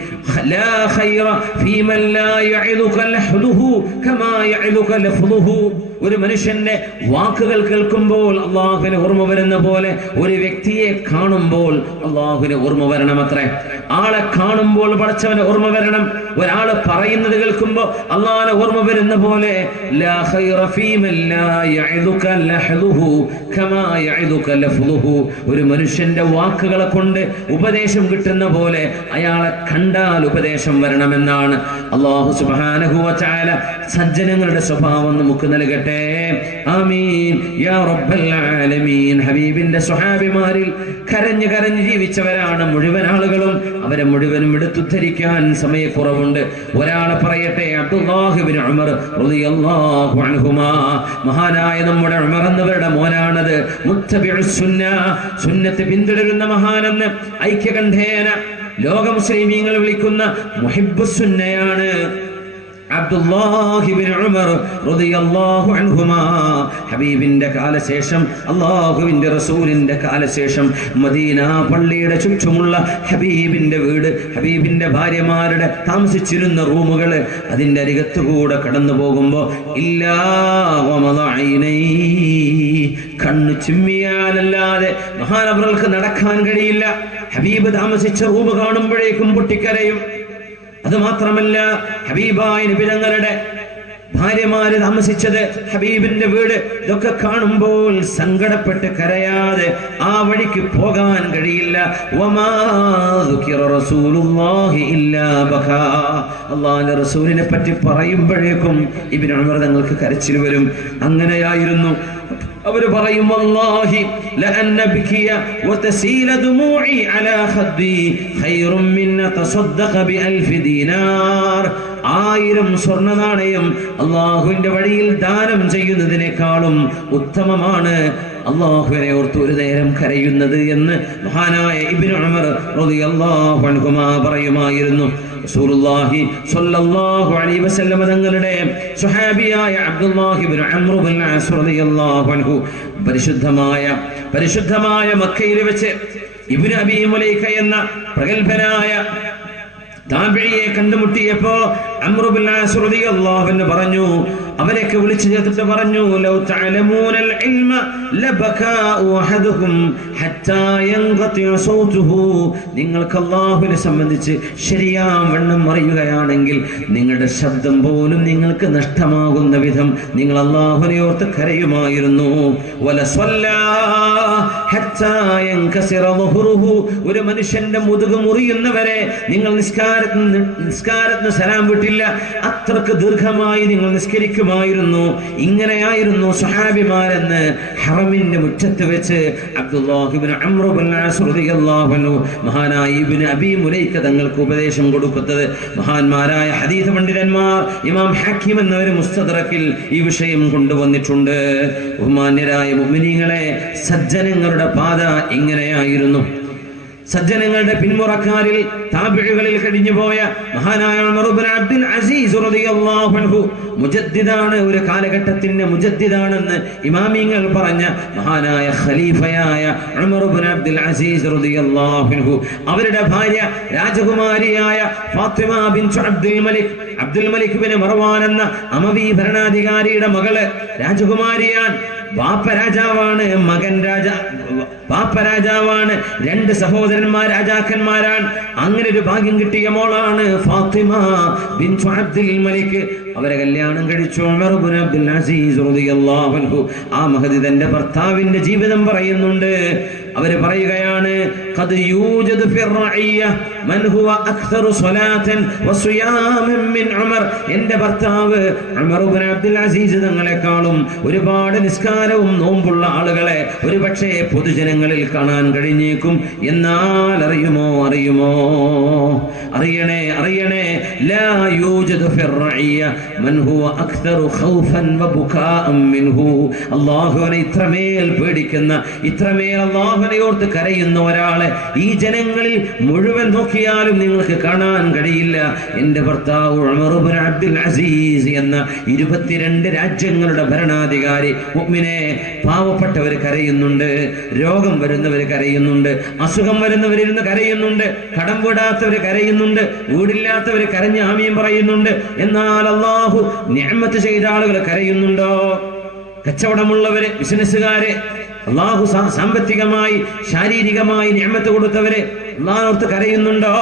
ലാ ഖൈറ ഫീമൻ ലാ യഅലുക ലഹ്ദുഹു കമാ യഅലുക ലഫ്ദുഹു. ഒരു മനുഷ്യന്റെ വാക്കുകൾ കേൾക്കുമ്പോൾ അല്ലാഹുവിനെ ഓർമ്മ വരുന്ന പോലെ ഒരു വ്യക്തിയെ കാണുമ്പോൾ അല്ലാഹുവിനെ ഓർമ്മ വരണം. അത്രേ, ആളെ കാണുമ്പോൾ പടച്ചവനെ ഓർമ്മ വരണം. ഒരാള് പറയുന്നത് കേൾക്കുമ്പോൾ അല്ലാഹുവിനെ ഓർമ്മ വരുന്ന പോലെ ലാ ഖൈറ ഫീമൻ ലാ യഅലുക ലഹ്ദുഹു കമാ യഅലുക ലഫ്ദുഹു. ഒരു മനുഷ്യന്റെ വാക്കുകളെ കൊണ്ട് ഉപദേശം കിട്ടുന്ന പോലെ അയാളെ കണ്ടാൽ ഉപദേശം വരണമെന്നാണ്. അല്ലാഹു സുബ്ഹാനഹു വ തആല സജ്ജനങ്ങളുടെ സ്വഭാവം നമുക്ക് നൽകട്ടെ. ആമീൻ യാ റബ്ബൽ ആലമീൻ. ഹബീബിന്റെ സ്വഹാബിമാരിൽ കരഞ്ഞു കരഞ്ഞു ജീവിച്ചവരാണ് മുഴുവൻ ആളുകളും. അവരെ മുഴുവനും എടുത്തുദ്ധരിക്കാൻ സമയക്കുറവുണ്ട്. ഒരാളെ പറയട്ടെ, അബ്ദുല്ലാഹി ഇബ്നു ഉമർ റളിയല്ലാഹു അൻഹുമാ, മഹാനായ നമ്മുടെ ഉമർ എന്നവരുടെ മോനാണത്. മുത്തബിഉസ് സുന്ന, സുന്നത്ത് പിന്തുടരുന്ന മഹാനെന്ന് ഐക്യകണ്ഠേന ലോക മുസ്ലിമീങ്ങൾ വിളിക്കുന്ന മുഹിബ്ബുസ് സുന്നയാണ് അബ്ദുല്ലാഹി ഇബ്നു ഉമർ റളിയല്ലാഹു അൻഹുമാ. ഹബീബിന്റെ കാലശേഷം, അല്ലാഹുവിന്റെ റസൂലിന്റെ കാലശേഷം മദീന പള്ളിയുടെ ചുറ്റുമുള്ള ഹബീബിന്റെ വീട്, ഹബീബിന്റെ ഭാര്യമാരുടെ താമസിച്ചിരുന്ന റൂമുകൾ, അതിന്റെ അരികത്തുകൂടെ കടന്നു പോകുമ്പോ ഇല്ലാ വമദഅൈനൈ, കണ്ണു ചിമ്മിയാലല്ലാതെ മഹാനവറുകൾക്ക് നടക്കാൻ കഴിയില്ല. ഹബീബ് താമസിച്ച റൂം കാണുമ്പോഴേക്കും പൊട്ടിക്കരയും. അത് മാത്രമല്ല, ഹബീബായ നബി തങ്ങളുടെ ഭാര്യമാര് താമസിച്ചത്, ഹബീബിന്റെ വീട്, ഇതൊക്കെ കാണുമ്പോൾ സങ്കടപ്പെട്ട് കരയാതെ ആ വഴിക്ക് പോകാൻ കഴിയില്ല. വമാ ദുകിറ റസൂലുള്ളാഹി ഇല്ലാ ബകാ. അല്ലാഹുവിന്റെ റസൂലിനെ പറ്റി പറയുമ്പോഴേക്കും ഇബ്നു ഉമർ തങ്ങൾക്ക് കരച്ചിൽ വരും. അങ്ങനെയായിരുന്നു. അവര് പറയും, വല്ലാഹി ലഅൻ നബ്കിയ വതസീല ദുമൂഇ അലാ ഖദ്ദി ഖൈറും മിൻ തസദ്ദഖ ബിഅൽഫി ദീനാർ. 1000 സ്വർണ്ണ നാണയം അല്ലാഹുവിന്റെ വഴിയിൽ ദാനം ചെയ്യുന്നതിനേക്കാളും ഉത്തമമാണ് അല്ലാഹുവിനെ ഓർത്ത് ഒരു നേരം കരയുന്നത് എന്ന് മഹാനായ ഇബ്നു ഉമർ റളിയല്ലാഹു അൻഹുമാ പറയുമായിരുന്നു. റസൂലുള്ളാഹി സ്വല്ലല്ലാഹു അലൈഹി വസല്ലം തങ്ങളുടെ സ്വഹാബിയായ അബ്ദുല്ലാഹി ഇബ്നു അംർ ഇബ്നു അസ് റളിയല്ലാഹു അൻഹു പരിശുദ്ധമായ മക്കയിൽ വെച്ച് ഇബ്നു അബീ മുലൈക എന്ന പ്രഗൽഭനായ താബിഈയെ കണ്ടുമുട്ടിയപ്പോ അംർ ഇബ്നു അസ് റളിയല്ലാഹു അൻഹു പറഞ്ഞു, അവരൊക്കെ വിളിച്ചു ചേർത്തിട്ട് പറഞ്ഞു, ലൗ തഅലമൂനൽ ഇൽമ ലബകാഉ അഹദുകും ഹത്താ യൻഖതിഅ സൗതുഹു. നിങ്ങൾക്ക് അല്ലാഹുവിനെ സംബന്ധിച്ച് ശരിയാവണ്ണം അറിയുകയാണെങ്കിൽ നിങ്ങളുടെ ശബ്ദം പോലും നിങ്ങൾക്ക് നഷ്ടമാകുന്ന വിധം നിങ്ങൾ അല്ലാഹുവിനെ ഓർത്ത് കരയുമായിരുന്നു. വലസല്ലാ ഹത്താ യൻകസിറ ളുഹുറുഹു. ഒരു മനുഷ്യന്റെ മുതുക് മുറിയുന്നവരെ നിങ്ങൾ നിസ്കാരത്തിന് സലാം വിട്ടില്ല. അത്രക്ക് ദീർഘമായി നിങ്ങൾ നിസ്കരിക്കുമായിരുന്നു. ഇങ്ങനെയായിരുന്നു സ്വഹാബിമാരെന്ന് ഹറമിന്റെ മുറ്റത്ത് വെച്ച് അബ്ദുല്ലാഹി ഇബ്നു അംർ ഇബ്നു അസ് റളിയല്ലാഹു അൻഹു മഹാനായ ഇബ്നു അബീ മുലൈക തങ്ങൾക്ക് ഉപദേശം കൊടുക്കുന്നത്. മഹാന്മാരായ ഹദീസ് പണ്ഡിതന്മാർ ഇമാം ഹക്കീം എന്നവർ മുസ്തദ്റക്കിൽ ഈ വിഷയം കൊണ്ടുവന്നിട്ടുണ്ട്. ബഹുമാന്യരായ മുഅ്മിനീങ്ങളെ, സജ്ജനങ്ങളുടെ പാത ഇങ്ങനെയായിരുന്നു. സജ്ജനങ്ങളുടെ പിന്മുറക്കാരിൽ താബിഈകളിൽ കഴിഞ്ഞുപോയ മഹാനായ ഉമർ ഇബ്നു അബ്ദുൽ അസീസ് റളിയല്ലാഹു അൻഹു മുജദ്ദിദാണ്, ഒരു കാലഘട്ടത്തിന്റെ മുജദ്ദിദാണെന്ന് ഇമാമിങ്ങൾ പറഞ്ഞ മഹാനായ ഖലീഫയായ ഉമർ ഇബ്നു അബ്ദുൽ അസീസ് റളിയല്ലാഹു അൻഹു അവരുടെ ഭാര്യ രാജകുമാരിയായ ഫാത്തിമ ബിൻത് അബ്ദുൽ മലിക് ബിൻ മർവാൻ എന്ന അമവി ഭരണാധികാരിയുടെ മകള് രാജകുമാരിയാൻ. ബാപ്പ രാജാവാണ്, മകൻ ബാപ്പ രാജാവാണ്, രണ്ട് സഹോദരന്മാർ രാജാക്കന്മാരാണ്. അങ്ങനെ ഒരു ഭാഗ്യം കിട്ടിയ മോളാണ് ഫാത്തിമ ബിൻത് അബ്ദുൽ മലിക്. അവരെ കല്യാണം കഴിച്ചു ഉമർ ഇബ്നു അബ്ദുൽ അസീസ് റളിയല്ലാഹു അൻഹു. ആ മഹദി തന്റെ ഭർത്താവിന്റെ ജീവിതം പറയുന്നുണ്ട്. അവര് പറയുകയാണ്, ഖദ് യൂജദു ഫിർ റഇയ്യ മൻ ഹുവ അക്തറു സ്വലാതൻ വസിയാമൻ മിൻ ഉമർ. എന്റെ ഭർത്താവ് ഉമർ ഇബ്നു അബ്ദുൽ അസീസ് തങ്ങളെക്കാളും ഒരുപാട് നിസ്കാരവും നോമ്പുള്ള ആളുകളെ ഒരുപക്ഷേ പൊതുജനങ്ങളിൽ കാണാൻ കഴിഞ്ഞേക്കും. എന്നാൽ അറിയുമോ അറിയണേ ലാ യൂജദു ഫിർ റഇയ്യ മൻ ഹുവ അക്തറു ഖൗഫൻ വബുകാഅൻ മിൻഹു. അല്ലാഹുവിനെ ഇത്രമേൽ പേടിക്കുന്ന, ഇത്രമേൽ അല്ലാഹുവിനെ ഓർത്ത് കരയുന്ന ഒരാളെ ഈ ജനങ്ങളിൽ മുഴുവൻ നോക്കിയാലും നിങ്ങൾക്ക് കാണാൻ കഴിയില്ല. എന്റെ ഭർത്താവ് ഉമർ ഇബ്നു അബ്ദുൽ അസീസ് എന്ന 22 രാജ്യങ്ങളുടെ ഭരണാധികാരി. മുഅ്മിനെ, പാവപ്പെട്ടവർ കരയുന്നുണ്ട്, രോഗം വരുന്നവർ കരയുന്നുണ്ട്, അസുഖം വരുന്നവരിരുന്ന് കരയുന്നുണ്ട്, കടം വിടാത്തവർ കരയുന്നുണ്ട്, വീടില്ലാത്തവർ കരഞ്ഞ് ആമീൻ പറയുന്നുണ്ട്. എന്നാൽ അല്ലാഹു നിഅമത്ത് ചെയ്ത ആളുകൾ കരയുന്നുണ്ടോ? കച്ചവടമുള്ളവര്, ബിസിനസ്സുകാര്, അല്ലാഹു സാമ്പത്തികമായി ശാരീരികമായി നിഅമത്ത് കൊടുത്തവര് അല്ലാഹുവോർത്ത് കരയുന്നുണ്ടോ?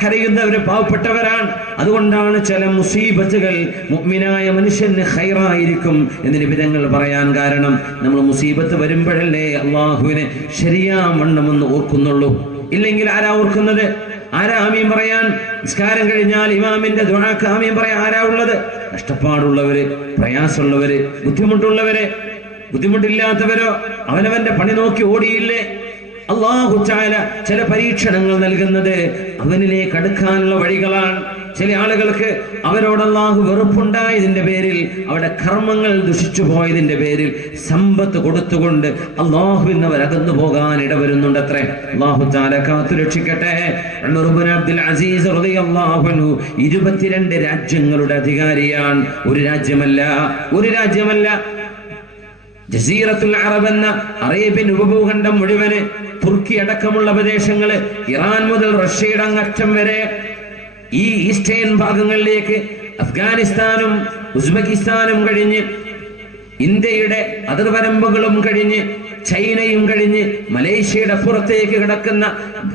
കരയുന്നവര് പാവപ്പെട്ടവരാണ്. അതുകൊണ്ടാണ് ചില മുസീബത്തുകൾ മുഅ്മിനായ മനുഷ്യന് ഖൈറായിരിക്കും എന്ന് നിബിധങ്ങൾ പറയാൻ കാരണം, നമ്മൾ മുസീബത്ത് വരുമ്പോഴല്ലേ അല്ലാഹുവിനെ ശരിയാവണ്ണമെന്ന് ഓർക്കുന്നുള്ളൂ. ഇല്ലെങ്കിൽ ആരാ ഓർക്കുന്നത്? ആരാ ആമീൻ പറയാൻ? നിസ്കാരം കഴിഞ്ഞാൽ ഇമാമിന്റെ ദുആക്ക് ആമീൻ പറയാൻ ആരാ ഉള്ളത്? കഷ്ടപ്പാടുള്ളവര്, പ്രയാസമുള്ളവര്, ബുദ്ധിമുട്ടില്ലാത്തവരോ അവനവന്റെ പണി നോക്കി ഓടിയില്ലേ? അല്ലാഹു തആല ചില പരീക്ഷണങ്ങൾ നൽകുന്നത് അവനിലേക്ക് അടുക്കാനുള്ള വഴികളാണ്. ചില ആളുകൾക്ക് അവരോട് അല്ലാഹു വെറുപ്പുണ്ടായതിന്റെ പേരിൽ, അവരുടെ കർമ്മങ്ങൾ ദുഷിച്ചു പോയതിന്റെ പേരിൽ സമ്പത്ത് കൊടുത്തുകൊണ്ട് അല്ലാഹുവിന് അവർ അകന്നു പോകാൻ ഇടവരുന്നുണ്ട് അത്രേ. അല്ലാഹു തആല കാത്തു രക്ഷിക്കട്ടെ. ഉമർ ഇബ്നു അബ്ദുൽ അസീസ് റളിയല്ലാഹു അൻഹു 22 രാജ്യങ്ങളുടെ അധികാരിയാണ്. ഒരു രാജ്യമല്ല, ജസീറത്തുൽ അറബ് എന്ന അറേബ്യൻ ഉപഭൂഖണ്ഡം മുഴുവന്, തുർക്കി അടക്കമുള്ള പ്രദേശങ്ങള്, ഇറാൻ മുതൽ റഷ്യയുടെ അങ്ങറ്റം വരെ, ഈ ഈസ്റ്റേൺ ഭാഗങ്ങളിലേക്ക് അഫ്ഗാനിസ്ഥാനും ഉസ്ബെക്കിസ്ഥാനും കഴിഞ്ഞ്, ഇന്ത്യയുടെ അതിർവരമ്പുകളും കഴിഞ്ഞ്, ചൈനയും കഴിഞ്ഞ്, മലേഷ്യയുടെ പുറത്തേക്ക് കിടക്കുന്ന,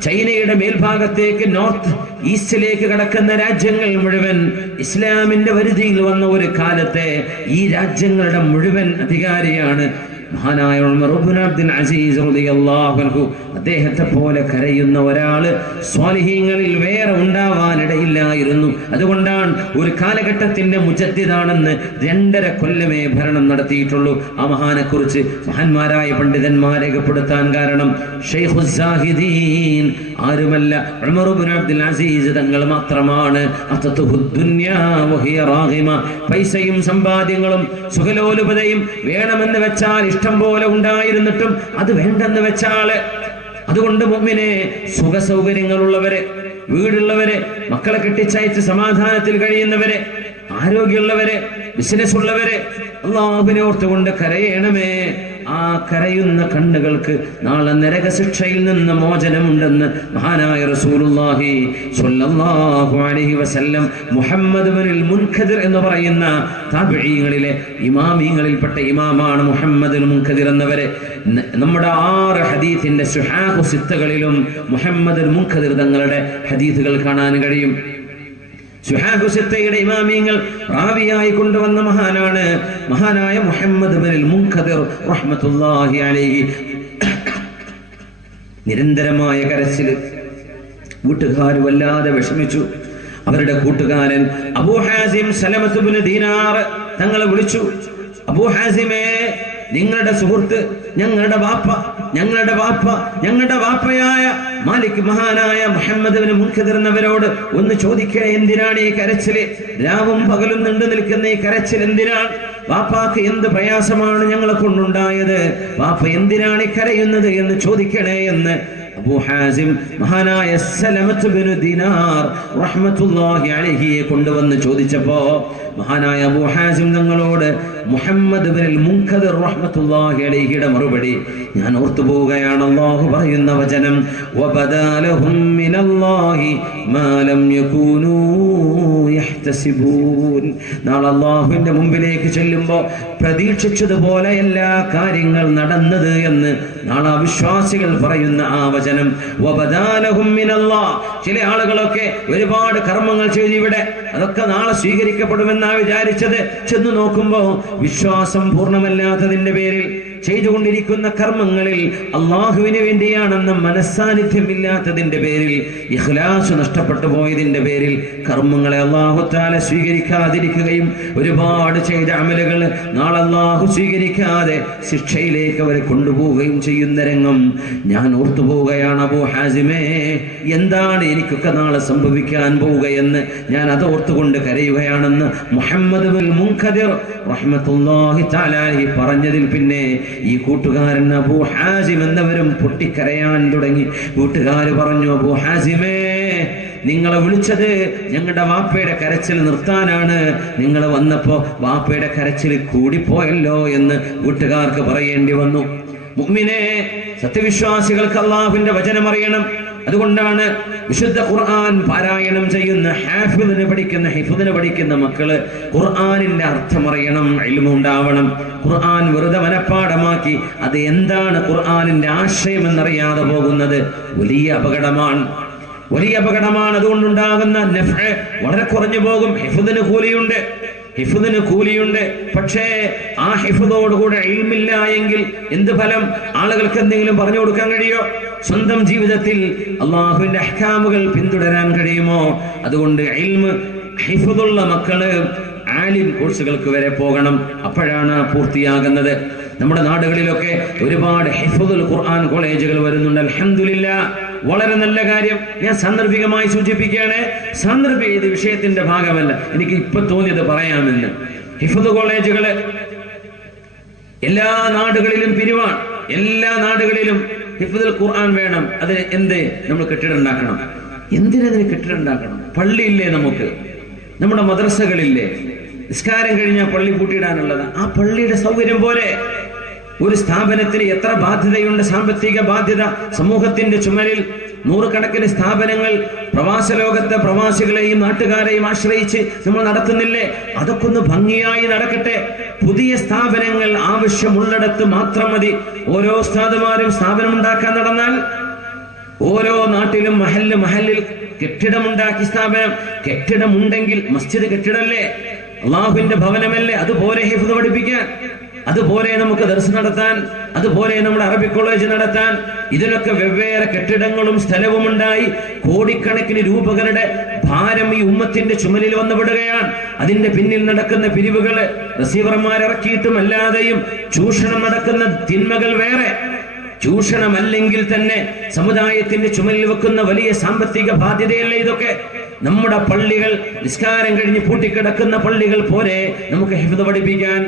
ചൈനയുടെ മേൽഭാഗത്തേക്ക് നോർത്ത് ഈസ്റ്റിലേക്ക് കിടക്കുന്ന രാജ്യങ്ങൾ മുഴുവൻ ഇസ്ലാമിന്റെ വരുതിയിൽ വന്ന ഒരു കാലത്തെ ഈ രാജ്യങ്ങളുടെ മുഴുവൻ അധികാരിയാണ് മഹാനായ ഉമർ ഇബ്നു അബ്ദുൽ അസീസ് റളിയല്ലാഹു അൻഹു. അദ്ദേഹത്തെ പോലെ കരയുന്ന ഒരാള് സ്വാലിഹീങ്ങളിൽ വേറെ ഉണ്ടാവാനിടയില്ലായിരുന്നു. അതുകൊണ്ടാണ് ഒരു കാലഘട്ടത്തിന്റെ മുജദ്ദിദാണെന്ന് 2.5 കൊല്ലമേ ഭരണം നടത്തിയിട്ടുള്ളൂ. ആ മഹാനെ കുറിച്ച് മഹാന്മാരായ പണ്ഡിതന്മാർ രേഖപ്പെടുത്താൻ കാരണം ശൈഖുസ് സാഹിദീൻ ആരുമല്ല, ഉമർ ഇബ്നു അബ്ദുൽ അസീസ് തങ്ങൾ മാത്രമാണ്. പൈസയും സമ്പാദ്യങ്ങളും സുഖലോലുപതയും വേണമെന്ന് വെച്ചാൽ ഇഷ്ടം പോലെ ഉണ്ടായിരുന്നിട്ടും അത് വേണ്ടെന്ന് വെച്ചാല്, അതുകൊണ്ട് മുഅ്മിനെ, സുഖ സൗകര്യങ്ങളുള്ളവരെ, വീടുള്ളവരെ, മക്കളെ കെട്ടിച്ചയച്ച് സമാധാനത്തിൽ കഴിയുന്നവരെ, ആരോഗ്യമുള്ളവരെ, ബിസിനസ് ഉള്ളവരെ അല്ലാഹുവിനെ ഓർത്തുകൊണ്ട് കരയണമേ. ആ കരയുന്ന കണ്ണുകൾക്ക് നാളെ നരകശിക്ഷയിൽ നിന്ന് മോചനമുണ്ടെന്ന് മഹാനായ റസൂലുള്ളാഹി സ്വല്ലല്ലാഹു അലൈഹി വസല്ലം മുഹമ്മദ് ഇബ്നുൽ മുൻകദിർ എന്ന് പറയുന്ന താബിഈകളിലെ ഇമാമിങ്ങളിൽപ്പെട്ട ഇമാമാണ് മുഹമ്മദുൽ മുൻകദിർ എന്നവരെ. നമ്മുടെ 6 ഹദീസിന്റെ സുഹാഹു സിത്തകളിലും മുഹമ്മദുൽ മുൻകദിർ തങ്ങളുടെ ഹദീസുകൾ കാണാൻ കഴിയും. സുഹാഹു സിത്തയുടെ ഇമാമിങ്ങൾ റാവിയായി കൊണ്ടുവന്ന മഹാനാണ് മഹാനായ മുഹമ്മദ് ഇബ്നുൽ മുൻകദിർ റഹ്മത്തുള്ളാഹി അലൈഹി. നിരന്തരമായ കരച്ചില്, വീട്ടുകാർ വല്ലാതെ വിഷമിച്ചു. അവരുടെ കൂട്ടുകാരൻ അബൂ ഹാസിം സലമത്ത് ഇബ്നു ദീനാർ തങ്ങളെ വിളിച്ചു. അബൂ ഹാസിമേ, നിങ്ങളുടെ സുഹൃത്ത്, ഞങ്ങളുടെ വാപ്പയായ മാലിക് മഹാനായ മുഹമ്മദ് ഇബ്നു മുൻകദിർ എന്നവരോട് ഒന്ന് ചോദിക്കണേ, എന്തിനാണ് ഈ കരച്ചില്? രാവും പകലും നീണ്ടു നിൽക്കുന്ന ഈ കരച്ചിൽ എന്തിനാണ്? വാപ്പാക്ക് എന്ത് പ്രയാസമാണ് ഞങ്ങളെ കൊണ്ടുണ്ടായത്? വാപ്പ എന്തിനാണ് ഈ കരയുന്നത് എന്ന് ചോദിക്കണേ എന്ന് അബൂ ഹാസിം മഹാനായ സലമത്ത് ബിനു ദിനാർ റഹ്മത്തുള്ളാഹി അലൈഹിയെ കൊണ്ടുവന്ന് ചോദിച്ചപ്പോ മഹാനായ അബൂ ഹാസിം തങ്ങളോട് മുഹമ്മദ് ബിനുൽ മുൻകദിർ റഹ്മത്തുള്ളാഹി അലൈഹിയുടെ മറുപടി ഞാൻ ഓർത്തു പോവുകയാണ്. അല്ലാഹു പറയുന്ന വചനം വബദാലഹും മിനല്ലാഹി മാ ലം യകൂനൂ യഹ്തസിബൂൻ. നാളെ അല്ലാഹുവിന്റെ മുമ്പിലേക്ക് ചെല്ലുമ്പോൾ പ്രതീക്ഷിച്ചതുപോലെ എല്ലാ കാര്യങ്ങൾ നടന്നത് എന്ന് നാളെ അവിശ്വാസികൾ പറയുന്ന ആ വചനം വബദാലഹും മിനല്ലാഹ്. ചില ആളുകളൊക്കെ ഒരുപാട് കർമ്മങ്ങൾ ചെയ്തു ഇവിടെ, അതൊക്കെ നാളെ സ്വീകരിക്കപ്പെടുമെന്നാ വിചാരിച്ചത്. ചെന്ന് നോക്കുമ്പോ വിശ്വാസം പൂർണ്ണമല്ലാത്തതിന്റെ പേരിൽ ചെയ്തുകൊണ്ടിരിക്കുന്ന കർമ്മങ്ങളിൽ അള്ളാഹുവിന് വേണ്ടിയാണെന്ന മനസ്സാന്നിധ്യമില്ലാത്തതിന്റെ പേരിൽ, ഇഖ്ലാസ് നഷ്ടപ്പെട്ടു പോയതിന്റെ പേരിൽ കർമ്മങ്ങളെ അല്ലാഹു തആല സ്വീകരിക്കാതിരിക്കുകയും ഒരുപാട് ചെയ്ത അമലുകൾ നാളെ അല്ലാഹു സ്വീകരിക്കാതെ ശിക്ഷയിലേക്ക് അവരെ കൊണ്ടുപോവുകയും ചെയ്യുന്ന രംഗം ഞാൻ ഓർത്തു പോവുകയാണ്. അബൂ ഹാസിമേ, എന്താണ് എനിക്കൊക്കെ നാളെ സംഭവിക്കാൻ പോവുകയെന്ന് ഞാൻ അത് ഓർത്തുകൊണ്ട് കരയുകയാണെന്ന് മുഹമ്മദ് ബിനുൽ മുൻകദിർ റഹ്മത്തുള്ളാഹി തആല അലൈഹി പറഞ്ഞതിൽ പിന്നെ ഈ കൂട്ടുകാരൻ അബൂ ഹാസിം എന്നവരും പൊട്ടിക്കരയാൻ തുടങ്ങി. കൂട്ടുകാര് പറഞ്ഞു, അബൂ ഹാസിമേ, നിങ്ങളെ വിളിച്ചത് ഞങ്ങളുടെ വാപ്പയുടെ കരച്ചിൽ നിർത്താനാണ്. നിങ്ങൾ വന്നപ്പോ വാപ്പയുടെ കരച്ചിൽ കൂടിപ്പോയല്ലോ എന്ന് കൂട്ടുകാർക്ക് പറയേണ്ടി വന്നു. മുഅ്മിനേ, സത്യവിശ്വാസികൾക്ക് അല്ലാഹുവിന്റെ വചനം അറിയണം. അതുകൊണ്ടാണ് വിശുദ്ധ ഖുർആൻ പാരായണം ചെയ്യുന്ന ഹിഫ്ദിന് പഠിക്കുന്ന മക്കള് ഖുർആനിന്റെ അർത്ഥം അറിയണം, ഇൽമു ഉണ്ടാവണം. ഖുർആൻ വെറുതെ മനഃപ്പാഠമാക്കി അത് എന്താണ് ഖുർആനിന്റെ ആശയം എന്നറിയാതെ പോകുന്നത് വലിയ അപകടമാണ്. അതുകൊണ്ടുണ്ടാകുന്ന നഫ്അ് വളരെ കുറഞ്ഞു പോകും. ഹിഫ്ദിന് കൂലിയുണ്ട്. പക്ഷേ ആ ഹിഫ്ദോടുകൂടെ ഇൽമില്ല എങ്കിൽ എന്ത് ഫലം? ആളുകൾക്ക് എന്തെങ്കിലും പറഞ്ഞു കൊടുക്കാൻ കഴിയോ? സ്വന്തം ജീവിതത്തിൽ അള്ളാഹുവിന്റെ അഹ്കാമുകൾ പിന്തുടരാൻ കഴിയുമോ? അതുകൊണ്ട് ഇൽമ് ഹിഫ്ദുള്ള മക്കള് ആലിം കോഴ്സുകൾക്ക് വരെ പോകണം. അപ്പോഴാണ് പൂർത്തിയാകുന്നത്. നമ്മുടെ നാടുകളിലൊക്കെ ഒരുപാട് ഹിഫ്ദുൽ ഖുർആൻ കോളേജുകൾ വരുന്നുണ്ട്. അൽഹംദുലില്ലാഹ്, വളരെ നല്ല കാര്യം. ഞാൻ സാന്ദർഭികമായി സൂചിപ്പിക്കുകയാണ്. സാന്ദർഭിക ഇത് വിഷയത്തിന്റെ ഭാഗമല്ല, എനിക്ക് ഇപ്പൊ തോന്നിയത് പറയാമെന്ന്. ഹിഫ്ദ് കോളേജുകള് എല്ലാ നാടുകളിലും പിരിവാണ്. എല്ലാ നാടുകളിലും ഹിഫ്ദുൽ ഖുർആൻ വേണം. അത് എന്ത്? നമ്മൾ കെട്ടിടം ഉണ്ടാക്കണം. എന്തിനതിന് കെട്ടിടം ഉണ്ടാക്കണം? പള്ളിയില്ലേ നമുക്ക്? നമ്മുടെ മദ്രസകളില്ലേ? നിസ്കാരം കഴിഞ്ഞാൽ പള്ളി പൂട്ടിയിടാനുള്ളത്. ആ പള്ളിയുടെ സൗകര്യം പോലെ ഒരു സ്ഥാപനത്തിന് എത്ര ബാധ്യതയുണ്ട്? സാമ്പത്തിക ബാധ്യത. സമൂഹത്തിന്റെ ചുമലിൽ നൂറുകണക്കിന് സ്ഥാപനങ്ങൾ പ്രവാസ ലോകത്തെ പ്രവാസികളെയും നാട്ടുകാരെയും ആശ്രയിച്ച് നമ്മൾ നടത്തുന്നില്ലേ? അതൊക്കെ ഒന്ന് ഭംഗിയായി നടക്കട്ടെ. പുതിയ സ്ഥാപനങ്ങൾ ആവശ്യമുള്ളിടത്ത് മാത്രം മതി. ഓരോ ഉസ്താദുമാരും സ്ഥാപനം ഉണ്ടാക്കാൻ നടന്നാൽ ഓരോ നാട്ടിലും മഹല്ലിൽ കെട്ടിടമുണ്ടാക്കി സ്ഥാപനം. കെട്ടിടമുണ്ടെങ്കിൽ മസ്ജിദ് കെട്ടിടല്ലേ? അള്ളാഹുവിന്റെ ഭവനമല്ലേ? അതുപോലെ ഹിഫ്ദ് പഠിപ്പിക്കാൻ, അതുപോലെ നമുക്ക് ദർസ് നടത്താൻ, അതുപോലെ നമ്മുടെ അറബി കോളേജ് നടത്താൻ. ഇതിനൊക്കെ വെവ്വേറെ കെട്ടിടങ്ങളും സ്ഥലവും ഉണ്ടായി കോടിക്കണക്കിന് രൂപകളുടെ ഭാരം ഈ ഉമ്മത്തിന്റെ ചുമലിൽ വന്നുപെടുകയാണ്. അതിന്റെ പിന്നിൽ നടക്കുന്ന പിരിവുകള്, റിസീവർമാരിറക്കിയിട്ടും അല്ലാതെയും ചൂഷണം നടക്കുന്ന തിന്മകൾ വേറെ. ചൂഷണമല്ലെങ്കിൽ തന്നെ സമുദായത്തിന്റെ ചുമലിൽ വെക്കുന്ന വലിയ സാമ്പത്തിക ബാധ്യതയല്ലേ ഇതൊക്കെ? നമ്മുടെ പള്ളികൾ നിസ്കാരം കഴിഞ്ഞ് പൂട്ടിക്കിടക്കുന്ന പള്ളികൾ പോലെ നമുക്ക് ഹിഫ്ദ് പഠിപ്പിക്കാൻ,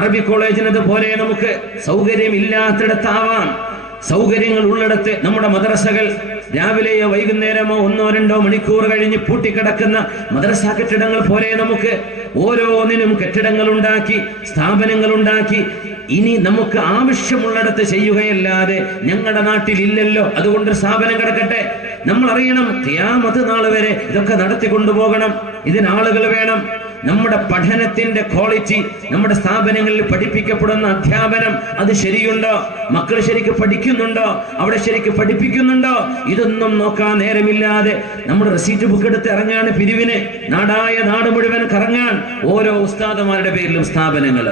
അറബി കോളേജിനത് പോലെ നമുക്ക് സൗകര്യമില്ലാത്തിടത്താവാം. സൗകര്യങ്ങൾ ഉള്ളിടത്ത് നമ്മുടെ മദ്രസകൾ രാവിലെയോ വൈകുന്നേരമോ 1-2 മണിക്കൂർ കഴിഞ്ഞ് പൂട്ടിക്കിടക്കുന്ന മദ്രസ കെട്ടിടങ്ങൾ പോലെ നമുക്ക് ഓരോന്നിനും കെട്ടിടങ്ങൾ ഉണ്ടാക്കി, സ്ഥാപനങ്ങൾ ഉണ്ടാക്കി. ഇനി നമുക്ക് ആവശ്യമുള്ളിടത്ത് ചെയ്യുകയല്ലാതെ ഞങ്ങളുടെ നാട്ടിൽ ഇല്ലല്ലോ, അതുകൊണ്ട് സ്ഥാപനം കിടക്കട്ടെ. നമ്മൾ അറിയണം, ഖിയാമത്ത് നാൾ വരെ ഇതൊക്കെ നടത്തിക്കൊണ്ടുപോകണം. ഇതിനാളുകൾ വേണം. നമ്മുടെ പഠനത്തിന്റെ ക്വാളിറ്റി, നമ്മുടെ സ്ഥാപനങ്ങളിൽ പഠിപ്പിക്കപ്പെടുന്ന അധ്യാപനം അത് ശരിയുണ്ടോ? മക്കൾ ശരിക്കും പഠിക്കുന്നുണ്ടോ? അവിടെ ശരിക്കും പഠിപ്പിക്കുന്നുണ്ടോ? ഇതൊന്നും നോക്കാൻ നേരമില്ലാതെ നമ്മുടെ റെസീറ്റ് ബുക്ക് എടുത്ത് ഇറങ്ങാൻ പിരിവിന് നാടായ നാട് മുഴുവൻ കറങ്ങാൻ ഓരോ ഉസ്താദുമാരുടെ പേരിലും സ്ഥാപനങ്ങൾ.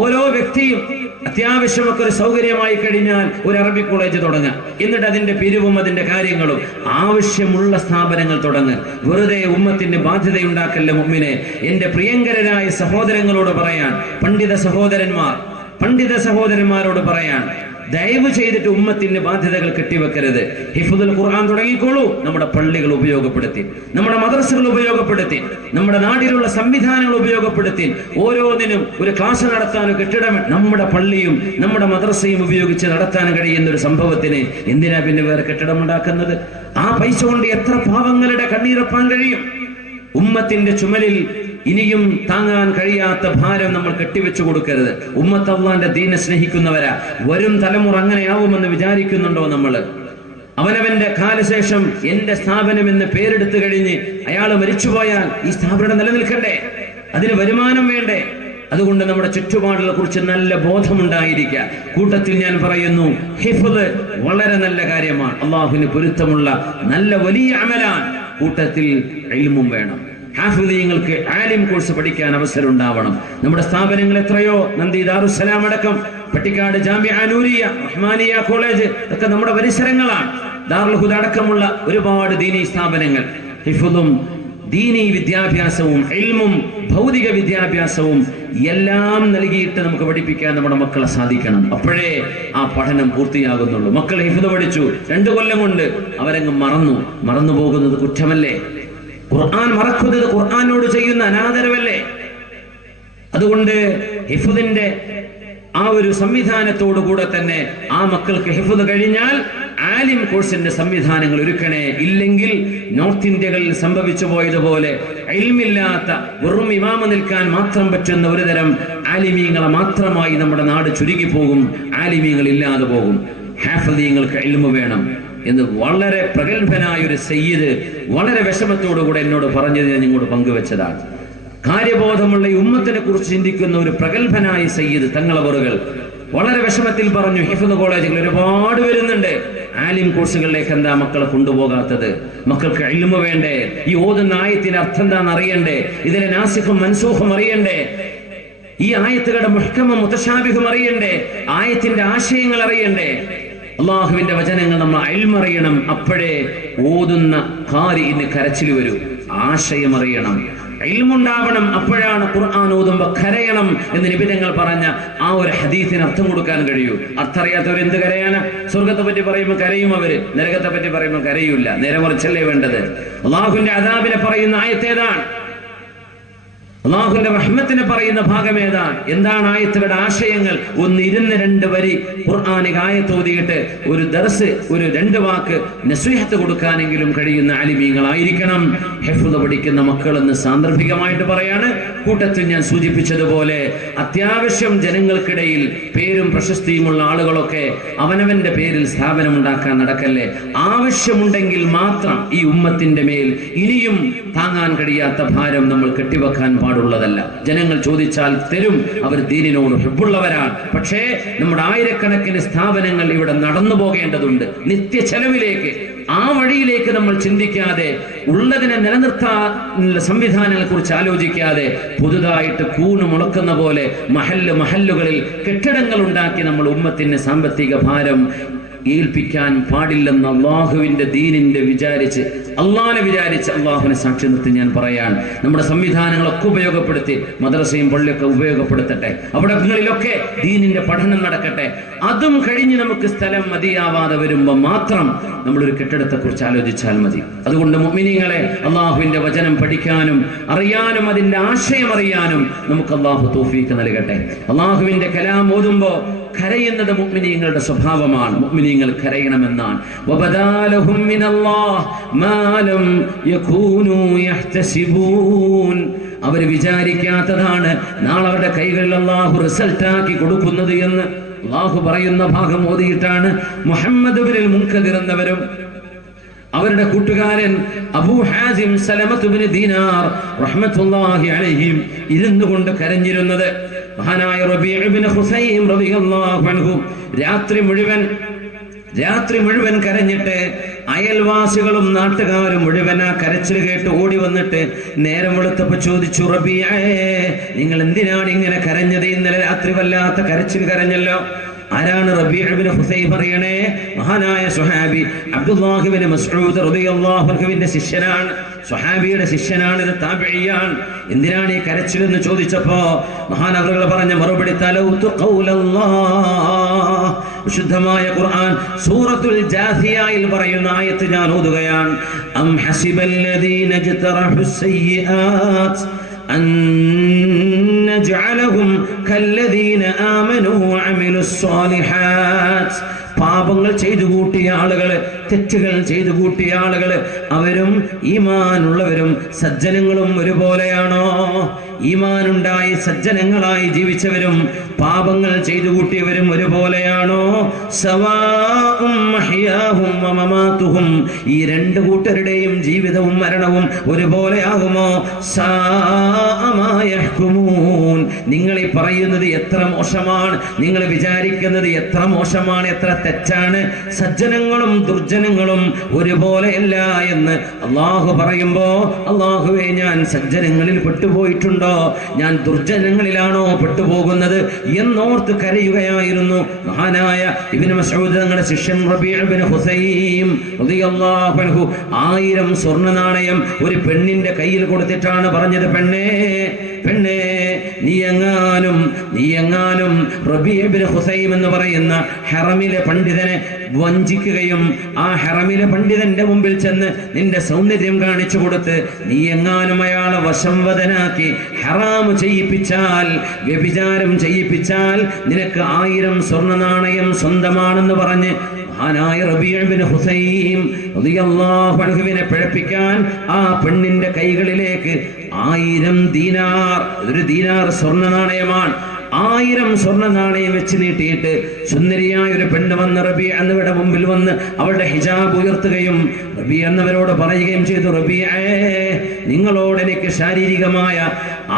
ഓരോ വ്യക്തിയും അത്യാവശ്യമൊക്കെ ഒരു സൗകര്യമായി കഴിഞ്ഞാൽ ഒരു അറബി കോളേജ് തുടങ്ങുക, എന്നിട്ട് അതിന്റെ പിരിവും അതിന്റെ കാര്യങ്ങളും ആവശ്യമുള്ള സ്ഥാപനങ്ങൾ തുടങ്ങുക. വെറുതെ ഉമ്മത്തിന്റെ ബാധ്യതയുണ്ടാക്കല്ല മുഅ്മിനെ. എന്റെ പ്രിയങ്കരരായ സഹോദരങ്ങളോട് പറയാൻ, പണ്ഡിത സഹോദരന്മാരോട് പറയാൻ, ദയവ് ചെയ്തിട്ട് ഉമ്മത്തിന്റെ ബാധ്യതകൾ കെട്ടിവെക്കരുത്. ഹിഫ്ദുൽ ഖുർആൻ തുടങ്ങിക്കോളൂ. നമ്മുടെ പള്ളികൾ ഉപയോഗപ്പെടുത്തി, നമ്മുടെ മദ്രസകൾ ഉപയോഗപ്പെടുത്തി, നമ്മുടെ നാട്ടിലുള്ള സംവിധാനങ്ങൾ ഉപയോഗപ്പെടുത്തി, ഓരോന്നിനും ഒരു ക്ലാസ് നടത്താനോ കെട്ടിടം നമ്മുടെ പള്ളിയും നമ്മുടെ മദ്രസയും ഉപയോഗിച്ച് നടത്താൻ കഴിയുന്ന ഒരു സംഭവത്തിന് എന്തിനാ പിന്നെ വേറെ കെട്ടിടം ഉണ്ടാക്കുന്നത്? ആ പൈസ കൊണ്ട് എത്ര പാവങ്ങളുടെ കണ്ണീരപ്പാൻ കഴിയും? ഉമ്മത്തിന്റെ ചുമലിൽ ഇനിയും താങ്ങാൻ കഴിയാത്ത ഭാരം നമ്മൾ കെട്ടിവെച്ചു കൊടുക്കരുത്. ഉമ്മത്ത് അല്ലാഹുവിന്റെ ദീനെ സ്നേഹിക്കുന്നവരാ. വരും തലമുറ അങ്ങനെയാവുമെന്ന് വിചാരിക്കുന്നുണ്ടോ നമ്മൾ? അവനവന്റെ കാലശേഷം എന്റെ സ്ഥാപനം എന്ന് പേരെടുത്തു കഴിഞ്ഞ് അയാൾ മരിച്ചുപോയാൽ ഈ സ്ഥാപനം നിലനിൽക്കണ്ടേ? അതിന് വരുമാനം വേണ്ടേ? അതുകൊണ്ട് നമ്മുടെ ചുറ്റുപാടുകളെ കുറിച്ച് നല്ല ബോധമുണ്ടായിരിക്കുക. കൂട്ടത്തിൽ ഞാൻ പറയുന്നു, ഹിഫ്ദ് വളരെ നല്ല കാര്യമാണ്, അള്ളാഹുവിന് പൊരുത്തമുള്ള നല്ല വലിയ അമലാണ്. കൂട്ടത്തിൽ ഇൽമും വേണം. ഹാഫിദീങ്ങൾക്ക് ആലിം കോഴ്സ് പഠിക്കാൻ അവസരം ഉണ്ടാവണം. നമ്മുടെ സ്ഥാപനങ്ങൾ എത്രയോ, നന്ദി ദാറുസ്സലാം അടക്കം, പട്ടിക്കാട് ജാമിഅ നൂരിയ, റഹ്മാനിയ കോളേജ് ഒക്കെ നമ്മുടെ പരിസരങ്ങളാണ്. ദാറുൽ ഹുദ അടക്കമുള്ള ഒരുപാട് ദീനീ സ്ഥാപനങ്ങൾ ഹിഫ്ദും ദീനീ വിദ്യാഭ്യാസവും ഇൽമും ഭൗതിക വിദ്യാഭ്യാസവും എല്ലാം നൽകിയിട്ട് നമുക്ക് പഠിപ്പിക്കാൻ നമ്മുടെ മക്കളെ സാധിക്കണം. അപ്പോഴേ ആ പഠനം പൂർത്തിയാകുന്നുള്ളൂ. മക്കൾ ഹിഫ്ദ് പഠിച്ചു 2 കൊല്ലം കൊണ്ട് അവരങ്ങ് മറന്നു പോകുന്നത് കുറ്റമല്ലേ? ഖുർആൻ മറക്കുന്നത് ഖുർആനോട് ചെയ്യുന്ന അനാദരവല്ലേ? അതുകൊണ്ട് ഹിഫ്ദിന്റെ ആ ഒരു സംവിധാനത്തോടു കൂടെ തന്നെ ആ മക്കൾക്ക് ഹിഫ്ദ് കഴിഞ്ഞാൽ ആലിം കോഴ്സിന്റെ സംവിധാനങ്ങൾ ഒരുക്കണേ. ഇല്ലെങ്കിൽ നോർത്ത് ഇന്ത്യകളിൽ സംഭവിച്ചു പോയതുപോലെ ഇൽമില്ലാത്ത വെറും ഇമാമ നിൽക്കാൻ മാത്രം പറ്റുന്ന ഒരുതരം ആലിമീങ്ങളെ മാത്രമായി നമ്മുടെ നാട് ചുരുങ്ങിപ്പോകും. ആലിമീങ്ങൾ ഇല്ലാതെ പോകും. ഹാഫിദീങ്ങൾക്ക് ഇൽമു വേണം എന്ന് വളരെ പ്രഗത്ഭനായ ഒരു സയ്യിദ് വളരെ വിഷമത്തോടുകൂടെ എന്നോട് പറഞ്ഞത് ഞാൻ നിങ്ങളോട് പങ്കുവെച്ചതാണ്. കാര്യബോധമുള്ള ഈ ഉമ്മത്തിനെ കുറിച്ച് ചിന്തിക്കുന്ന ഒരു പ്രഗത്ഭനായ സയ്യിദ് തങ്ങളവറുകൾ വളരെ വിഷമത്തിൽ പറഞ്ഞു, ഹിഫ്ദ് കോളേജുകൾ ഒരുപാട് വരുന്നുണ്ട്, ആലിം കോഴ്സുകളിലേക്ക് എന്താ മക്കളെ കൊണ്ടുപോകാത്തത്? മക്കൾക്ക് ഇൽമു വേണ്ടേ? ഈ ഓതുന്ന ആയത്തിന്റെ അർത്ഥം എന്താണെന്ന് അറിയണ്ടേ? ഇതിലെ നാസിഖും മൻസൂഖും അറിയണ്ടേ? ഈ ആയത്തുകളുടെ മുഹ്കമും മുതശാബിഹും അറിയണ്ടേ? ആയത്തിന്റെ ആശയങ്ങൾ അറിയണ്ടേ? അള്ളാഹുവിന്റെ വചനങ്ങൾ നമ്മൾ ഇൽമറിയണം. അപ്പോഴേ ഓതുന്ന ഖാരിഇന് കരച്ചിൽ വരൂ. ആശയം അറിയണം, ഇൽമുണ്ടാവണം. അപ്പോഴാണ് ഖുർആൻ ഓതുമ്പോ കരയണം എന്ന് നബി തങ്ങൾ പറഞ്ഞ ആ ഒരു ഹദീസിന് അർത്ഥം കൊടുക്കാൻ കഴിയൂ. അർത്ഥം അറിയാത്തവർ എന്ത് കരയാനാ? സ്വർഗത്തെ പറ്റി പറയുമ്പോൾ കരയും അവര്, നരകത്തെ പറ്റി പറയുമ്പോൾ കരയൂല. നേരെ മറിച്ചല്ലേ വേണ്ടത്? അള്ളാഹുവിന്റെ അദാബിനെ പറയുന്ന ആയത്തേതാണ്? അള്ളാഹുവിന്റെ റഹ്മത്തിനെ പറയുന്ന ഭാഗം ഏതാണ്? എന്താണ് ആയത്തുകളുടെ ആശയങ്ങൾ? ഒന്ന് 2 വരി ഖുർആനിക ആയത്ത് ഓതിയിട്ട് ഒരു ദർസ്, ഒരു 2 വാക്ക് നസീഹത്ത് കൊടുക്കാനെങ്കിലും കഴിയുന്ന ആലിമീങ്ങളായിരിക്കണം ഹിഫ്ദ് പഠിക്കുന്ന മക്കളെന്ന് സാന്ദർഭികമായിട്ട് പറയാണ്. കൂട്ടത്തിൽ ഞാൻ സൂചിപ്പിച്ചതുപോലെ അത്യാവശ്യം ജനങ്ങൾക്കിടയിൽ പേരും പ്രശസ്തിയുമുള്ള ആളുകളൊക്കെ അവനവന്റെ പേരിൽ സ്ഥാപനം ഉണ്ടാക്കാൻ നടക്കല്ലേ. ആവശ്യമുണ്ടെങ്കിൽ മാത്രം ഈ ഉമ്മത്തിന്റെ മേൽ ഇനിയും താങ്ങാൻ കഴിയാത്ത ഭാരം നമ്മൾ കെട്ടിവെക്കാൻ പാടുള്ളതല്ല. ജനങ്ങൾ ചോദിച്ചാൽ തരും, അവർ ദീനിനോട് ഹുബ്ബുള്ളവരാണ്. പക്ഷേ നമ്മുടെ ആയിരക്കണക്കിന് സ്ഥാപനങ്ങൾ ഇവിടെ നടന്നു പോകേണ്ടതുണ്ട് നിത്യ ചെലവിലേക്ക്. ആ വഴിയിലേക്ക് നമ്മൾ ചിന്തിക്കാതെ, ഉള്ളതിനെ നിലനിർത്താനുള്ള സംവിധാനങ്ങളെ കുറിച്ച് ആലോചിക്കാതെ, പുതുതായിട്ട് കൂണ് മുളക്കുന്ന പോലെ മഹല്ലുകളിൽ കെട്ടിടങ്ങൾ ഉണ്ടാക്കി നമ്മൾ ഉമ്മത്തിന് സാമ്പത്തിക ഭാരം ഏൽപ്പിക്കാൻ പാടില്ലെന്ന് അള്ളാഹുവിന്റെ ദീനിന്റെ അള്ളാഹിനെ വിചാരിച്ച് അള്ളാഹുവിനെ സാക്ഷി നിർത്തി ഞാൻ പറയാൻ, നമ്മുടെ സംവിധാനങ്ങളൊക്കെ ഉപയോഗപ്പെടുത്തി മദ്രസയും പള്ളിയൊക്കെ ഉപയോഗപ്പെടുത്തട്ടെ. അവിടങ്ങളിലൊക്കെ ദീനിന്റെ പഠനം നടക്കട്ടെ. അതും കഴിഞ്ഞ് നമുക്ക് സ്ഥലം മതിയാവാതെ വരുമ്പോൾ മാത്രം നമ്മളൊരു കെട്ടിടത്തെ കുറിച്ച് ആലോചിച്ചാൽ മതി. അതുകൊണ്ട് മുഅ്മിനീങ്ങളെ, അള്ളാഹുവിന്റെ വചനം പഠിക്കാനും അറിയാനും അതിന്റെ ആശയം അറിയാനും നമുക്ക് അള്ളാഹു തൗഫീഖ് നൽകട്ടെ. അള്ളാഹുവിന്റെ കലാം ഓതുമ്പോ കരയുന്നത് മുഅ്മിനീങ്ങളുടെ സ്വഭാവമാണ്. മുഅ്മിനീങ്ങൾ കരയണമെന്നാണ്. വബദാലഹും മിനല്ലാഹ് മാ ലം യകൂനൂ യഹ്തസിബൂൻ. അവർ വിചാരിക്കാത്തതാണ് നാളെ അവരുടെ കൈകളിൽ അള്ളാഹു റിസൾട്ട് ആക്കി കൊടുക്കുന്നത് എന്ന് അള്ളാഹു പറയുന്ന ഭാഗം ഓതിയിട്ടാണ് മുഹമ്മദ് ഇബ്നുൽ മുൻകദിർ എന്നവരും അവരുടെ കൂട്ടുകാരൻ അബൂ ഹാസിം സലമത്ത് ഇബ്നു ദീനാർ റഹ്മത്തുള്ളാഹി അലൈഹിം ഇരുന്നുകൊണ്ട് കരഞ്ഞിരുന്നത്. മഹാനായ റബീഉ ഇബ്നു ഖുസൈം റളിയല്ലാഹു അൻഹു രാത്രി മുഴുവൻ കരഞ്ഞിട്ട് അയൽവാസികളും നാട്ടുകാരും മുഴുവൻ ആ കരച്ചിൽ കേട്ട് ഓടി വന്നിട്ട് നേരം വെളുത്തപ്പോൾ ചോദിച്ചു, റബീഅേ, നിങ്ങൾ എന്തിനാണ് ഇങ്ങനെ കരഞ്ഞത്? ഇന്നലെ രാത്രി വല്ലാത്ത കരച്ചിൽ കരഞ്ഞല്ലോ. ആരാണ് റബീഉ ഇബ്നു ഖുസൈം? പറയണേ, മഹാനായ സ്വഹാബി അബ്ദുല്ലാഹി ഇബ്നു മസ്ഊദ് റളിയല്ലാഹു അൻഹുവിന്റെ ശിഷ്യനാണ്. സ്വഹാബിയുടെ ശിഷ്യനാണ്, ഇത് താബിഈയാണ്. എന്തിനാണ് ഈ കരച്ചിലെന്ന് ചോദിച്ചപ്പോ മഹാനവറുകൾ പറഞ്ഞ മറുപടി, തലൗതു ഖൗലല്ലാഹ് വിശുദ്ധമായ ഖുർആൻ സൂറത്തുൽ ജാസിയയിൽ പറയുന്ന ആയത്ത് ഞാൻ ഓതുകയാണ്. അം ഹസിബല്ലദീന ജ്തറഹുസ്സയ്യിആത് അൻ നജ്അലഹും കല്ലദീന ആമനൂ വഅമിലുസ്സാലിഹാത്ത്. പാപങ്ങൾ ചെയ്തു കൂട്ടിയ ആളുകള്, തെറ്റുകൾ ചെയ്തു കൂട്ടിയ ആളുകള് അവരും ഈമാനുള്ളവരും സജ്ജനങ്ങളും ഒരുപോലെയാണോ? ഈമാനുണ്ടായി സജ്ജനങ്ങളായി ജീവിച്ചവരും പാപങ്ങൾ ചെയ്തു കൂട്ടിയവരും ഒരുപോലെയാണോ? സവാഉം മഹ്യാഹും വമമാതുഹും. ഈ രണ്ട് കൂട്ടരുടെയും ജീവിതവും മരണവും ഒരുപോലെയാകുമോ? സാഅ മാ യഹ്കുമൂൻ. നിങ്ങൾ ഈ പറയുന്നത് എത്ര മോശമാണ്, നിങ്ങൾ വിചാരിക്കുന്നത് എത്ര മോശമാണ്, എത്ര തെറ്റാണ്. സജ്ജനങ്ങളും ദുർജനങ്ങളും ഒരുപോലെയല്ല എന്ന് അള്ളാഹു പറയുമ്പോ, അള്ളാഹുവേ ഞാൻ സജ്ജനങ്ങളിൽ പെട്ടുപോയിട്ടുണ്ടോ, ഞാൻ ദുർജനങ്ങളിലാണോ പെട്ടുപോകുന്നത് എന്നോർത്ത് കരയുകയായിരുന്നു മഹാനായ ഇബ്നു മസ്ഊദ് തങ്ങളുടെ ശിഷ്യൻ റബീഅ ഇബ്നു ഹുസൈം റളിയല്ലാഹു അൻഹു 1000 സ്വർണ്ണ നാണയം ഒരു പെണ്ണിന്റെ കയ്യിൽ കൊടുത്തിട്ടാണ് പറഞ്ഞത്, പെണ്ണേ പെണ്ണേ നീയെങ്ങാനും റബീഅ ഇബ്നു ഹുസൈം എന്ന് പറയുന്ന ഹറമിലെ പണ്ഡിതനെ വഞ്ചിക്കുകയും ആ ഹറമിലെ പണ്ഡിതന്റെ മുമ്പിൽ ചെന്ന് നിന്റെ സൗന്ദര്യം കാണിച്ചു കൊടുത്ത് നീ എങ്ങാനും അയാളെ വശംവദനാക്കി ഹറാമ് ചെയ്യിപ്പിച്ചാൽ, വ്യഭിചാരം ചെയ്യിപ്പിച്ചാൽ നിനക്ക് 1000 സ്വർണ്ണ നാണയം സ്വന്തമാണെന്ന് പറഞ്ഞ് മഹാനായ റബീഅ ഇബ്നു ഹുസൈം റളിയല്ലാഹു അൻഹുവിനെ പിഴപ്പിക്കാൻ ആ പെണ്ണിന്റെ കൈകളിലേക്ക് 1000 ദീനാർ, ഒരു ദീനാർ സ്വർണ്ണ നാണയമാണ്, 1000 സ്വർണ്ണ നാണയം വെച്ച് നീട്ടിയിട്ട് സുന്ദരിയായ ഒരു പെണ്ണ് വന്ന് റബീഅ എന്നവരുടെ മുമ്പിൽ വന്ന് അവളുടെ ഹിജാബ് ഉയർത്തുകയും റബീഅ എന്നവരോട് പറയുകയും ചെയ്തു, റബീഅേ നിങ്ങളോട് എനിക്ക് ശാരീരികമായ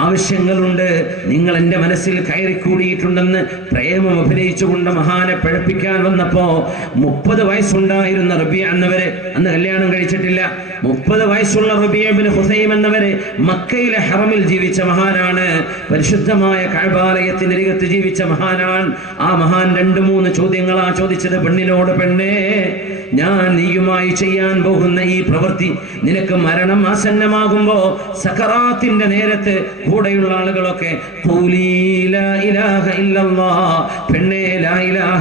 ആവശ്യങ്ങളുണ്ട്, നിങ്ങൾ എൻ്റെ മനസ്സിൽ കയറിക്കൂടിയിട്ടുണ്ടെന്ന് പ്രേമം അഭിനയിച്ചുകൊണ്ട് മഹാനെ പിഴപ്പിക്കാൻ വന്നപ്പോ 30 വയസ്സുണ്ടായിരുന്ന റബീഅ എന്നവരെ, അന്ന് കല്യാണം കഴിച്ചിട്ടില്ല, 30 വയസ്സുള്ള റബീഅ ഇബ്നു ഹുസൈം എന്നവരെ മക്കയിലെ ഹറമിൽ ജീവിച്ച മഹാനാണ്, പരിശുദ്ധമായ കഅബാലയത്തിന്റെ അരികത്ത് ജീവിച്ച മഹാനാണ്. ആ മഹാൻ 2-3 ചോദ്യങ്ങളാ ചോദിച്ചത് പെണ്ണിനോട്, പെണ്ണേ ഞാൻ നീയുമായി ചെയ്യാൻ പോകുന്ന ഈ പ്രവൃത്തി നിനക്ക് മരണം ആസന്നമാകുമ്പോ സക്കറാത്തിന്റെ നേരത്ത് കൂടെയുള്ള ആളുകളൊക്കെ പെണ്ണേ ലാ ഇലാഹ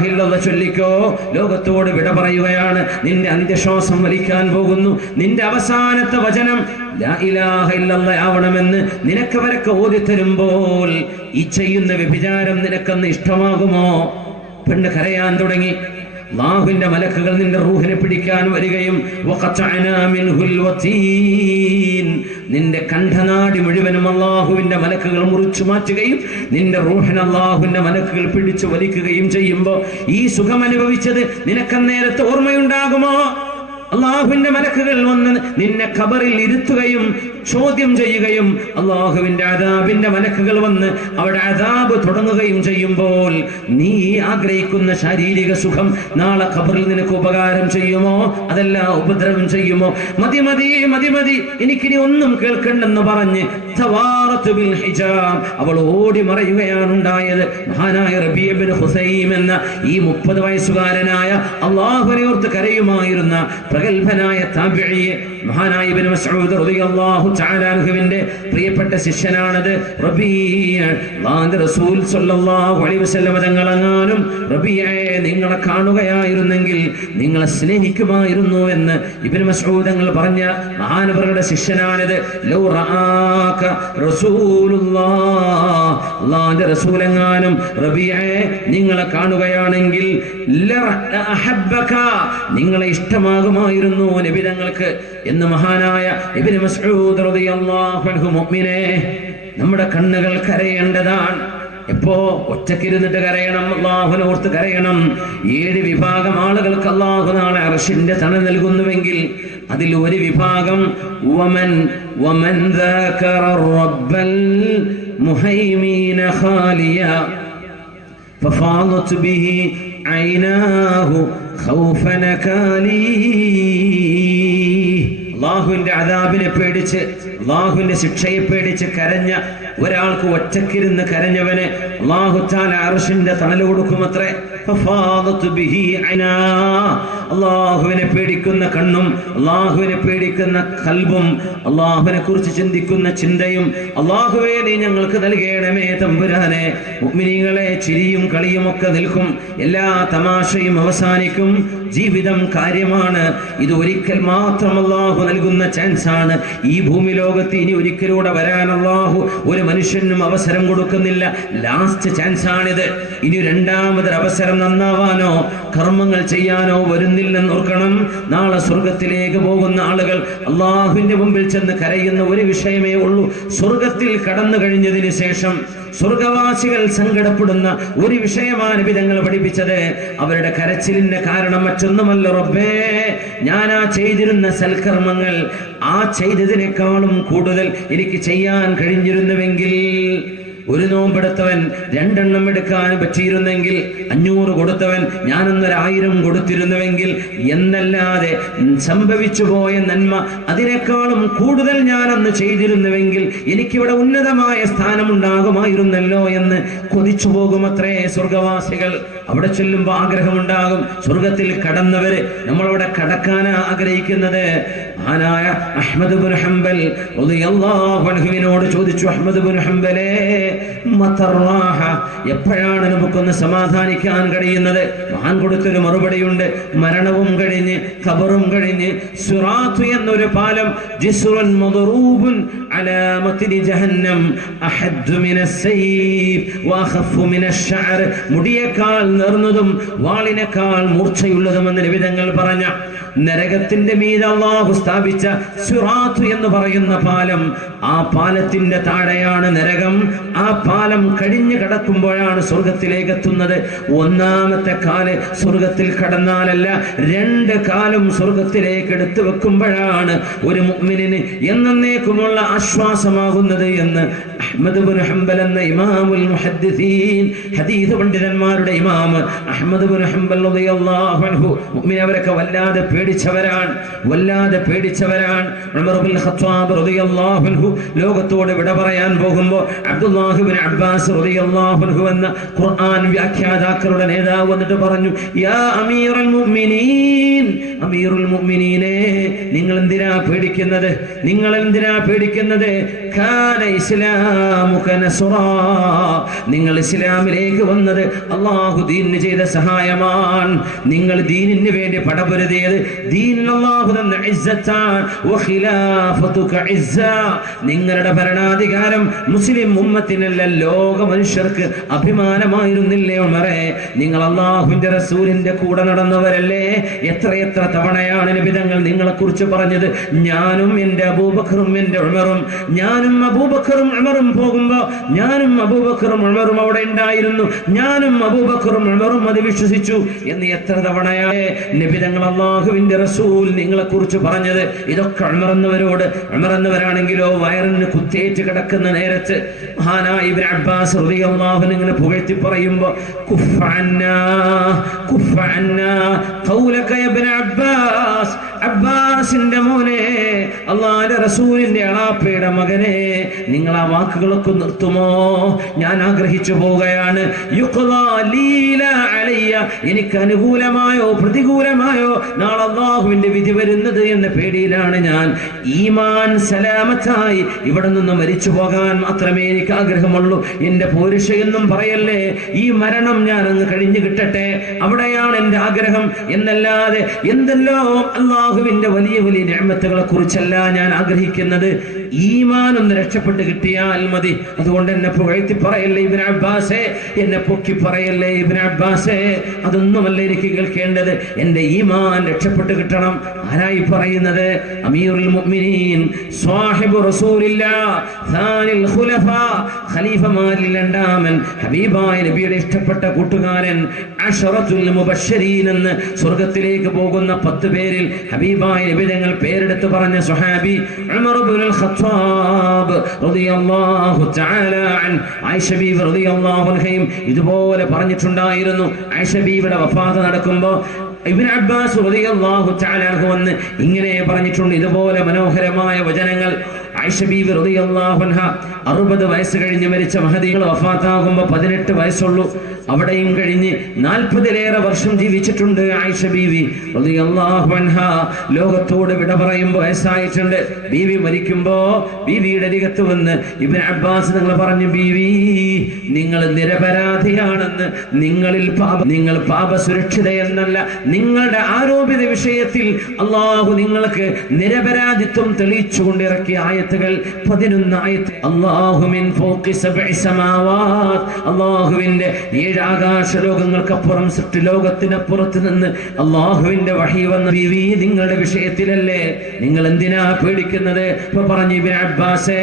ഇല്ലല്ലാഹ് ചൊല്ലിക്കോ, ലോകത്തോട് വിട പറയുകയാണ്, നിന്റെ അന്ത്യശ്വാസം വലിക്കാൻ പോകുന്നു, നിന്റെ അവസാനത്തെ വചനം ലാ ഇലാഹ ഇല്ലല്ലാഹ് ആവണമെന്ന് നിനക്കവരൊക്കെ ഓതിത്തരുമ്പോൾ ഈ ചെയ്യുന്ന വ്യഭിചാരം നിനക്കെന്ന് ഇഷ്ടമാകുമോ? പെണ്ണ് കരയാൻ തുടങ്ങി. അല്ലാഹുവിന്റെ മലക്കുകൾ നിന്റെ റൂഹിനെ പിടിക്കാൻ വരികയും നിന്റെ കണ്ഠനാടി മുഴുവനും അല്ലാഹുവിന്റെ മലക്കുകൾ മുറിച്ചു മാറ്റുകയും നിന്റെ റൂഹിനെ അല്ലാഹുവിന്റെ മലക്കുകൾ പിടിച്ചു വലിക്കുകയും ചെയ്യുമ്പോ ഈ സുഖം അനുഭവിച്ചത് നിനക്കന്നേരത്ത് ഓർമ്മയുണ്ടാകുമോ? അല്ലാഹുവിന്റെ മലക്കുകൾ വന്ന് നിന്നെ ഖബറിൽ ഇരുത്തുകയും ചോദ്യം ചെയ്യുകയും അല്ലാഹുവിന്റെ അദാബിന്റെ മലക്കുകൾ വന്ന് അവിടെ അദാബ് തുടങ്ങുകയും ചെയ്യുമ്പോൾ നീ ആഗ്രഹിക്കുന്ന ശാരീരിക സുഖം നാളെ ഖബറിൽ നിനക്ക് ഉപകാരം ചെയ്യുമോ? അതല്ല ഉപദ്രവം ചെയ്യുമോ? മതി മതി മതി മതി, എനിക്കിനി ഒന്നും കേൾക്കണ്ടെന്ന് പറഞ്ഞ് ബിൽ ഹിജാബ് അവൾ ഓടി മറയുകയാണ് ഉണ്ടായത്. മഹാനായ റബീഅ ഇബ്നു ഹുസൈം എന്ന ഈ 30 വയസ്സുകാരനായ അല്ലാഹുവിനെ ഓർത്ത് കരയുമായിരുന്ന പ്രഗൽഭനായ താബിഈ മഹാനായ ഇബ്നു മസ്ഊദ് റളിയല്ലാഹു തആല അൻഹുവിന്റെ പ്രിയപ്പെട്ട ശിഷ്യനാണത് റബീഅ. അല്ലാഹുവിന്റെ റസൂൽ സ്വല്ലല്ലാഹു അലൈഹി വസല്ലം തങ്ങളെങ്ങാനും റബീഅയെ നിങ്ങളെ കാണുകയായിരുന്നെങ്കിൽ നിങ്ങളെ സ്നേഹിക്കുമായിരുന്നു എന്ന് ഇബ്നു മസ്ഊദ് തങ്ങൾ പറഞ്ഞ മഹാനവറുടെ ശിഷ്യനാണിത്. ലൗ റആക റസൂലുള്ളാഹ്, അല്ലാഹുവിന്റെ റസൂലെങ്ങാനും റബീഅയെ നിങ്ങളെ കാണുകയാണെങ്കിൽ ലഅഹബ്ബക, നിങ്ങളെ ഇഷ്ടമാകുമായിരുന്നു നബി തങ്ങൾക്ക് എന്ന് മഹാനായ ഇബ്നു മസ്ഊദ് റളിയല്ലാഹു അൻഹു. മുഅ്മിനേ, നമ്മുടെ കണ്ണുകൾ കരയേണ്ടതാണ്. എപ്പോ ഒറ്റക്കിരുന്നിട്ട് കരയണം, അല്ലാഹുവിനെ ഓർത്ത് കരയണം. 7 വിഭാഗം ആളുകൾക്ക് അല്ലാഹു നാളെ അർശിന്റെ തണൽ നൽകുന്നുവെങ്കിൽ അതിൽ ഒരു വിഭാഗം വമൻ ദാകറ റബ്ബൽ മുഹൈമീന ഖാലിയ ഫഫാദത് ബിഹി ഐനാഹു ഖൗഫന കാലി. അല്ലാഹുവിന്റെ അദാബിനെ പേടിച്ച്, അല്ലാഹുവിന്റെ ശിക്ഷയെ പേടിച്ച് കരഞ്ഞ ഒരാൾക്ക്, ഒറ്റക്കിരുന്ന് കരഞ്ഞവന് അല്ലാഹു തആല അർശിന്റെ തണൽ കൊടുക്കുമത്രേ. അള്ളാഹുവിനെ പേടിക്കുന്ന കണ്ണും അള്ളാഹുവിനെ പേടിക്കുന്ന ഖൽബും അള്ളാഹുവിനെ കുറിച്ച് ചിന്തിക്കുന്ന ചിന്തയും അള്ളാഹുവേ നീ ഞങ്ങൾക്ക് നൽകണമേ തമ്പുരാനെ. മുഅ്മിനീങ്ങളെ, ചിരിയും കളിയും ഒക്കെ നിൽക്കും, എല്ലാ തമാശയും അവസാനിക്കും. ജീവിതം കാര്യമാണ്. ഇത് ഒരിക്കൽ മാത്രം അള്ളാഹു നൽകുന്ന ചാൻസ് ആണ്. ഈ ഭൂമി ലോകത്ത് ഇനി ഒരിക്കലൂടെ വരാൻ അള്ളാഹു ഒരു മനുഷ്യനും അവസരം കൊടുക്കുന്നില്ല. ലാസ്റ്റ് ചാൻസ് ആണിത്. ഇനി രണ്ടാമതൊരു അവസരം നന്നാവാനോ കർമ്മങ്ങൾ ചെയ്യാനോ വരുന്നില്ലെന്ന് ഓർക്കണം. നാളെ സ്വർഗത്തിലേക്ക് പോകുന്ന ആളുകൾ അള്ളാഹുവിന്റെ മുമ്പിൽ ചെന്ന് കരയുന്ന ഒരു വിഷയമേ ഉള്ളൂ. സ്വർഗത്തിൽ കടന്നു കഴിഞ്ഞതിന് ശേഷം സ്വർഗവാസികൾ സങ്കടപ്പെടുന്ന ഒരു വിഷയമാണ് നബി തങ്ങൾ പഠിപ്പിച്ചത്. അവരുടെ കരച്ചിലിന്റെ കാരണം മറ്റൊന്നുമല്ല, റബ്ബേ ഞാൻ ആ ചെയ്തിരുന്ന സൽക്കർമ്മങ്ങൾ ആ ചെയ്തതിനേക്കാളും കൂടുതൽ എനിക്ക് ചെയ്യാൻ കഴിഞ്ഞിരുന്നുവെങ്കിൽ, ഒരു നോമ്പെടുത്തവൻ 2 എണ്ണം എടുക്കാൻ പറ്റിയിരുന്നെങ്കിൽ, 500 കൊടുത്തവൻ ഞാനൊന്നൊരു 1000 കൊടുത്തിരുന്നുവെങ്കിൽ എന്നല്ലാതെ സംഭവിച്ചു പോയ നന്മ അതിനേക്കാളും കൂടുതൽ ഞാനന്ന് ചെയ്തിരുന്നുവെങ്കിൽ എനിക്കിവിടെ ഉന്നതമായ സ്ഥാനമുണ്ടാകുമായിരുന്നല്ലോ എന്ന് കൊതിച്ചു പോകുമത്രേ സ്വർഗവാസികൾ. അവിടെ ചെല്ലുമ്പോൾ ആഗ്രഹമുണ്ടാകും. സ്വർഗത്തിൽ കടന്നവര് നമ്മളവിടെ കടക്കാൻ ആഗ്രഹിക്കുന്നത്. മഹാനായ അഹ്മദ് ഇബ്നു ഹംബൽ റളിയല്ലാഹു അൻഹുവിനോട് ചോദിച്ചു, അഹ്മദ് ഇബ്നു ഹംബലേ മതറാഹ, എപ്പോഴാണ് നമുക്കൊന്ന് സമാധാനിക്കാൻ കഴിയുന്നത്? മഹാൻ കൊടുത്തൊരു മറുപടിയുണ്ട്. മരണവും കഴിഞ്ഞ് ഖബറും കഴിഞ്ഞ് സിറാത്ത് എന്നൊരു പാലം, ജിസ്റുൻ മദ്റൂബുൻ അലാ മത്നി ജഹന്നം അഹദ്ദു മിനസ് സൈഫ് വഅഖഫു മിനശ് ശഅർ, മുടിയേക്കാൾ നേർന്നതും വാളിനേക്കാൾ മൂർച്ചയുള്ളതുമെന്ന് നബി തങ്ങൾ പറഞ്ഞ നരകത്തിന്റെ മീതെ അല്ലാഹു സ്ഥാപിച്ച സിറാത്ത് എന്ന് പറയുന്ന പാലം, ആ പാലത്തിന്റെ താഴെയാണ് നരകം. ആ പാലം കഴിഞ്ഞു കടക്കുമ്പോഴാണ് സ്വർഗത്തിലേക്ക് എത്തുന്നത്. ഒന്നാമത്തെ കാല് സ്വർഗത്തിൽ കടന്നാലല്ല, 2 കാലും സ്വർഗത്തിലേക്ക് എടുത്തു വെക്കുമ്പോഴാണ് ഒരു മുഅ്മിനിന് എന്നേക്കുമുള്ള ആശ്വാസമാകുന്നത് എന്ന് അഹ്മദ് ഇബ്നു ഹംബൽ എന്ന ഇമാമുൽ മുഹദ്ദിസീൻ, ഹദീസ് പണ്ഡിതന്മാരുടെ ഇമാം അഹ്മദ് ഇബ്നു ഹംബൽ റളിയല്ലാഹു അൻഹു, മുഅ്മിൻ അവരൊക്കെ വല്ലാതെ പേടിച്ചവരാണ്. ഉമർ ഇബ്നുൽ ഖത്താബ് റളിയല്ലാഹു അൻഹു ലോകത്തോട് വിട പറയാൻ പോകുമ്പോൾ അബ്ദുല്ലാഹി ഇബ്നു അബ്ബാസ് റളിയല്ലാഹു അൻഹു എന്ന ഖുർആൻ വ്യാഖ്യാതാക്കളുടെ നേതാവ് വന്നിട്ട് പറഞ്ഞു, യാ അമീറുൽ മുഅ്മിനീൻ, അമീറുൽ മുഅ്മിനീനെ നിങ്ങൾ എന്തിനാ പേടിക്കുന്നത്? കാന ഇസ്ലാമുക നസ്റാ, നിങ്ങൾ ഇസ്ലാമിലേക്ക് വന്നത് അല്ലാഹു ദീനിന് ചെയ്ത സഹായമാണ്. നിങ്ങൾ ദീനിന് വേണ്ടി പടപൊരുതിയത് ദീനിൽ അല്ലാഹു തന്ന ഇസ്സത്താണ്. വഖിലാഫതുക ഇസ്സ, നിങ്ങളുടെ ഭരണാധികാരം മുസ്ലിം ഉമ്മത്തിനല്ല ലോക മനുഷ്യർക്ക് അഭിമാനമായിരുന്നില്ലേ ഉമറേ? നിങ്ങൾ അല്ലാഹുവിന്റെ റസൂലിന്റെ കൂടെ നടന്നവരല്ലേ? എത്ര തവണയാണ് നബി തങ്ങൾ നിങ്ങളെ കുറിച്ച് പറഞ്ഞത്? ഞാനും എൻ്റെ അബൂബക്കറും എൻ്റെ ഉമറും, ഞാനും അബൂബക്കറും ഉമറും പോകുമ്പോ ഞാനും അബൂബക്കറും ഉമറും അവിടെ ഉണ്ടായിരുന്നു, ഞാനും അബൂബക്കറും ഉമറും അത് വിശ്വസിച്ചു എന്ന് എത്ര തവണയാണ് നബി തങ്ങൾ അല്ലാഹുവിന്റെ റസൂൽ നിങ്ങളെ കുറിച്ച് പറഞ്ഞത്? ഇതൊക്കെ ഉമറന്നവരാണെങ്കിലോ വയറിന് കുത്തേറ്റ് കിടക്കുന്ന നേരത്ത് മഹാനായ ഇബ്നു അബ്ബാസ് റളിയല്ലാഹു അൻഹു ഇങ്ങനെ പുകഴ്ത്തി പറയുമ്പോൾ, ഖൗലക യാ ഇബ്നു അബ്ബാസ്, അബ്ബാസിന്റെ മോനെ, അല്ലാഹുവിന്റെ റസൂലിന്റെ അളാപ്പയുടെ മകനെ, നിങ്ങൾ ആ വാക്കുകളൊക്കെ നിർത്തുമോ? ഞാൻ ആഗ്രഹിച്ചു പോവുകയാണ്. എനിക്ക് അനുകൂലമായോ പ്രതികൂലമായോ നാളെ അല്ലാഹുവിന്റെ വിധി വരുന്നത് എന്ന പേടിയിലാണ് ഞാൻ. ഈമാൻ സലാമത്തായി ഇവിടെ നിന്ന് മരിച്ചു പോകാൻ മാത്രമേ എനിക്ക് ആഗ്രഹമുള്ളൂ. എന്റെ പോരുഷയൊന്നും പറയല്ലേ, ഈ മരണം ഞാൻ അങ്ങ് കഴിഞ്ഞു കിട്ടട്ടെ, അവിടെയാണ് എന്റെ ആഗ്രഹം എന്നല്ലാതെ എന്തല്ലോ അല്ലാഹുവിന്റെ വലിയ വലിയ നിഅമത്തുകളെ കുറിച്ചല്ല ഞാൻ ആഗ്രഹിക്കുന്നത്. ഈമാൻ ഒന്ന് രക്ഷപ്പെട്ട് കിട്ടിയാൽ മതി. അതുകൊണ്ട് എന്നെ പുകഴ്ത്തി പറയല്ലേ ഇബ്നു അബ്ബാസേ, എന്നെ പൊക്കി പറയല്ലേ ഇബ്നു അബ്ബാസേ, അതൊന്നുമല്ല എനിക്ക് കേൾക്കേണ്ടത്. എന്റെ ഈമാൻ രക്ഷപ്പെട്ട് കിട്ടണം. ആരായി പറയുന്നത്? അമീറുൽ മുഅ്മിനീൻ സ്വാഹിബു റസൂലില്ലാഹ് സാനിൽ ഖുലഫാ, ഖലീഫമാരിൽ രണ്ടാമൻ, ഹബീബായ നബിയുടെ ഇഷ്ടപ്പെട്ട കൂട്ടുകാരൻ, അശറത്തുൽ മുബശ്ശരീൻ എന്ന് സ്വർഗ്ഗത്തിലേക്ക് പോകുന്ന 10 പേരിൽ ഹബീബായ നബി തങ്ങൾ പേരെടുത്ത് പറഞ്ഞ സ്വഹാബി ഉമർ ഇബ്നുൽ ഖത്താബ് റളിയല്ലാഹു തആല അൻഹു. ആയിഷ ബീവി റളിയല്ലാഹു അൻഹയും ഇതുപോലെ പറഞ്ഞിട്ടുണ്ടായിരുന്നു. ആയിഷ ബീവിയുടെ വഫാത്ത് നടക്കുമ്പോൾ ഇബ്നു അബ്ബാസ് റളിയല്ലാഹു തആല അൻഹു വന്ന് ഇങ്ങനെ പറഞ്ഞിട്ടുണ്ട്. ഇതുപോലെ മനോഹരമായ വചനങ്ങൾ ആയിഷ ബീവി റളിയല്ലാഹു അൻഹ 60 വയസ്സ് കഴിഞ്ഞ് മരിച്ച മഹദികൾ വഫാത്താകുമ്പോൾ 18 വയസ്സുള്ളൂ. അവിടെയും കഴിഞ്ഞ് 40-ലേറെ വർഷം ജീവിച്ചിട്ടുണ്ട് ആയിഷ ബീവി റളിയല്ലാഹു അൻഹ. ലോകത്തോട് വിട പറയുമ്പോൾ വയസ്സായിട്ടുണ്ട്. ബീവി മരിക്കുമ്പോ ബീവിയുടെ അരികത്ത് വന്ന് ഇബ്നു അബ്ബാസ് നിങ്ങൾ പറഞ്ഞു, ബീവി നിങ്ങൾ നിരപരാധിയാണെന്ന്, നിങ്ങൾ പാപസുരക്ഷിതയെന്നല്ല, നിങ്ങളുടെ ആരോപിത വിഷയത്തിൽ അള്ളാഹു നിങ്ങൾക്ക് നിരപരാധിത്വം തെളിയിച്ചുകൊണ്ട് ഇറക്കിയ ആയത്തുകൾ 11 ആയത്ത്. അള്ളാഹുവിന്റെ 7 ആകാശ ലോകങ്ങൾക്കപ്പുറം സൃഷ്ടി ലോകത്തിനപ്പുറത്ത് നിന്ന് അള്ളാഹുവിന്റെ വഹി വന്ന ബീവി നിങ്ങളുടെ വിഷയത്തിലല്ലേ, നിങ്ങൾ എന്തിനാ പേടിക്കുന്നത്? പറഞ്ഞു ഇബ്നു അബ്ബാസേ,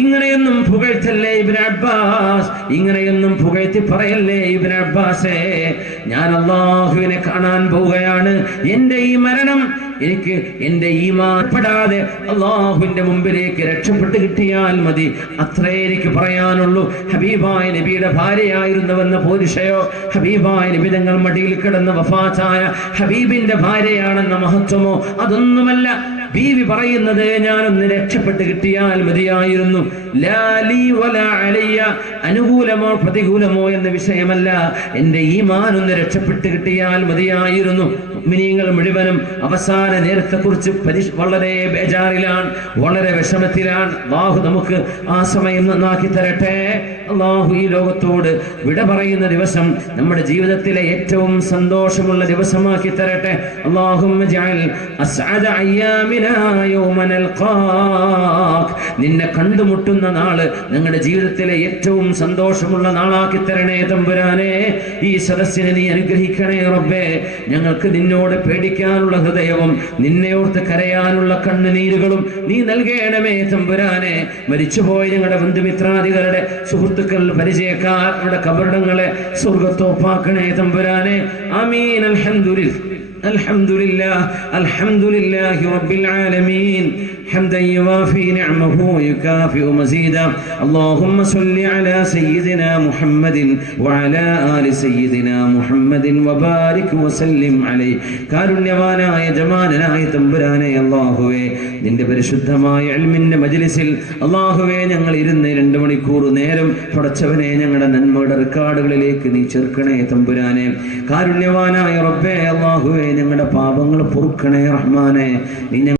ഇങ്ങനെയൊന്നും പുകഴ്ത്തല്ലേ ഇബ്നു അബ്ബാസ്, ഇങ്ങനെയൊന്നും പുകഴ്ത്തി പറയല്ലേ ഇബ്നു അബ്ബാസേ. ഞാൻ അള്ളാഹുവിനെ കാണാൻ പോവുകയാണ്. എന്റെ ഈ മരണം എനിക്ക് എന്റെ ഈമാൻ പെടാതെ അള്ളാഹുവിന്റെ മുമ്പിലേക്ക് രക്ഷപ്പെട്ട് കിട്ടിയാൽ മതി, അത്രേ എനിക്ക് പറയാനുള്ളൂ. ഹബീബായ നബിയുടെ ഭാര്യയായിരുന്നുവെന്ന പോരിഷയോ, ഹബീബായ നബി തങ്ങൾ മടിയിൽ കിടന്ന് വഫാത്തായ ഹബീബിന്റെ ഭാര്യയാണെന്ന മഹത്വമോ അതൊന്നുമല്ല. ബീവി പറയുന്നത് ഞാനൊന്ന് രക്ഷപ്പെട്ട് കിട്ടിയാൽ മതിയായിരുന്നു. അനുകൂലമോ പ്രതികൂലമോ എന്ന വിഷയമല്ല, എന്റെ ഈമാൻ ഒന്ന് രക്ഷപ്പെട്ട് കിട്ടിയാൽ മതിയായിരുന്നു. മുഅ്മിനീങ്ങൾ മുഴുവനും അവസാന നേരത്തെ കുറിച്ച് വളരെ ബേജാറിലാണ്, വളരെ വിഷമത്തിലാണ്. അല്ലാഹു നമുക്ക് ആ സമയം നന്നാക്കി തരട്ടെ. അല്ലാഹു ഈ ലോകത്തോട് വിട പറയുന്ന ദിവസം നമ്മുടെ ജീവിതത്തിലെ ഏറ്റവും സന്തോഷമുള്ള ദിവസമാക്കി തരട്ടെ. അല്ലാഹുമ്മ ജഅൽ അസ്അദ അയ്യാമിനാ യൗമ നൽഖാക്, നിന്നെ കണ്ടുമുട്ടുന്ന നാള് ഞങ്ങളുടെ ജീവിതത്തിലെ ഏറ്റവും സന്തോഷമുള്ള നാളാക്കി തരണേ തമ്പുരാനെ. ഈ സദസ്സിനെ നീ അനുഗ്രഹിക്കണേ റബ്ബേ. ഞങ്ങൾക്ക് നിന്നോട് പേടിക്കാനുള്ള ഹൃദയവും നിന്നെയോർത്ത് കരയാനുള്ള കണ്ണുനീരുകളും നീ നൽകണമേ തമ്പുരാനെ. മരിച്ചുപോയ ഞങ്ങളുടെ ബന്ധുമിത്രാദികളുടെ സുഹൃത്തുക്കൾ പരിചയക്കാരുടെ കബറിടങ്ങളെ സ്വർഗ്ഗത്തോപ്പാക്കണേ തമ്പുരാനെ. ആമീൻ. അൽഹംദുലില്ലാഹി റബ്ബിൽ ആലമീൻ. حمدا يوافي نعمه ويكافئ مزيدا. اللهم صل على سيدنا محمد وعلى آل سيدنا محمد وبارك وسلم عليه. കാരുണ്യവാനായ ജമാനായ തമ്പുരാനെ അല്ലാഹുവേ, നിന്റെ പരിശുദ്ധമായ ഇൽമിന്റെ മജ്ലിസിൽ അല്ലാഹുവേ ഞങ്ങൾ ഇരുന്ന് 2 മണിക്കൂർ നേരം പടച്ചവനെ ഞങ്ങളുടെ നന്മയുടെ റെക്കോർഡുകളിലേക്ക് നീ ചേർക്കണേ തമ്പുരാനെ. കാരുണ്യവാനായ റബ്ബേ അല്ലാഹുവേ, ഞങ്ങളുടെ പാപങ്ങൾ പൊറുക്കണേ റഹ്മാനെ. നീ